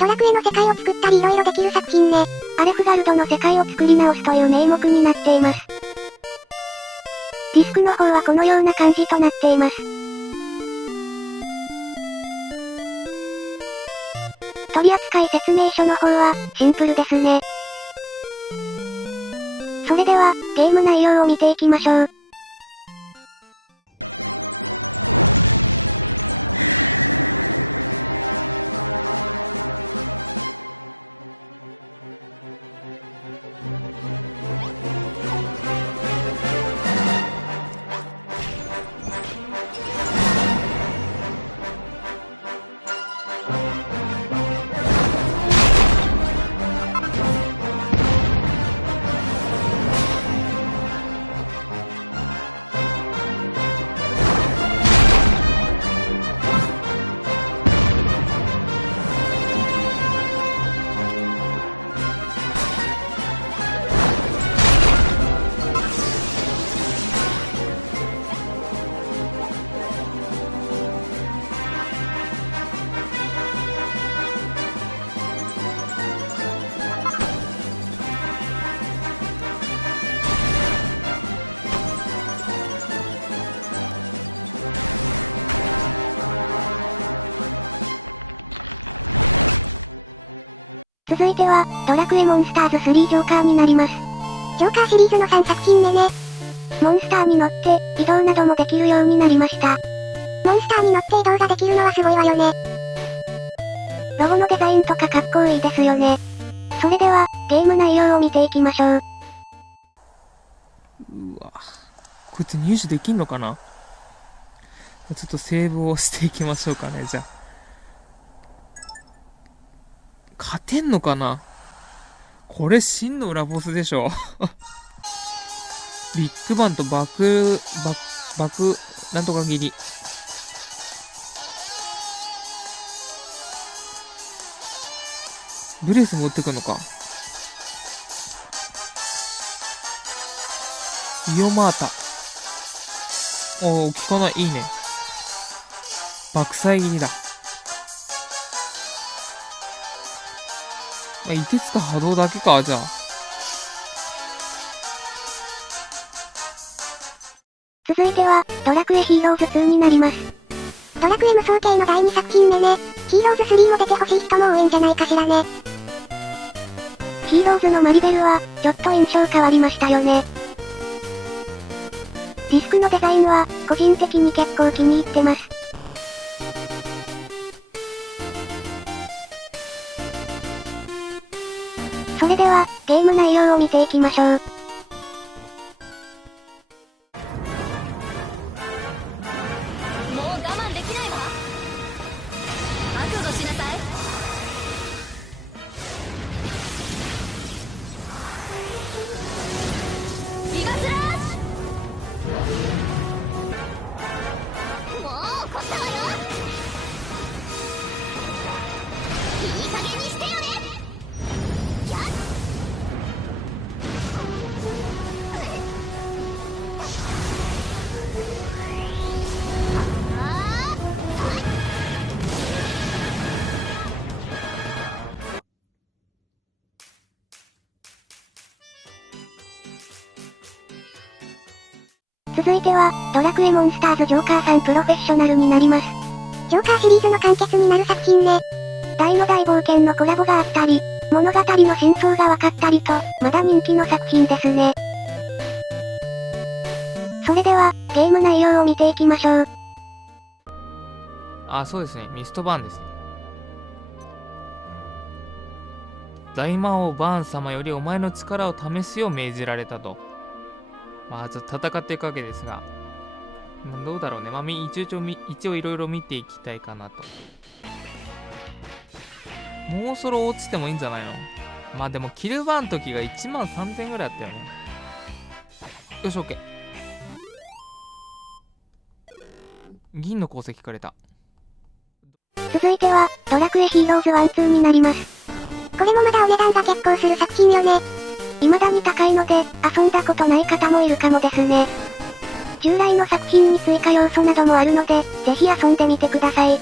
ドラクエの世界を作ったり色々できる作品ね。アレフガルドの世界を作り直すという名目になっています。ディスクの方はこのような感じとなっています。取扱説明書の方は、シンプルですね。それでは、ゲーム内容を見ていきましょう。続いては、ドラクエモンスターズ3ジョーカーになります。ジョーカーシリーズの3作品目ね。モンスターに乗って、移動などもできるようになりました。モンスターに乗って移動ができるのはすごいわよね。ロゴのデザインとかかっこいいですよね。それでは、ゲーム内容を見ていきましょう。うわ。こいつ入手できんのかな？ちょっとセーブをしていきましょうかね、じゃあ。勝てんのかな？これ真の裏ボスでしょ。ビッグバンと爆、なんとか切り。ブレスも打ってくんのか。イオマータ。効かない。いいね。爆砕切りだ。いてつか波動だけか、じゃあ。続いては、ドラクエヒーローズ2になります。ドラクエ無双系の第2作品目ね。ヒーローズ3も出てほしい人も多いんじゃないかしらね。ヒーローズのマリベルは、ちょっと印象変わりましたよね。ディスクのデザインは、個人的に結構気に入ってます。それでは、ゲーム内容を見ていきましょう。もう我慢できないわ。覚悟しなさい。ギガスラッシュ。もう怒ったわよ。いい加減にしてよね。やっ続いては、ドラクエモンスターズジョーカーさんプロフェッショナルになります。ジョーカーシリーズの完結になる作品ね。大の大冒険のコラボがあったり、物語の真相が分かったりと、まだ人気の作品ですね。それでは、ゲーム内容を見ていきましょう。あ、そうですね。ミストバーンですね。大魔王バーン様よりお前の力を試すよう命じられたと。まあ、ちょっと戦っていくわけですが。どうだろうね。まあ、一応いろいろ見ていきたいかなと。もうそろ落ちてもいいんじゃないの？まあでも、キルバーンの時が13000ぐらいあったよね。よし、OK。銀の鉱石くれた。続いては、ドラクエヒーローズ1、2になります。これもまだお値段が結構する作品よね。未だに高いので、遊んだことない方もいるかもですね。従来の作品に追加要素などもあるので、ぜひ遊んでみてください。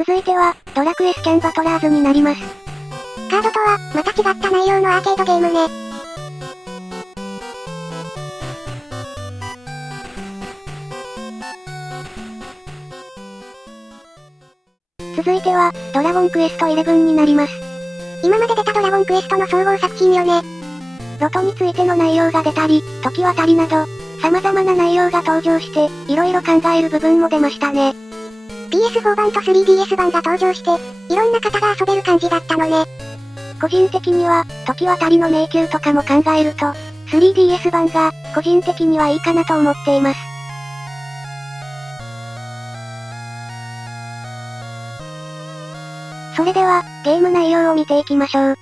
続いては、ドラクエスキャンバトラーズになります。カードとは、また違った内容のアーケードゲームね。続いては、ドラゴンクエスト11になります。今まで出たドラゴンクエストの総合作品よね。ロトについての内容が出たり、時渡りなど、様々な内容が登場して、色々考える部分も出ましたね。PS4 版と 3DS 版が登場して、いろんな方が遊べる感じだったのね。個人的には、時渡りの迷宮とかも考えると、3DS 版が、個人的にはいいかなと思っています。それでは、ゲーム内容を見ていきましょう。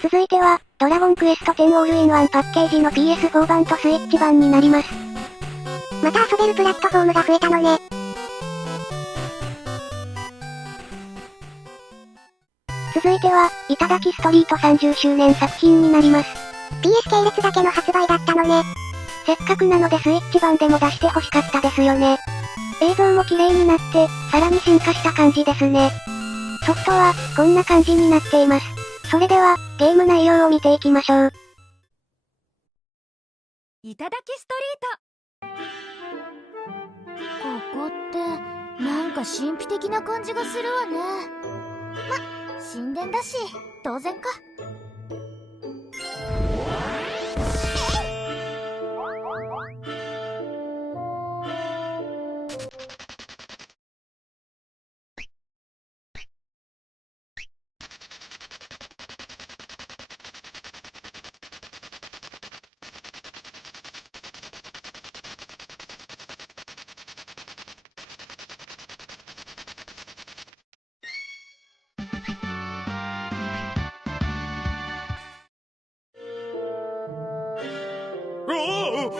続いては、ドラゴンクエスト10オールインワンパッケージの PS4 版とスイッチ版になります。また遊べるプラットフォームが増えたのね。続いては、いただきストリート30周年作品になります。PS 系列だけの発売だったのね。せっかくなのでスイッチ版でも出して欲しかったですよね。映像も綺麗になって、さらに進化した感じですね。ソフトは、こんな感じになっています。それでは、ゲーム内容を見ていきましょう。いただきストリート。ここって、なんか神秘的な感じがするわね。ま、神殿だし、当然か。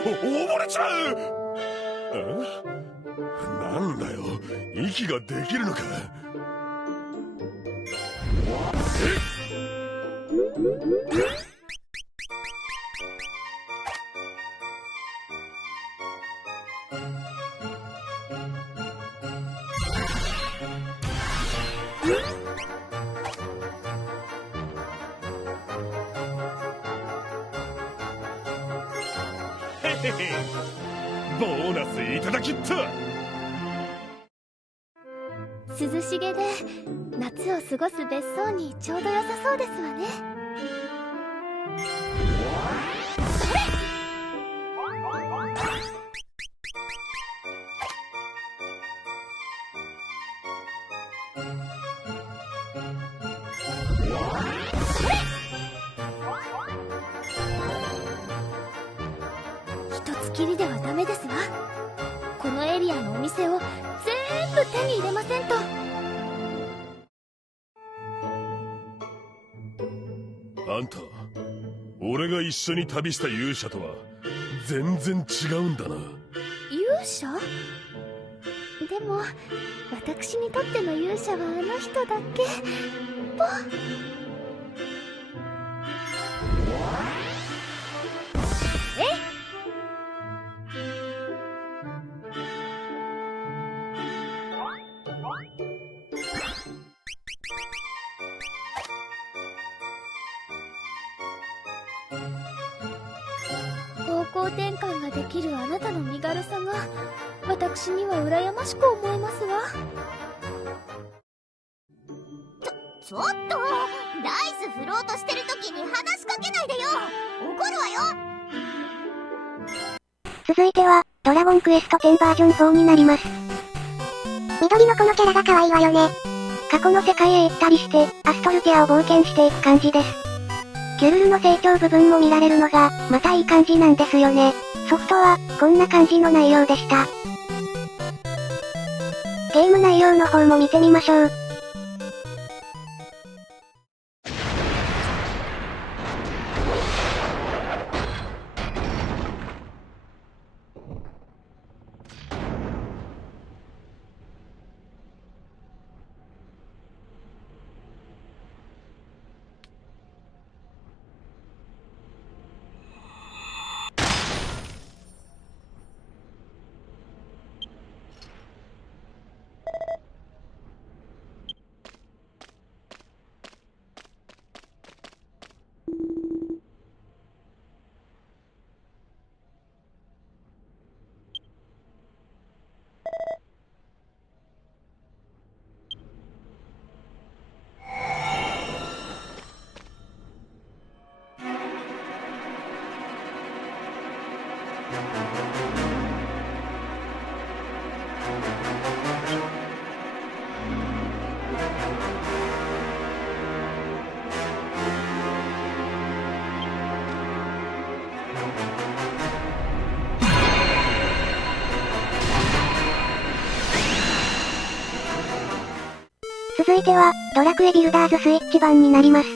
溺れちまう。なんだよ、息ができるのか。ボーナスいただきった。涼しげで夏を過ごす別荘にちょうど良さそうですわね。一つきりではダメですわ。このエリアのお店を全部手に入れませんと。あんた、俺が一緒に旅した勇者とは全然違うんだな。勇者？ででも私にとっての勇者はあの人だけ方向転換ができるあなたの身軽さが私には羨ましく思えますわ。ちょっとダイス振ろうとしてる時に話しかけないでよ。怒るわよ。続いては、ドラゴンクエスト10バージョン4になります。緑のこのキャラが可愛いわよね。過去の世界へ行ったりして、アストルティアを冒険していく感じです。キュルルの成長部分も見られるのが、またいい感じなんですよね。ソフトは、こんな感じの内容でした。ゲーム内容の方も見てみましょう。続いては、ドラクエビルダーズスイッチ版になります。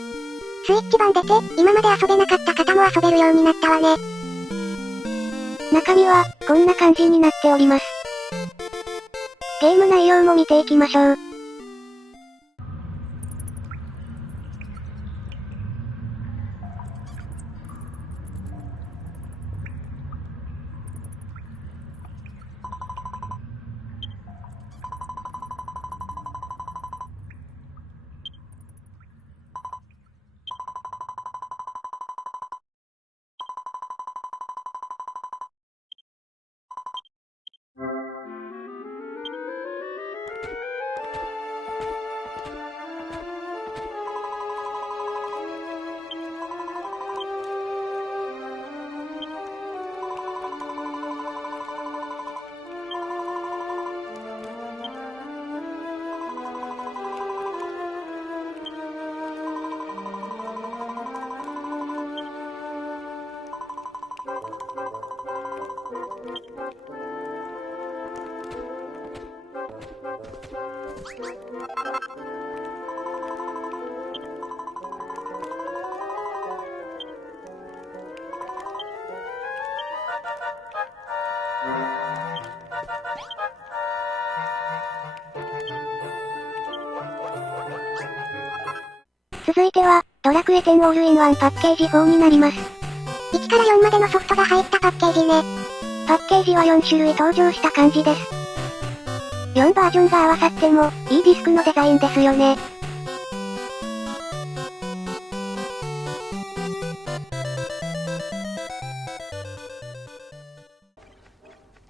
スイッチ版出て、今まで遊べなかった方も遊べるようになったわね。中身は、こんな感じになっております。ゲーム内容も見ていきましょう。続いては、ドラクエ10オールインワンパッケージ4になります。1から4までのソフトが入ったパッケージね。パッケージは4種類登場した感じです。4バージョンが合わさっても、いいディスクのデザインですよね。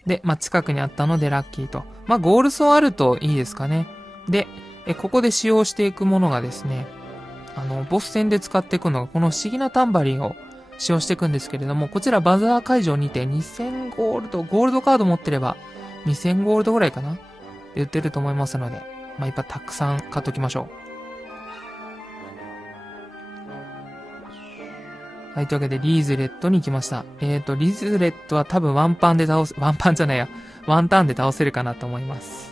で、近くにあったのでラッキーと。ゴールソーあるといいですかね。で、ここで使用していくものがですね、ボス戦で使っていくのがこの不思議なタンバリンを使用していくんですけれども、こちらバザー会場にて2000ゴールドカード持ってれば2000ゴールドぐらいかなで売ってると思いますので、いっぱいたくさん買っときましょう。はい、というわけでリーズレットに行きました。リーズレットは多分ワンターンで倒せるかなと思います。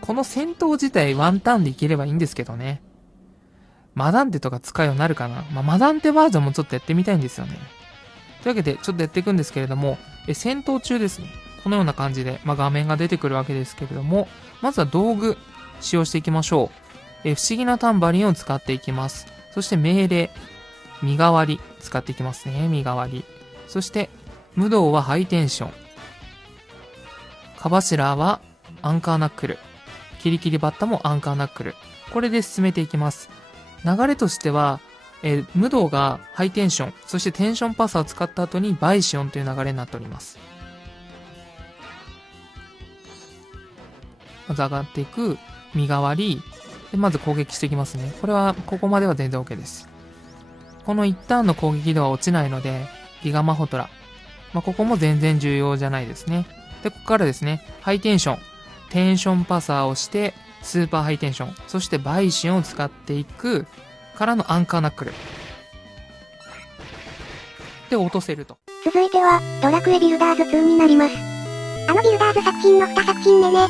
この戦闘自体ワンターンでいければいいんですけどね。マダンテとか使うようになるかな。マダンテバージョンもちょっとやってみたいんですよね。というわけで、ちょっとやっていくんですけれども、戦闘中ですね。このような感じで、画面が出てくるわけですけれども、まずは道具、使用していきましょう。不思議なタンバリンを使っていきます。そして命令、身代わり、使っていきますね。身代わり。そして、無道はハイテンション。カバシラはアンカーナックル。キリキリバッタもアンカーナックル。これで進めていきます。流れとしては、無道がハイテンション、そしてテンションパサーを使った後にバイシオンという流れになっております。まず上がっていく、身代わり、でまず攻撃していきますね。これは、ここまでは全然 OK です。この一ターンの攻撃では落ちないので、ギガマホトラ。ここも全然重要じゃないですね。で、ここからですね、ハイテンション、テンションパサーをして、スーパーハイテンション、そしてバイシオンを使っていく、からのアンカーナックル。で、落とせると。続いては、ドラクエビルダーズ2になります。あのビルダーズ作品の2作品目ね。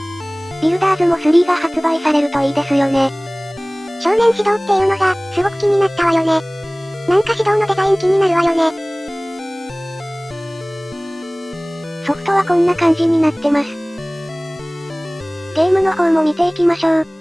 ビルダーズも3が発売されるといいですよね。少年指導っていうのが、すごく気になったわよね。なんか指導のデザイン気になるわよね。ソフトはこんな感じになってます。ゲームの方も見ていきましょう。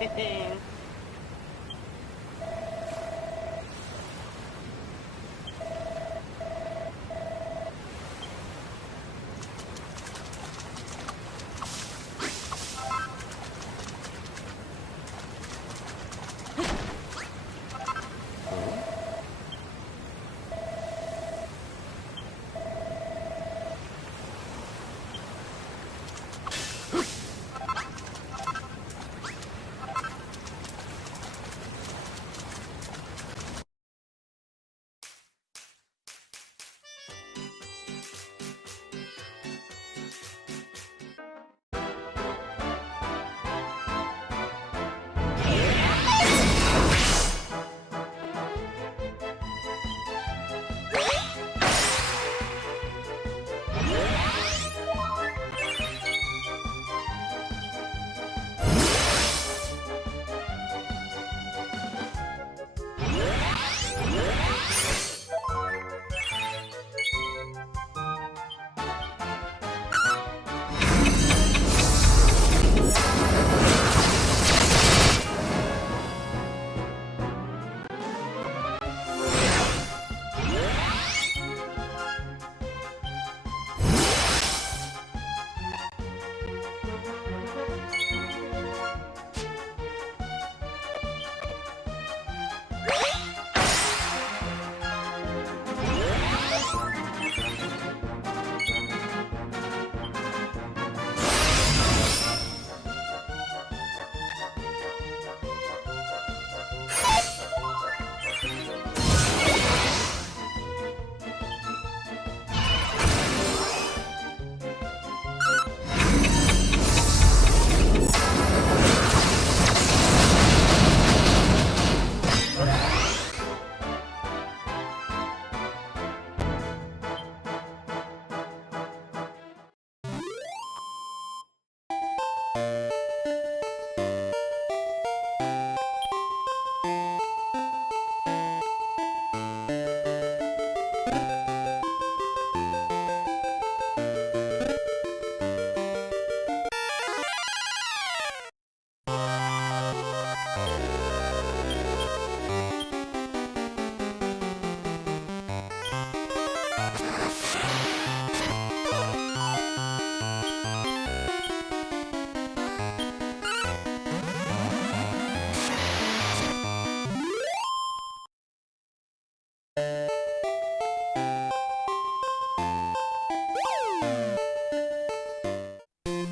へへん。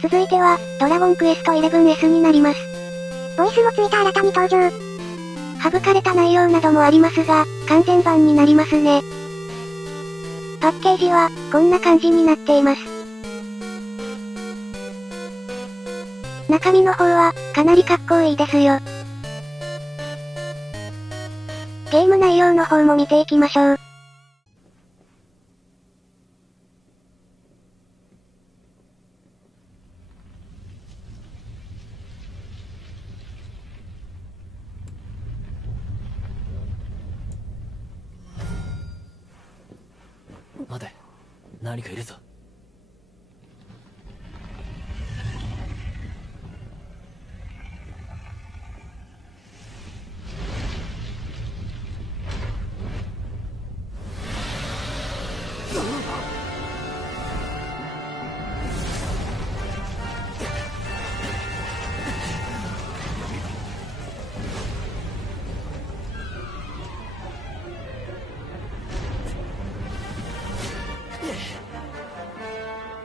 続いては、ドラゴンクエスト 11S になります。ボイスもついた新たに登場。省かれた内容などもありますが、完全版になりますね。パッケージは、こんな感じになっています。中身の方は、かなりかっこいいですよ。ゲーム内容の方も見ていきましょう。待て、何かいるぞ。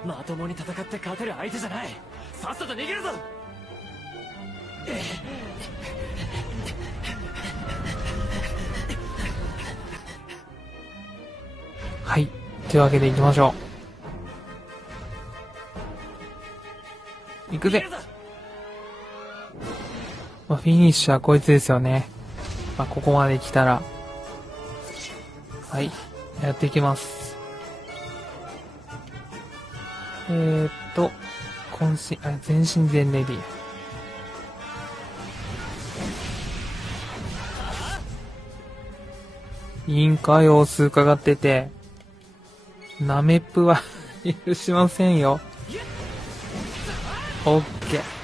まともに戦って勝てる相手じゃない。さっさと逃げるぞ。はい。というわけで行きましょう。行くぜ。まあ、フィニッシュはこいつですよね。まあ、ここまで来たら。はい。やっていきます。全身全レディ。委員会様子伺ってて、ナメップは許しませんよ。オッケー。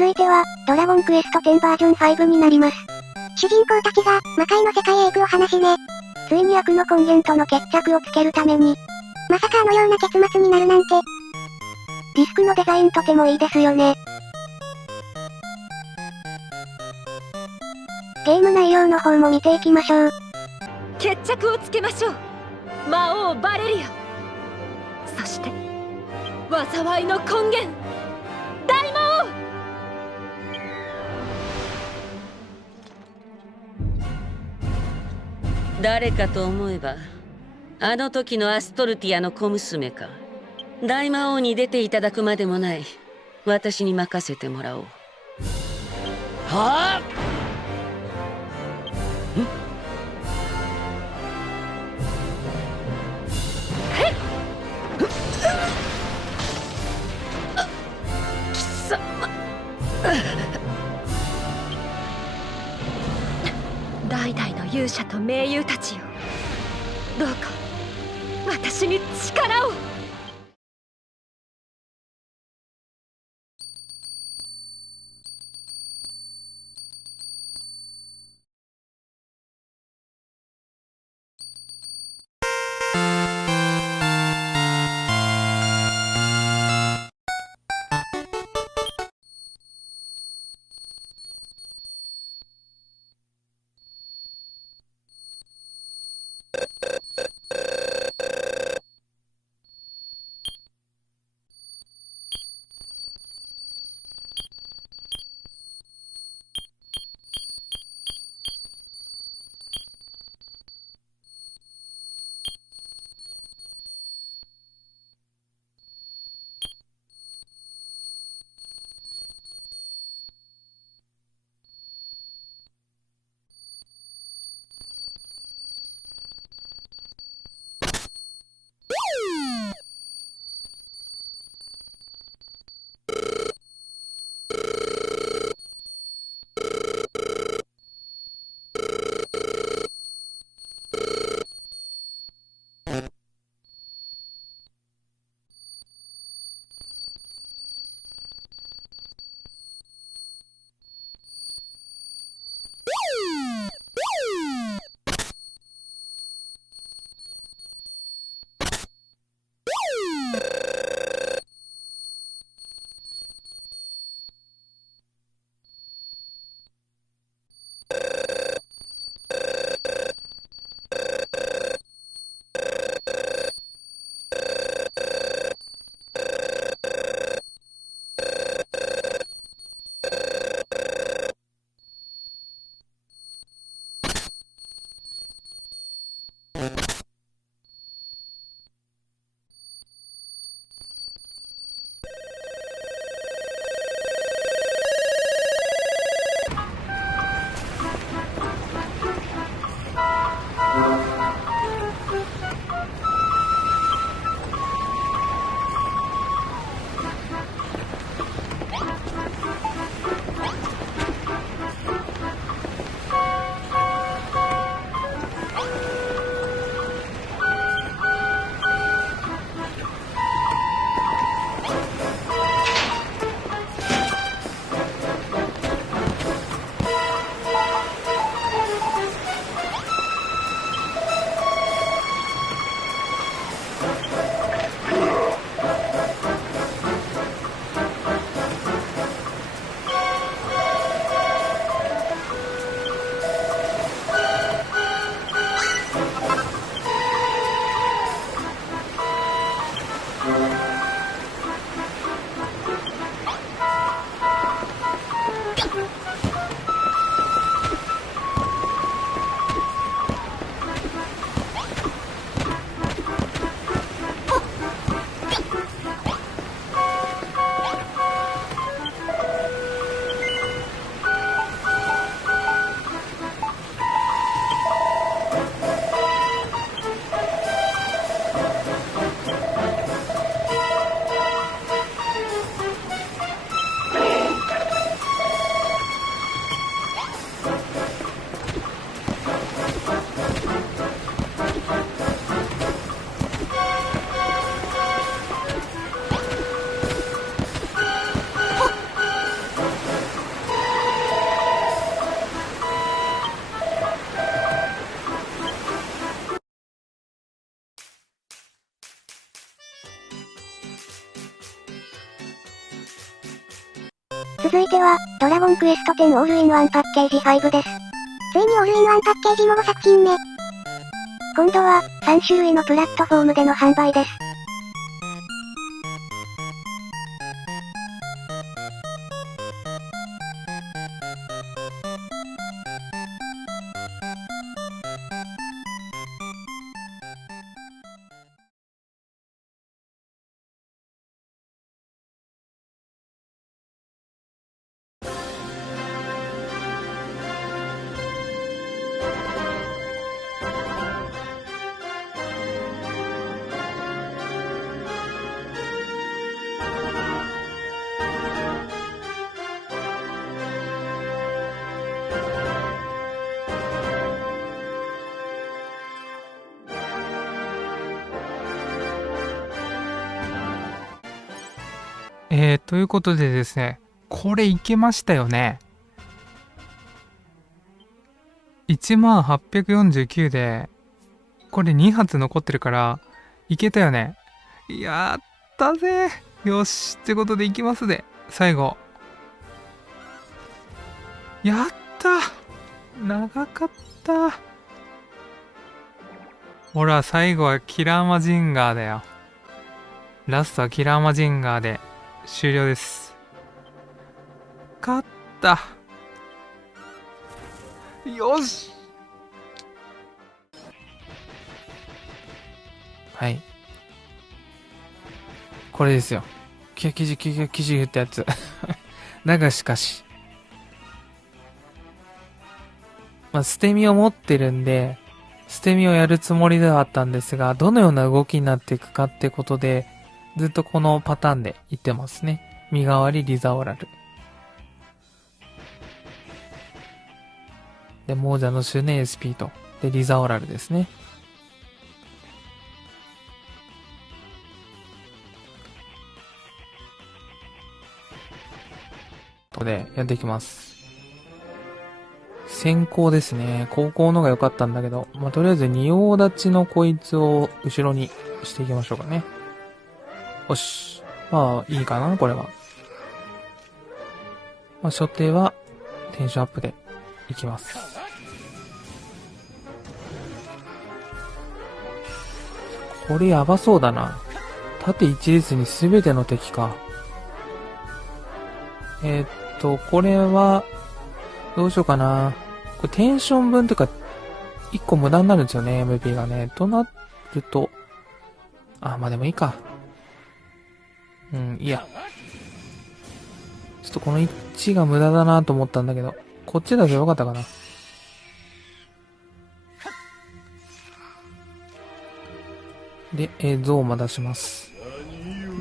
続いては、ドラゴンクエスト10バージョン5になります。主人公たちが、魔界の世界へ行くお話ね。ついに悪の根源との決着をつけるために、まさかあのような結末になるなんて。ディスクのデザインとてもいいですよね。ゲーム内容の方も見ていきましょう。決着をつけましょう、魔王バレリア。そして災いの根源、大魔王。誰かと思えばあの時のアストルティアの小娘か。大魔王に出ていただくまでもない。私に任せてもらおう。はあ。貴様。代々の勇者と盟友たちよ、どうか私に力を。続いては、ドラゴンクエスト10オールインワンパッケージ5です。ついにオールインワンパッケージも5作品目。今度は、3種類のプラットフォームでの販売です。ということでですね、これいけましたよね。1849で、これ2発残ってるから、いけたよね。やったぜ。よし。ってことでいきますで。最後。やった。長かった。ほら、最後はキラーマジンガーだよ。ラストはキラーマジンガーで終了です。勝った。よし。はい。これですよ。99ってやつ。だがしかし。まあ、捨て身を持ってるんで、捨て身をやるつもりではあったんですが、どのような動きになっていくかってことで、ずっとこのパターンで言ってますね。身代わりリザオラル。で、亡者のシュネースピート。で、リザオラルですね。とで、やっていきます。先行ですね。後攻のが良かったんだけど、まあ、とりあえず仁王立ちのこいつを後ろにしていきましょうかね。よし。まあ、いいかな、これは。まあ、初手は、テンションアップでいきます。これやばそうだな。縦一列に全ての敵か。これは、どうしようかな。これテンション分というか、1個無駄になるんですよね、MP がね。となると、まあでもいいか。いいや。ちょっとこの1が無駄だなと思ったんだけど、こっちだとよかったかな。で、ゾウマ出します。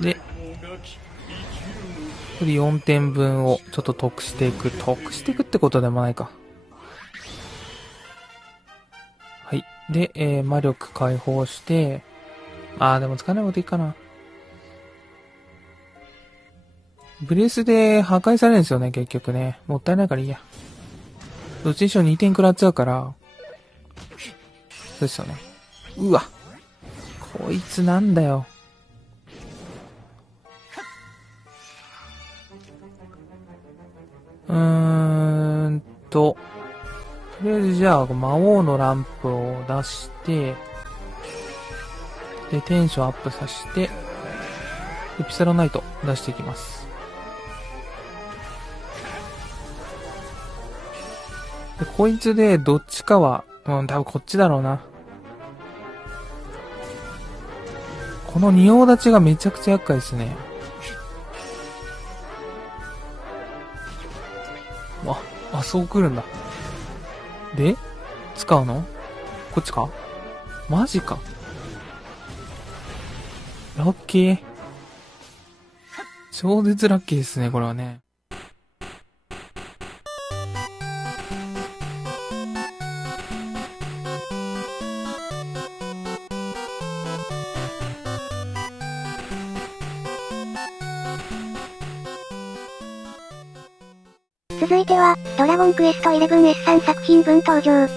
で、これ4点分をちょっと得していく。得していくってことでもないか。はい。で、魔力解放して、でも使わないこといいかな。ブレスで破壊されるんですよね、結局ね。もったいないからいいや。どっちにしろ2点食らっちゃうから。そうですよね。うわ。こいつなんだよ。とりあえずじゃあ、魔王のランプを出して、で、テンションアップさせて、エピサロナイト出していきます。で、こいつでどっちかは、多分こっちだろうな。この仁王立ちがめちゃくちゃ厄介ですね。そう来るんだ。で、使うの？こっちか？マジか。ラッキー。超絶ラッキーですね、これはね。続いては、ドラゴンクエスト 11S3 作品分登場。ス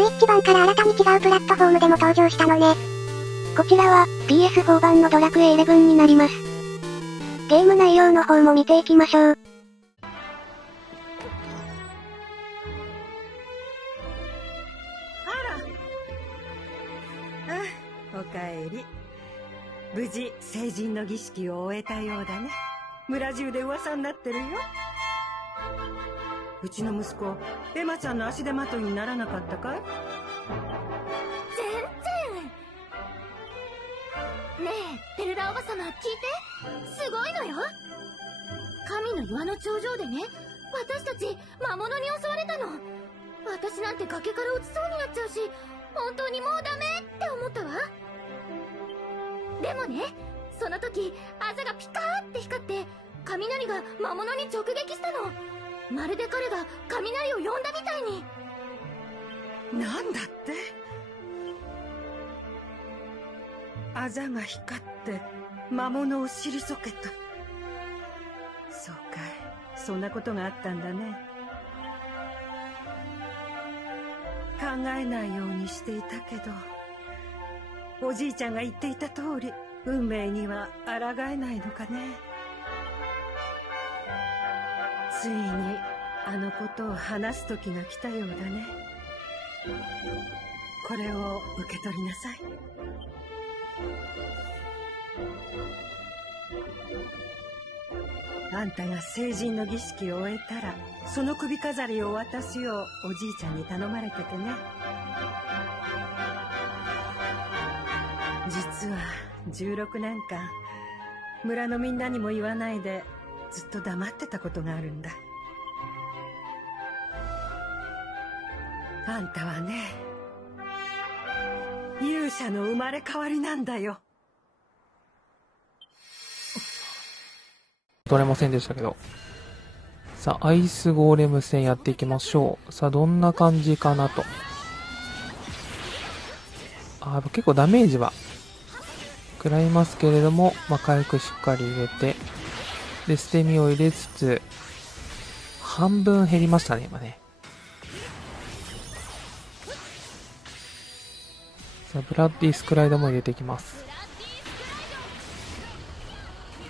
イッチ版から新たに違うプラットフォームでも登場したのね。こちらは、PS4 版のドラクエ11になります。ゲーム内容の方も見ていきましょう。おかえり。無事成人の儀式を終えたようだね。村中で噂になってるよ。うちの息子エマちゃんの足手まといにならなかったかい？全然。ねえベルダおばさま、聞いて。すごいのよ。神の岩の頂上でね、私たち魔物に襲われたの。私なんて崖から落ちそうになっちゃうし、本当にもうダメって思ったわ。でもね、その時あざがピカーって光って雷が魔物に直撃したの。まるで彼が雷を呼んだみたいに。なんだって？あざが光って魔物を退けた。そうかい、そんなことがあったんだね。考えないようにしていたけど、おじいちゃんが言っていた通り、運命には抗えないのかね。ついにあのことを話す時が来たようだね。これを受け取りなさい。あんたが成人の儀式を終えたら、その首飾りを渡すようおじいちゃんに頼まれててね。実は16年間村のみんなにも言わないでずっと黙ってたことがあるんだ。あんたはね、勇者の生まれ変わりなんだよ。取れませんでしたけど。さあ、アイスゴーレム戦やっていきましょう。さあ、どんな感じかなと。結構ダメージは食らいますけれども、回復しっかり入れて、で、捨て身を入れつつ、半分減りましたね、今ね。さあ、ブラッディスクライドも入れていきます。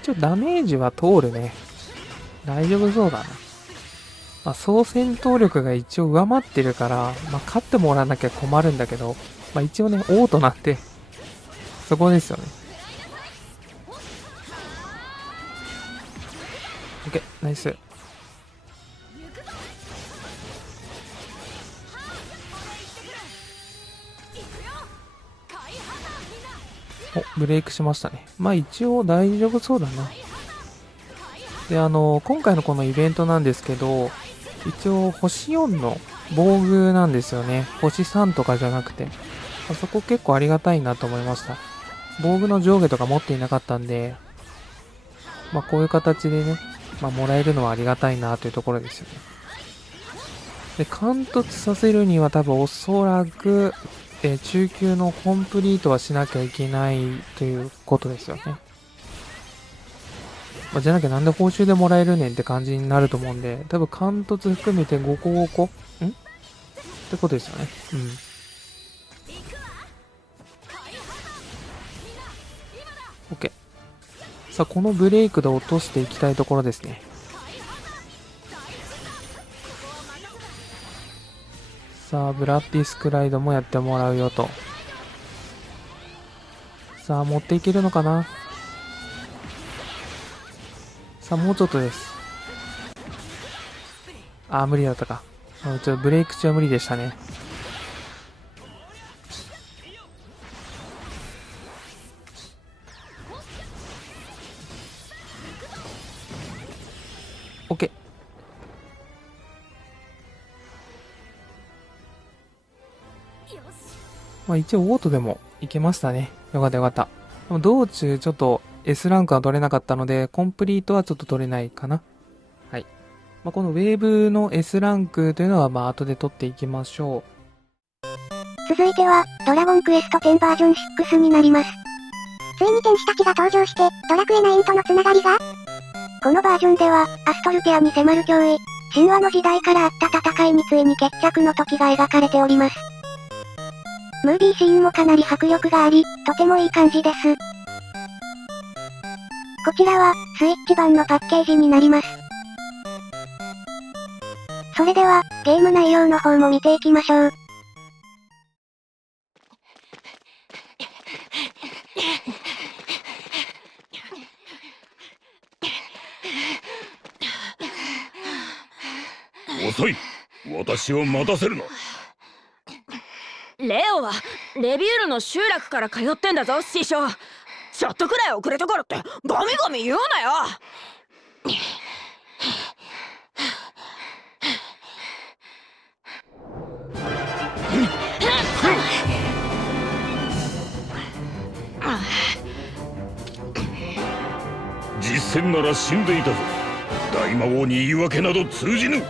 一応ダメージは通るね。大丈夫そうだな。総戦闘力が一応上回ってるから、勝ってもらわなきゃ困るんだけど、一応ね、オートなんて、そこですよね。OK、ナイス。お、ブレイクしましたね。一応大丈夫そうだな。で、今回のこのイベントなんですけど、一応星4の防具なんですよね。星3とかじゃなくて。そこ結構ありがたいなと思いました。防具の上下とか持っていなかったんで、こういう形でね、もらえるのはありがたいなというところですよね。で、貫突させるには多分おそらく、中級のコンプリートはしなきゃいけないということですよね。じゃなきゃなんで報酬でもらえるねんって感じになると思うんで、多分貫突含めて5個5個ってことですよね。うん。OK。さあ、このブレイクで落としていきたいところですね。さあ、ブラッディスクライドもやってもらうよと。さあ、持っていけるのかな。さあ、もうちょっとです。無理だったか。ちょっとブレイク中は無理でしたね。OK。一応オートでもいけましたね。よかったよかった。でも道中ちょっと S ランクは取れなかったので、コンプリートはちょっと取れないかな。はい。このウェーブの S ランクというのは後で取っていきましょう。続いては、ドラゴンクエスト10バージョン6になります。ついに天使たちが登場して、ドラクエ9とのつながりが？このバージョンでは、アストルテアに迫る脅威、神話の時代からあった戦いについに決着の時が描かれております。ムービーシーンもかなり迫力があり、とてもいい感じです。こちらは、スイッチ版のパッケージになります。それでは、ゲーム内容の方も見ていきましょう。遅い。私を待たせるな。レオはレビュールの集落から通ってんだぞ師匠。ちょっとくらい遅れたからってガミガミ言うなよ。実戦なら死んでいたぞ。大魔王に言い訳など通じぬ。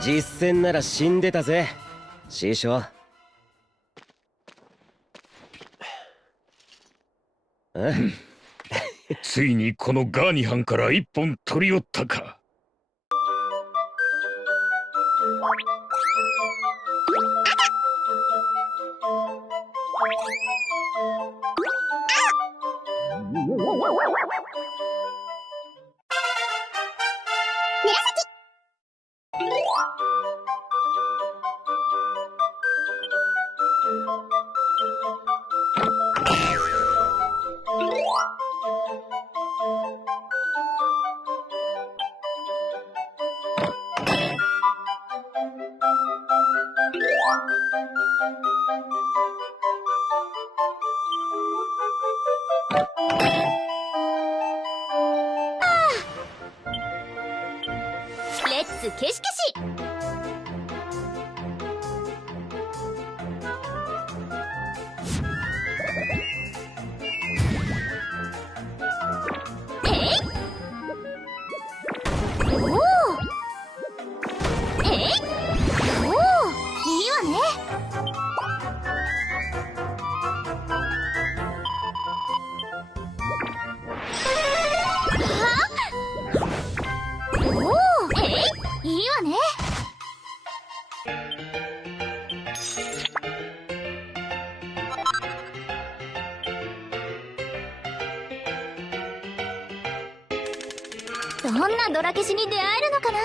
実戦なら死んでたぜ師匠。ついにこのガーニハンから一本取り寄ったか。レッツケシケシ。どんなドラ消しに出会えるのかな。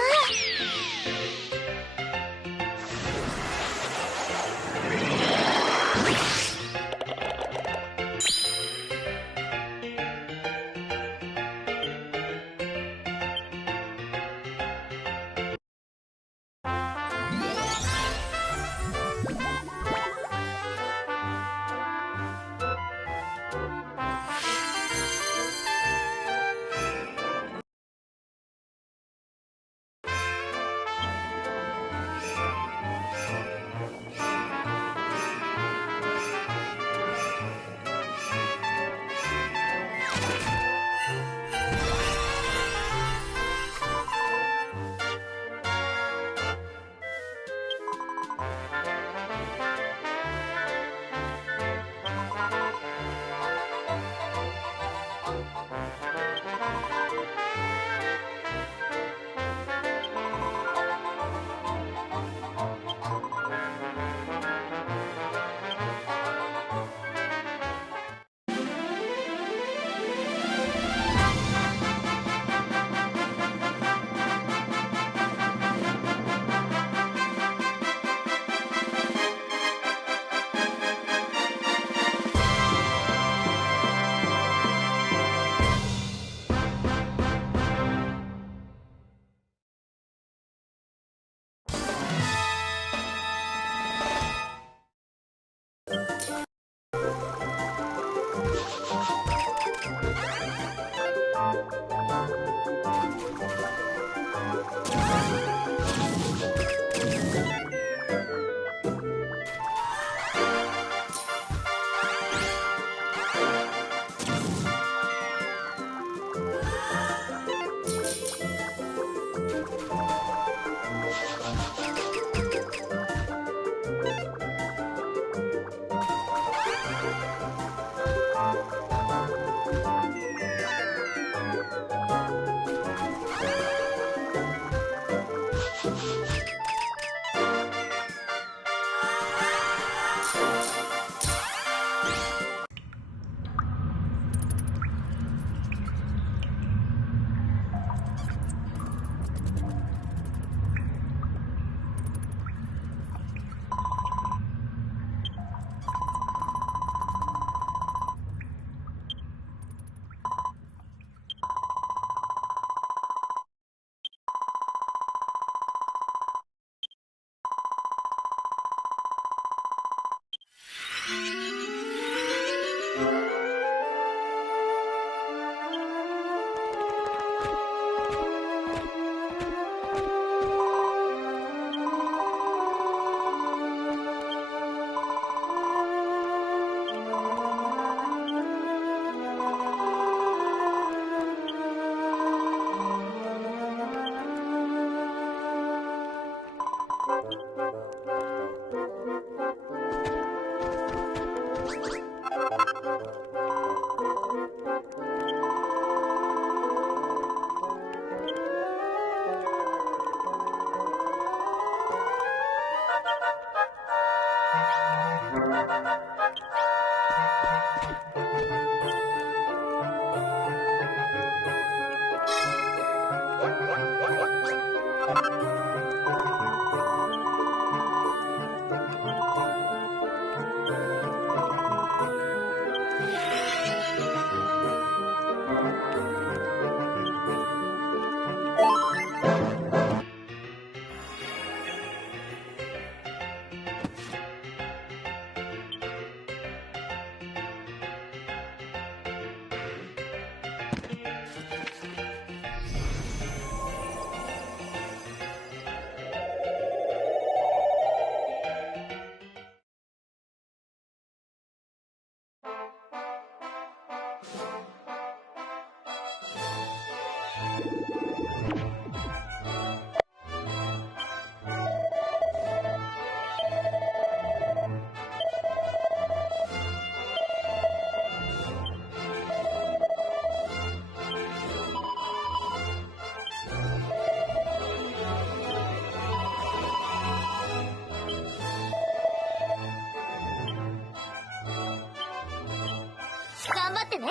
頑張ってね。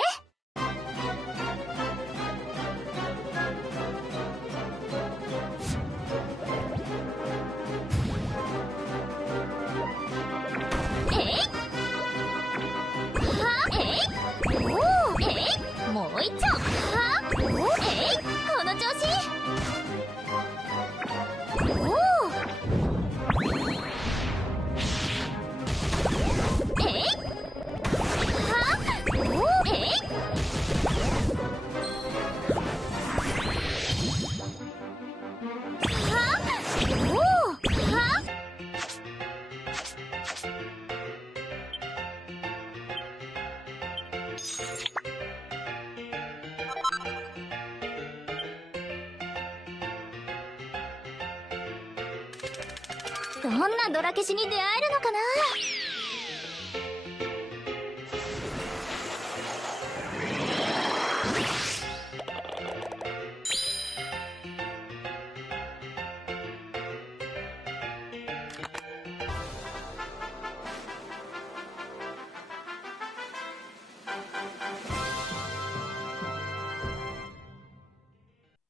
もう一丁。この調子。どんなドラ消しに出会えるのかな。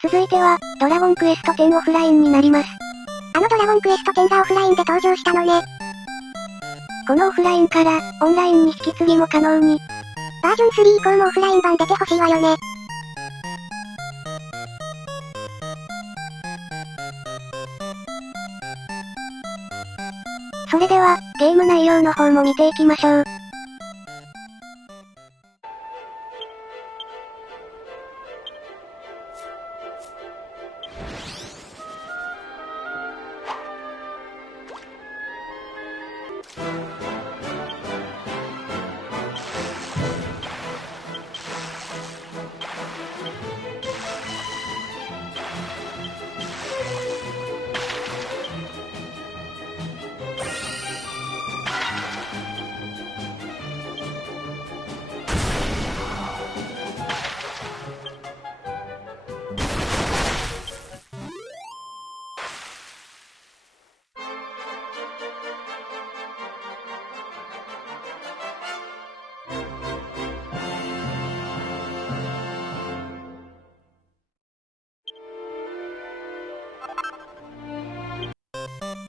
続いては、ドラゴンクエスト10オフラインになります。ドラゴンクエスト10がオフラインで登場したのね。このオフラインから、オンラインに引き継ぎも可能に。バージョン3以降もオフライン版出てほしいわよね。それでは、ゲーム内容の方も見ていきましょう。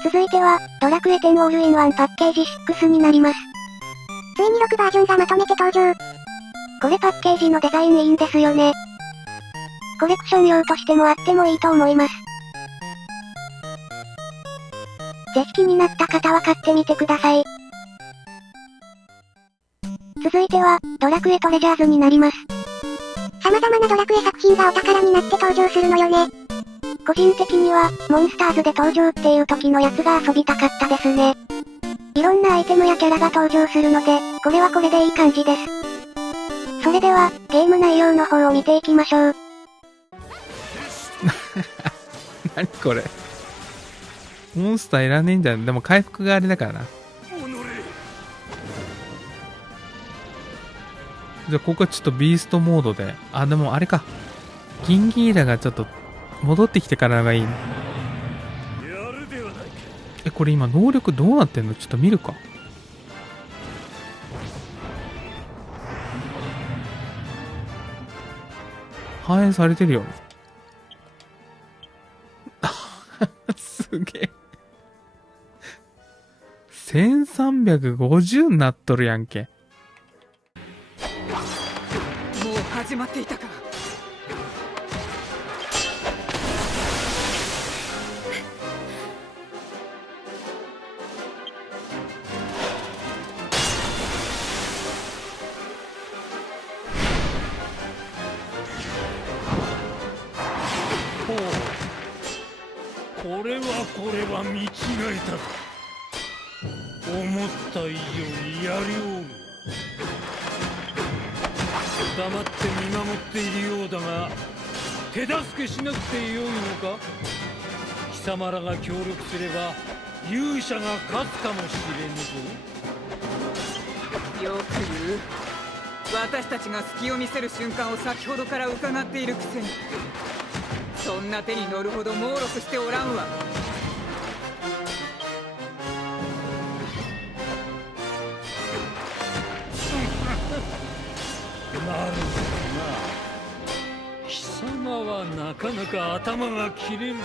続いては、ドラクエ10オールインワンパッケージ6になります。ついに6バージョンがまとめて登場。これパッケージのデザインいいんですよね。コレクション用としてもあってもいいと思います。ぜひ気になった方は買ってみてください。続いては、ドラクエトレジャーズになります。様々なドラクエ作品がお宝になって登場するのよね。個人的には、モンスターズで登場っていう時のやつが遊びたかったですね。いろんなアイテムやキャラが登場するので、これはこれでいい感じです。それでは、ゲーム内容の方を見ていきましょう。何これ。モンスターいらねえんだよ。でも回復があれだからな。じゃあここはちょっとビーストモードで。あ、でもあれか。ギンギーラがちょっと戻ってきてからがいい。これ今能力どうなってんの？ちょっと見るか。反映されてるよ。すげえ。1350になっとるやんけ。もう始まっていたか。これは見違えたぞ。思った以上にやりおう。黙って見守っているようだが、手助けしなくてよいのか。貴様らが協力すれば勇者が勝つかもしれぬぞ。よく言う。私たちが隙を見せる瞬間を先ほどから伺っているくせに、そんな手に乗るほど猛録しておらんわ。なるほどな。貴様はなかなか頭が切れるぞ。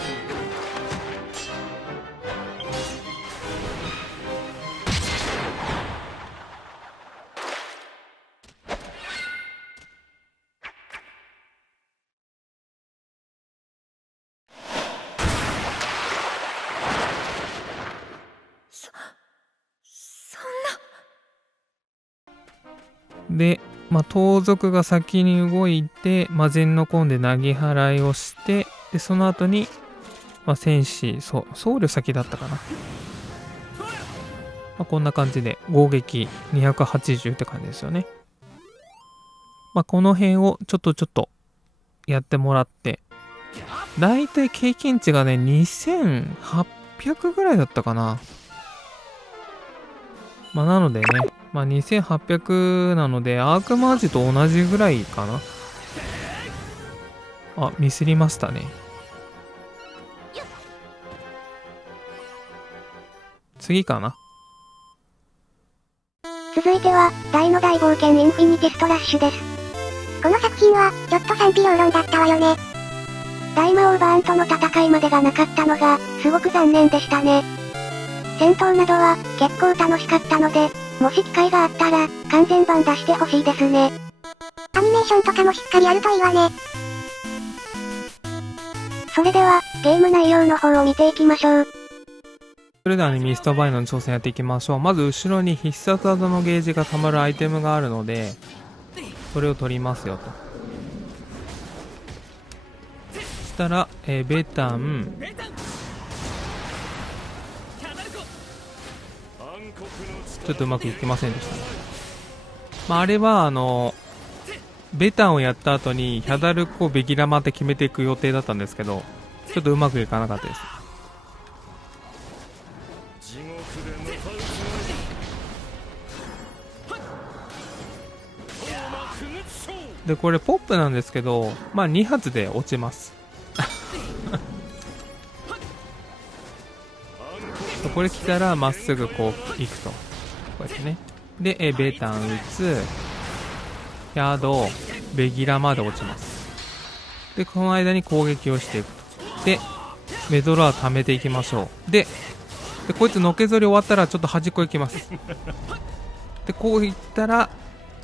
で、盗賊が先に動いて、禅のコンで投げ払いをして、で、その後に、戦士、僧侶先だったかな。こんな感じで、合撃280って感じですよね。この辺をちょっとやってもらって、だいたい経験値がね、2800ぐらいだったかな。なのでね、2800なので、アークマージと同じぐらいかな。あ、ミスりましたね。次かな。続いては、大の大冒険インフィニティストラッシュです。この作品は、ちょっと賛否両論だったわよね。大魔王バーンとの戦いまでがなかったのが、すごく残念でしたね。戦闘などは、結構楽しかったので、もし機会があったら、完全版出してほしいですね。アニメーションとかもしっかりあるといいわね。それでは、ゲーム内容の方を見ていきましょう。それではね、ミストバイノの挑戦やっていきましょう。まず後ろに必殺技のゲージが溜まるアイテムがあるので、それを取りますよと。そしたら、ベタン、ちょっとうまくいきませんでしたね。あれはベタンをやった後にヒャダルコベギラマって決めていく予定だったんですけど、ちょっとうまくいかなかったです。で、これポップなんですけど、2発で落ちます。これ来たらまっすぐこう行くと。こうやってね。で、ベタン打つ。ヒャド、ベギラまで落ちます。で、この間に攻撃をしていくと。で、メドラー貯めていきましょう。で、こいつのけぞり終わったらちょっと端っこ行きます。で、こういったら、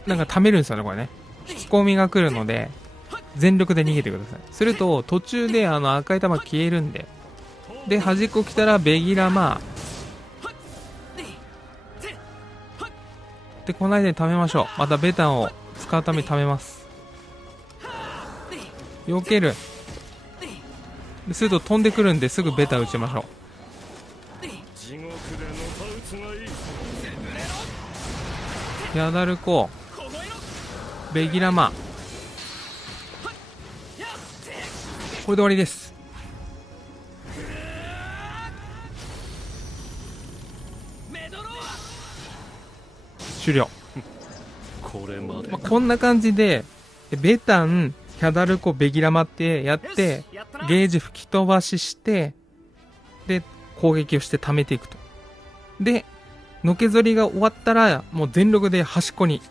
なんか貯めるんですよね、これね。引き込みが来るので、全力で逃げてください。すると、途中で赤い玉消えるんで。で、端っこ来たらベギラマで、この間に貯めましょう。またベタンを使うために貯めます。避ける。すると飛んでくるんで、すぐベタン打ちましょう。ヒャダルコ、ベギラマ。これで終わりです。終了。これまで、こんな感じでベタン、ヒャダルコ、ベギラマってやってゲージ吹き飛ばしして、で攻撃をして溜めていくと。でのけぞりが終わったらもう全力で端っこに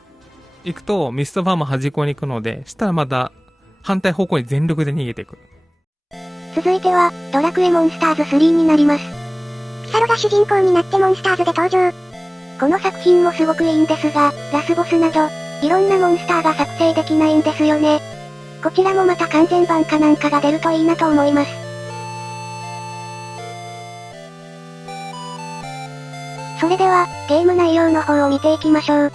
行くとミストバーも端っこに行くので、したらまた反対方向に全力で逃げていく。続いては、ドラクエモンスターズ3になります。ピサロが主人公になってモンスターズで登場。この作品もすごくいいんですが、ラスボスなど、いろんなモンスターが作成できないんですよね。こちらもまた完全版かなんかが出るといいなと思います。それでは、ゲーム内容の方を見ていきましょう。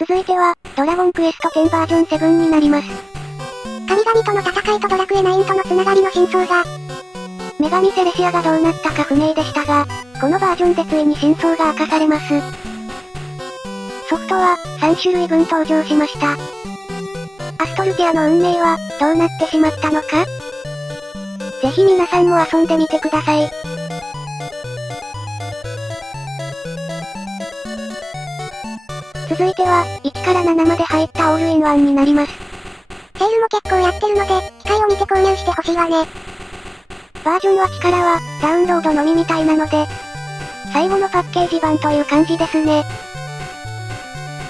続いては、ドラゴンクエスト10バージョン7になります。神々との戦いとドラクエ9とのつながりの真相が、女神セレシアがどうなったか不明でしたが、このバージョンでついに真相が明かされます。ソフトは、3種類分登場しました。アストルティアの運命は、どうなってしまったのか？ぜひ皆さんも遊んでみてください。続いては、1から7まで入ったオールインワンになります。セールも結構やってるので、機会を見て購入してほしいわね。バージョン1からは、ダウンロードのみみたいなので、最後のパッケージ版という感じですね。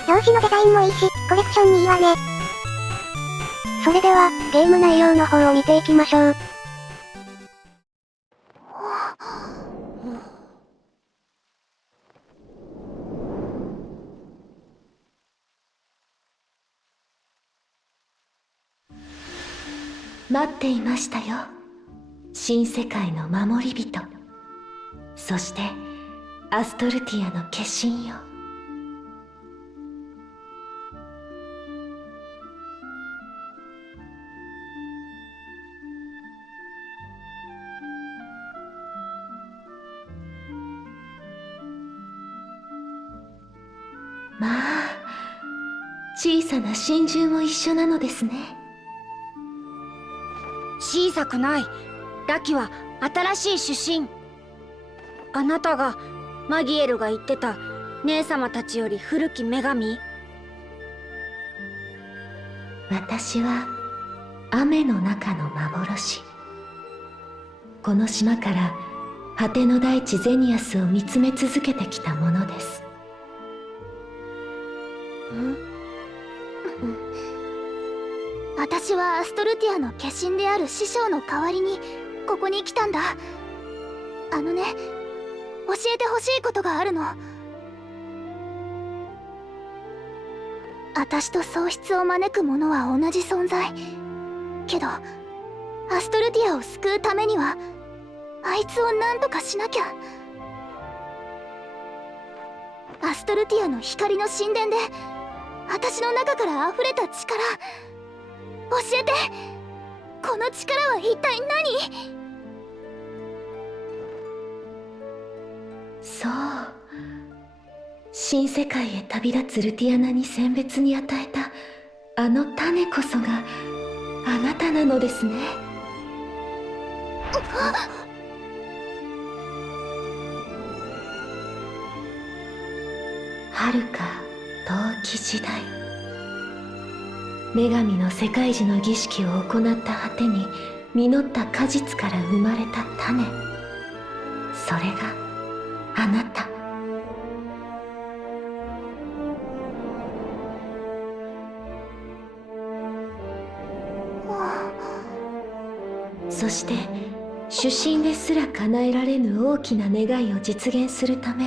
表紙のデザインもいいし、コレクションにいいわね。それでは、ゲーム内容の方を見ていきましょう。待っていましたよ。新世界の守り人。そして、アストルティアの化身よ。まあ、小さな真珠も一緒なのですね。小さくない。ラキは新しい主神。あなたがマギエルが言ってた姉様たちより古き女神？私は雨の中の幻。この島から果ての大地ゼニアスを見つめ続けてきたものです。私はアストルティアの化身である師匠の代わりにここに来たんだ。教えてほしいことがあるの。私と喪失を招く者は同じ存在。けどアストルティアを救うためにはあいつを何とかしなきゃ。アストルティアの光の神殿で私の中から溢れた力、教えて。この力は一体何？そう、新世界へ旅立つルティアナに選別に与えたあの種こそがあなたなのですね。遥か遠き時代、女神の世界樹の儀式を行った果てに実った果実から生まれた種、それがあなた。そして主神ですら叶えられぬ大きな願いを実現するため、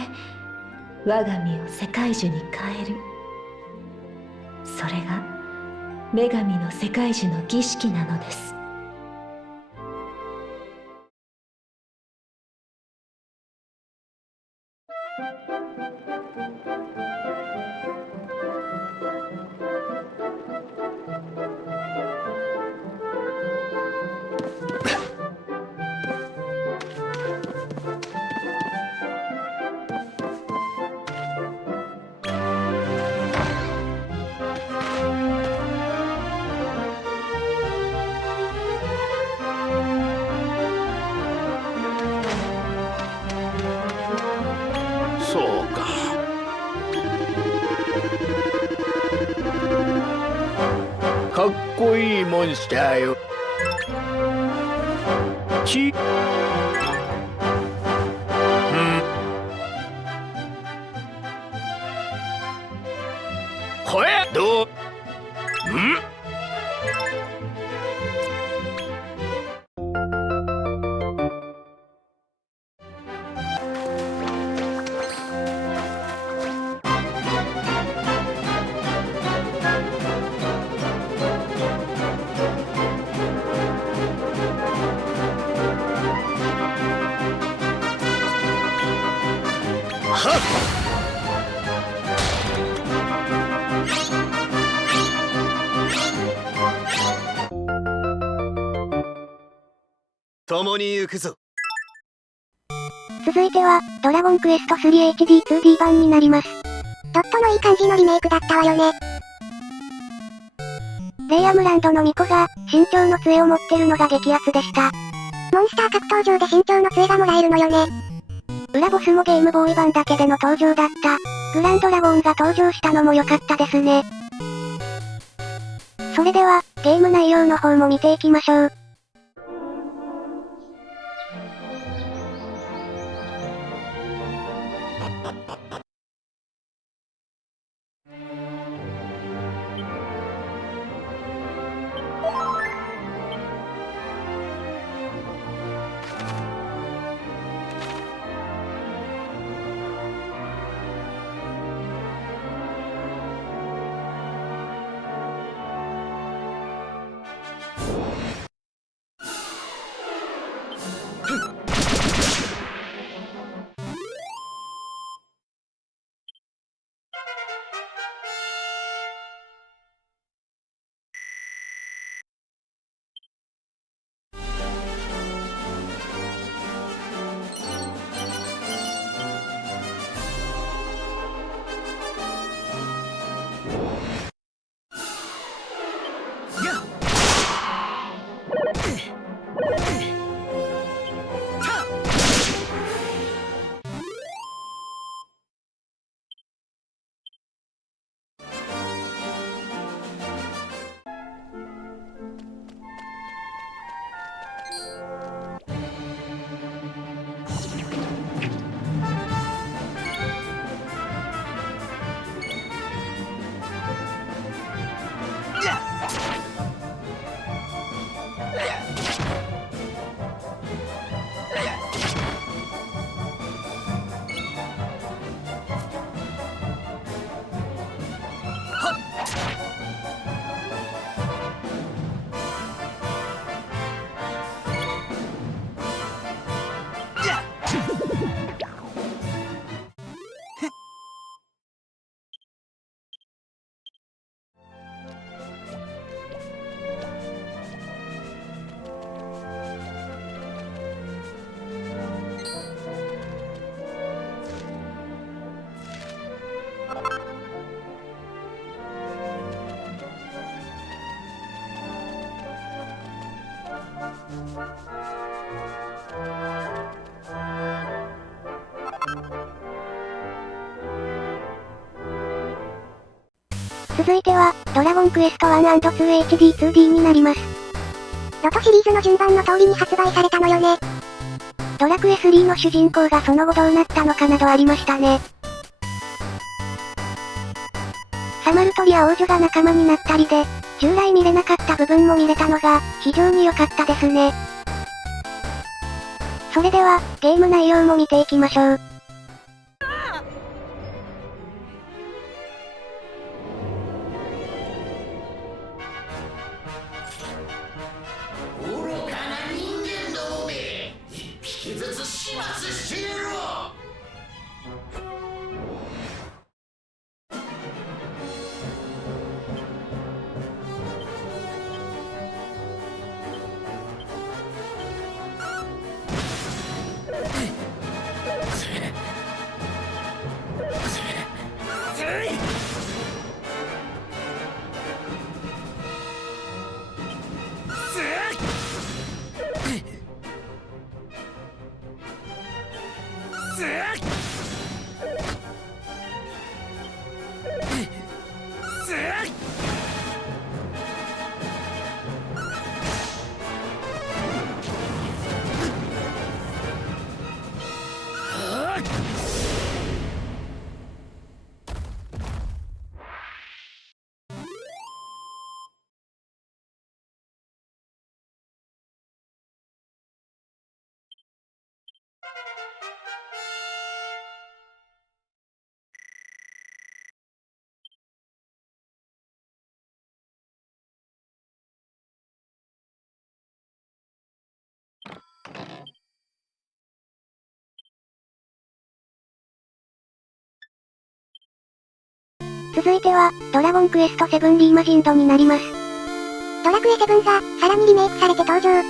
我が身を世界樹に変える。それが女神の世界樹の儀式なのです。そうか。かっこいいモンスターよ。ほえ、どう？共に行くぞ。続いては、ドラゴンクエスト 3HD2D 版になります。ドットのいい感じのリメイクだったわよね。レイアムランドの巫女が、身長の杖を持ってるのが激アツでした。モンスター格闘場で身長の杖がもらえるのよね。裏ボスもゲームボーイ版だけでの登場だった。グランドラゴンが登場したのも良かったですね。それでは、ゲーム内容の方も見ていきましょう。続いては、ドラゴンクエスト 1&2HD2D になります。ロトシリーズの順番の通りに発売されたのよね。ドラクエ3の主人公がその後どうなったのかなどありましたね。サマルトリア王女が仲間になったりで、従来見れなかった部分も見れたのが、非常に良かったですね。それでは、ゲーム内容も見ていきましょう。続いては、ドラゴンクエスト7リーマジンドになります。ドラクエ7が、さらにリメイクされて登場。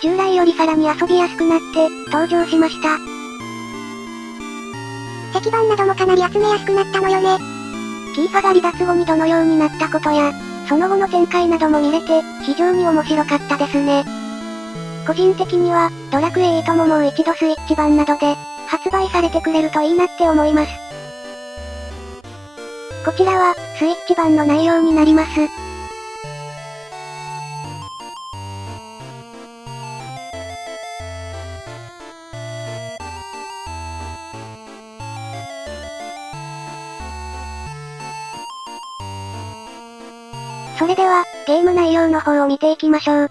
従来よりさらに遊びやすくなって、登場しました。石板などもかなり集めやすくなったのよね。キーファが離脱後にどのようになったことや、その後の展開なども見れて、非常に面白かったですね。個人的には、ドラクエ8ももう一度スイッチ版などで、発売されてくれるといいなって思います。こちらは、スイッチ版の内容になります。それでは、ゲーム内容の方を見ていきましょう。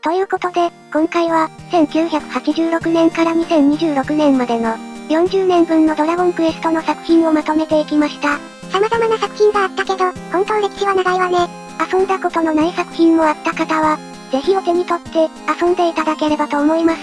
ということで、今回は、1986年から2026年までの、40年分のドラゴンクエストの作品をまとめていきました。様々な作品があったけど、本当歴史は長いわね。遊んだことのない作品もあった方は、ぜひお手に取って、遊んでいただければと思います。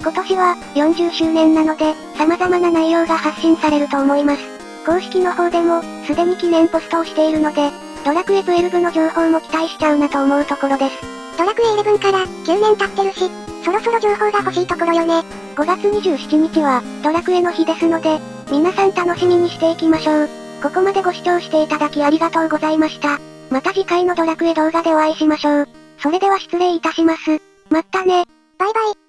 今年は、40周年なので、様々な内容が発信されると思います。公式の方でも、すでに記念ポストをしているので、ドラクエ12の情報も期待しちゃうなと思うところです。ドラクエ11から9年経ってるし、そろそろ情報が欲しいところよね。5月27日は、ドラクエの日ですので、皆さん楽しみにしていきましょう。ここまでご視聴していただきありがとうございました。また次回のドラクエ動画でお会いしましょう。それでは失礼いたします。まったね。バイバイ。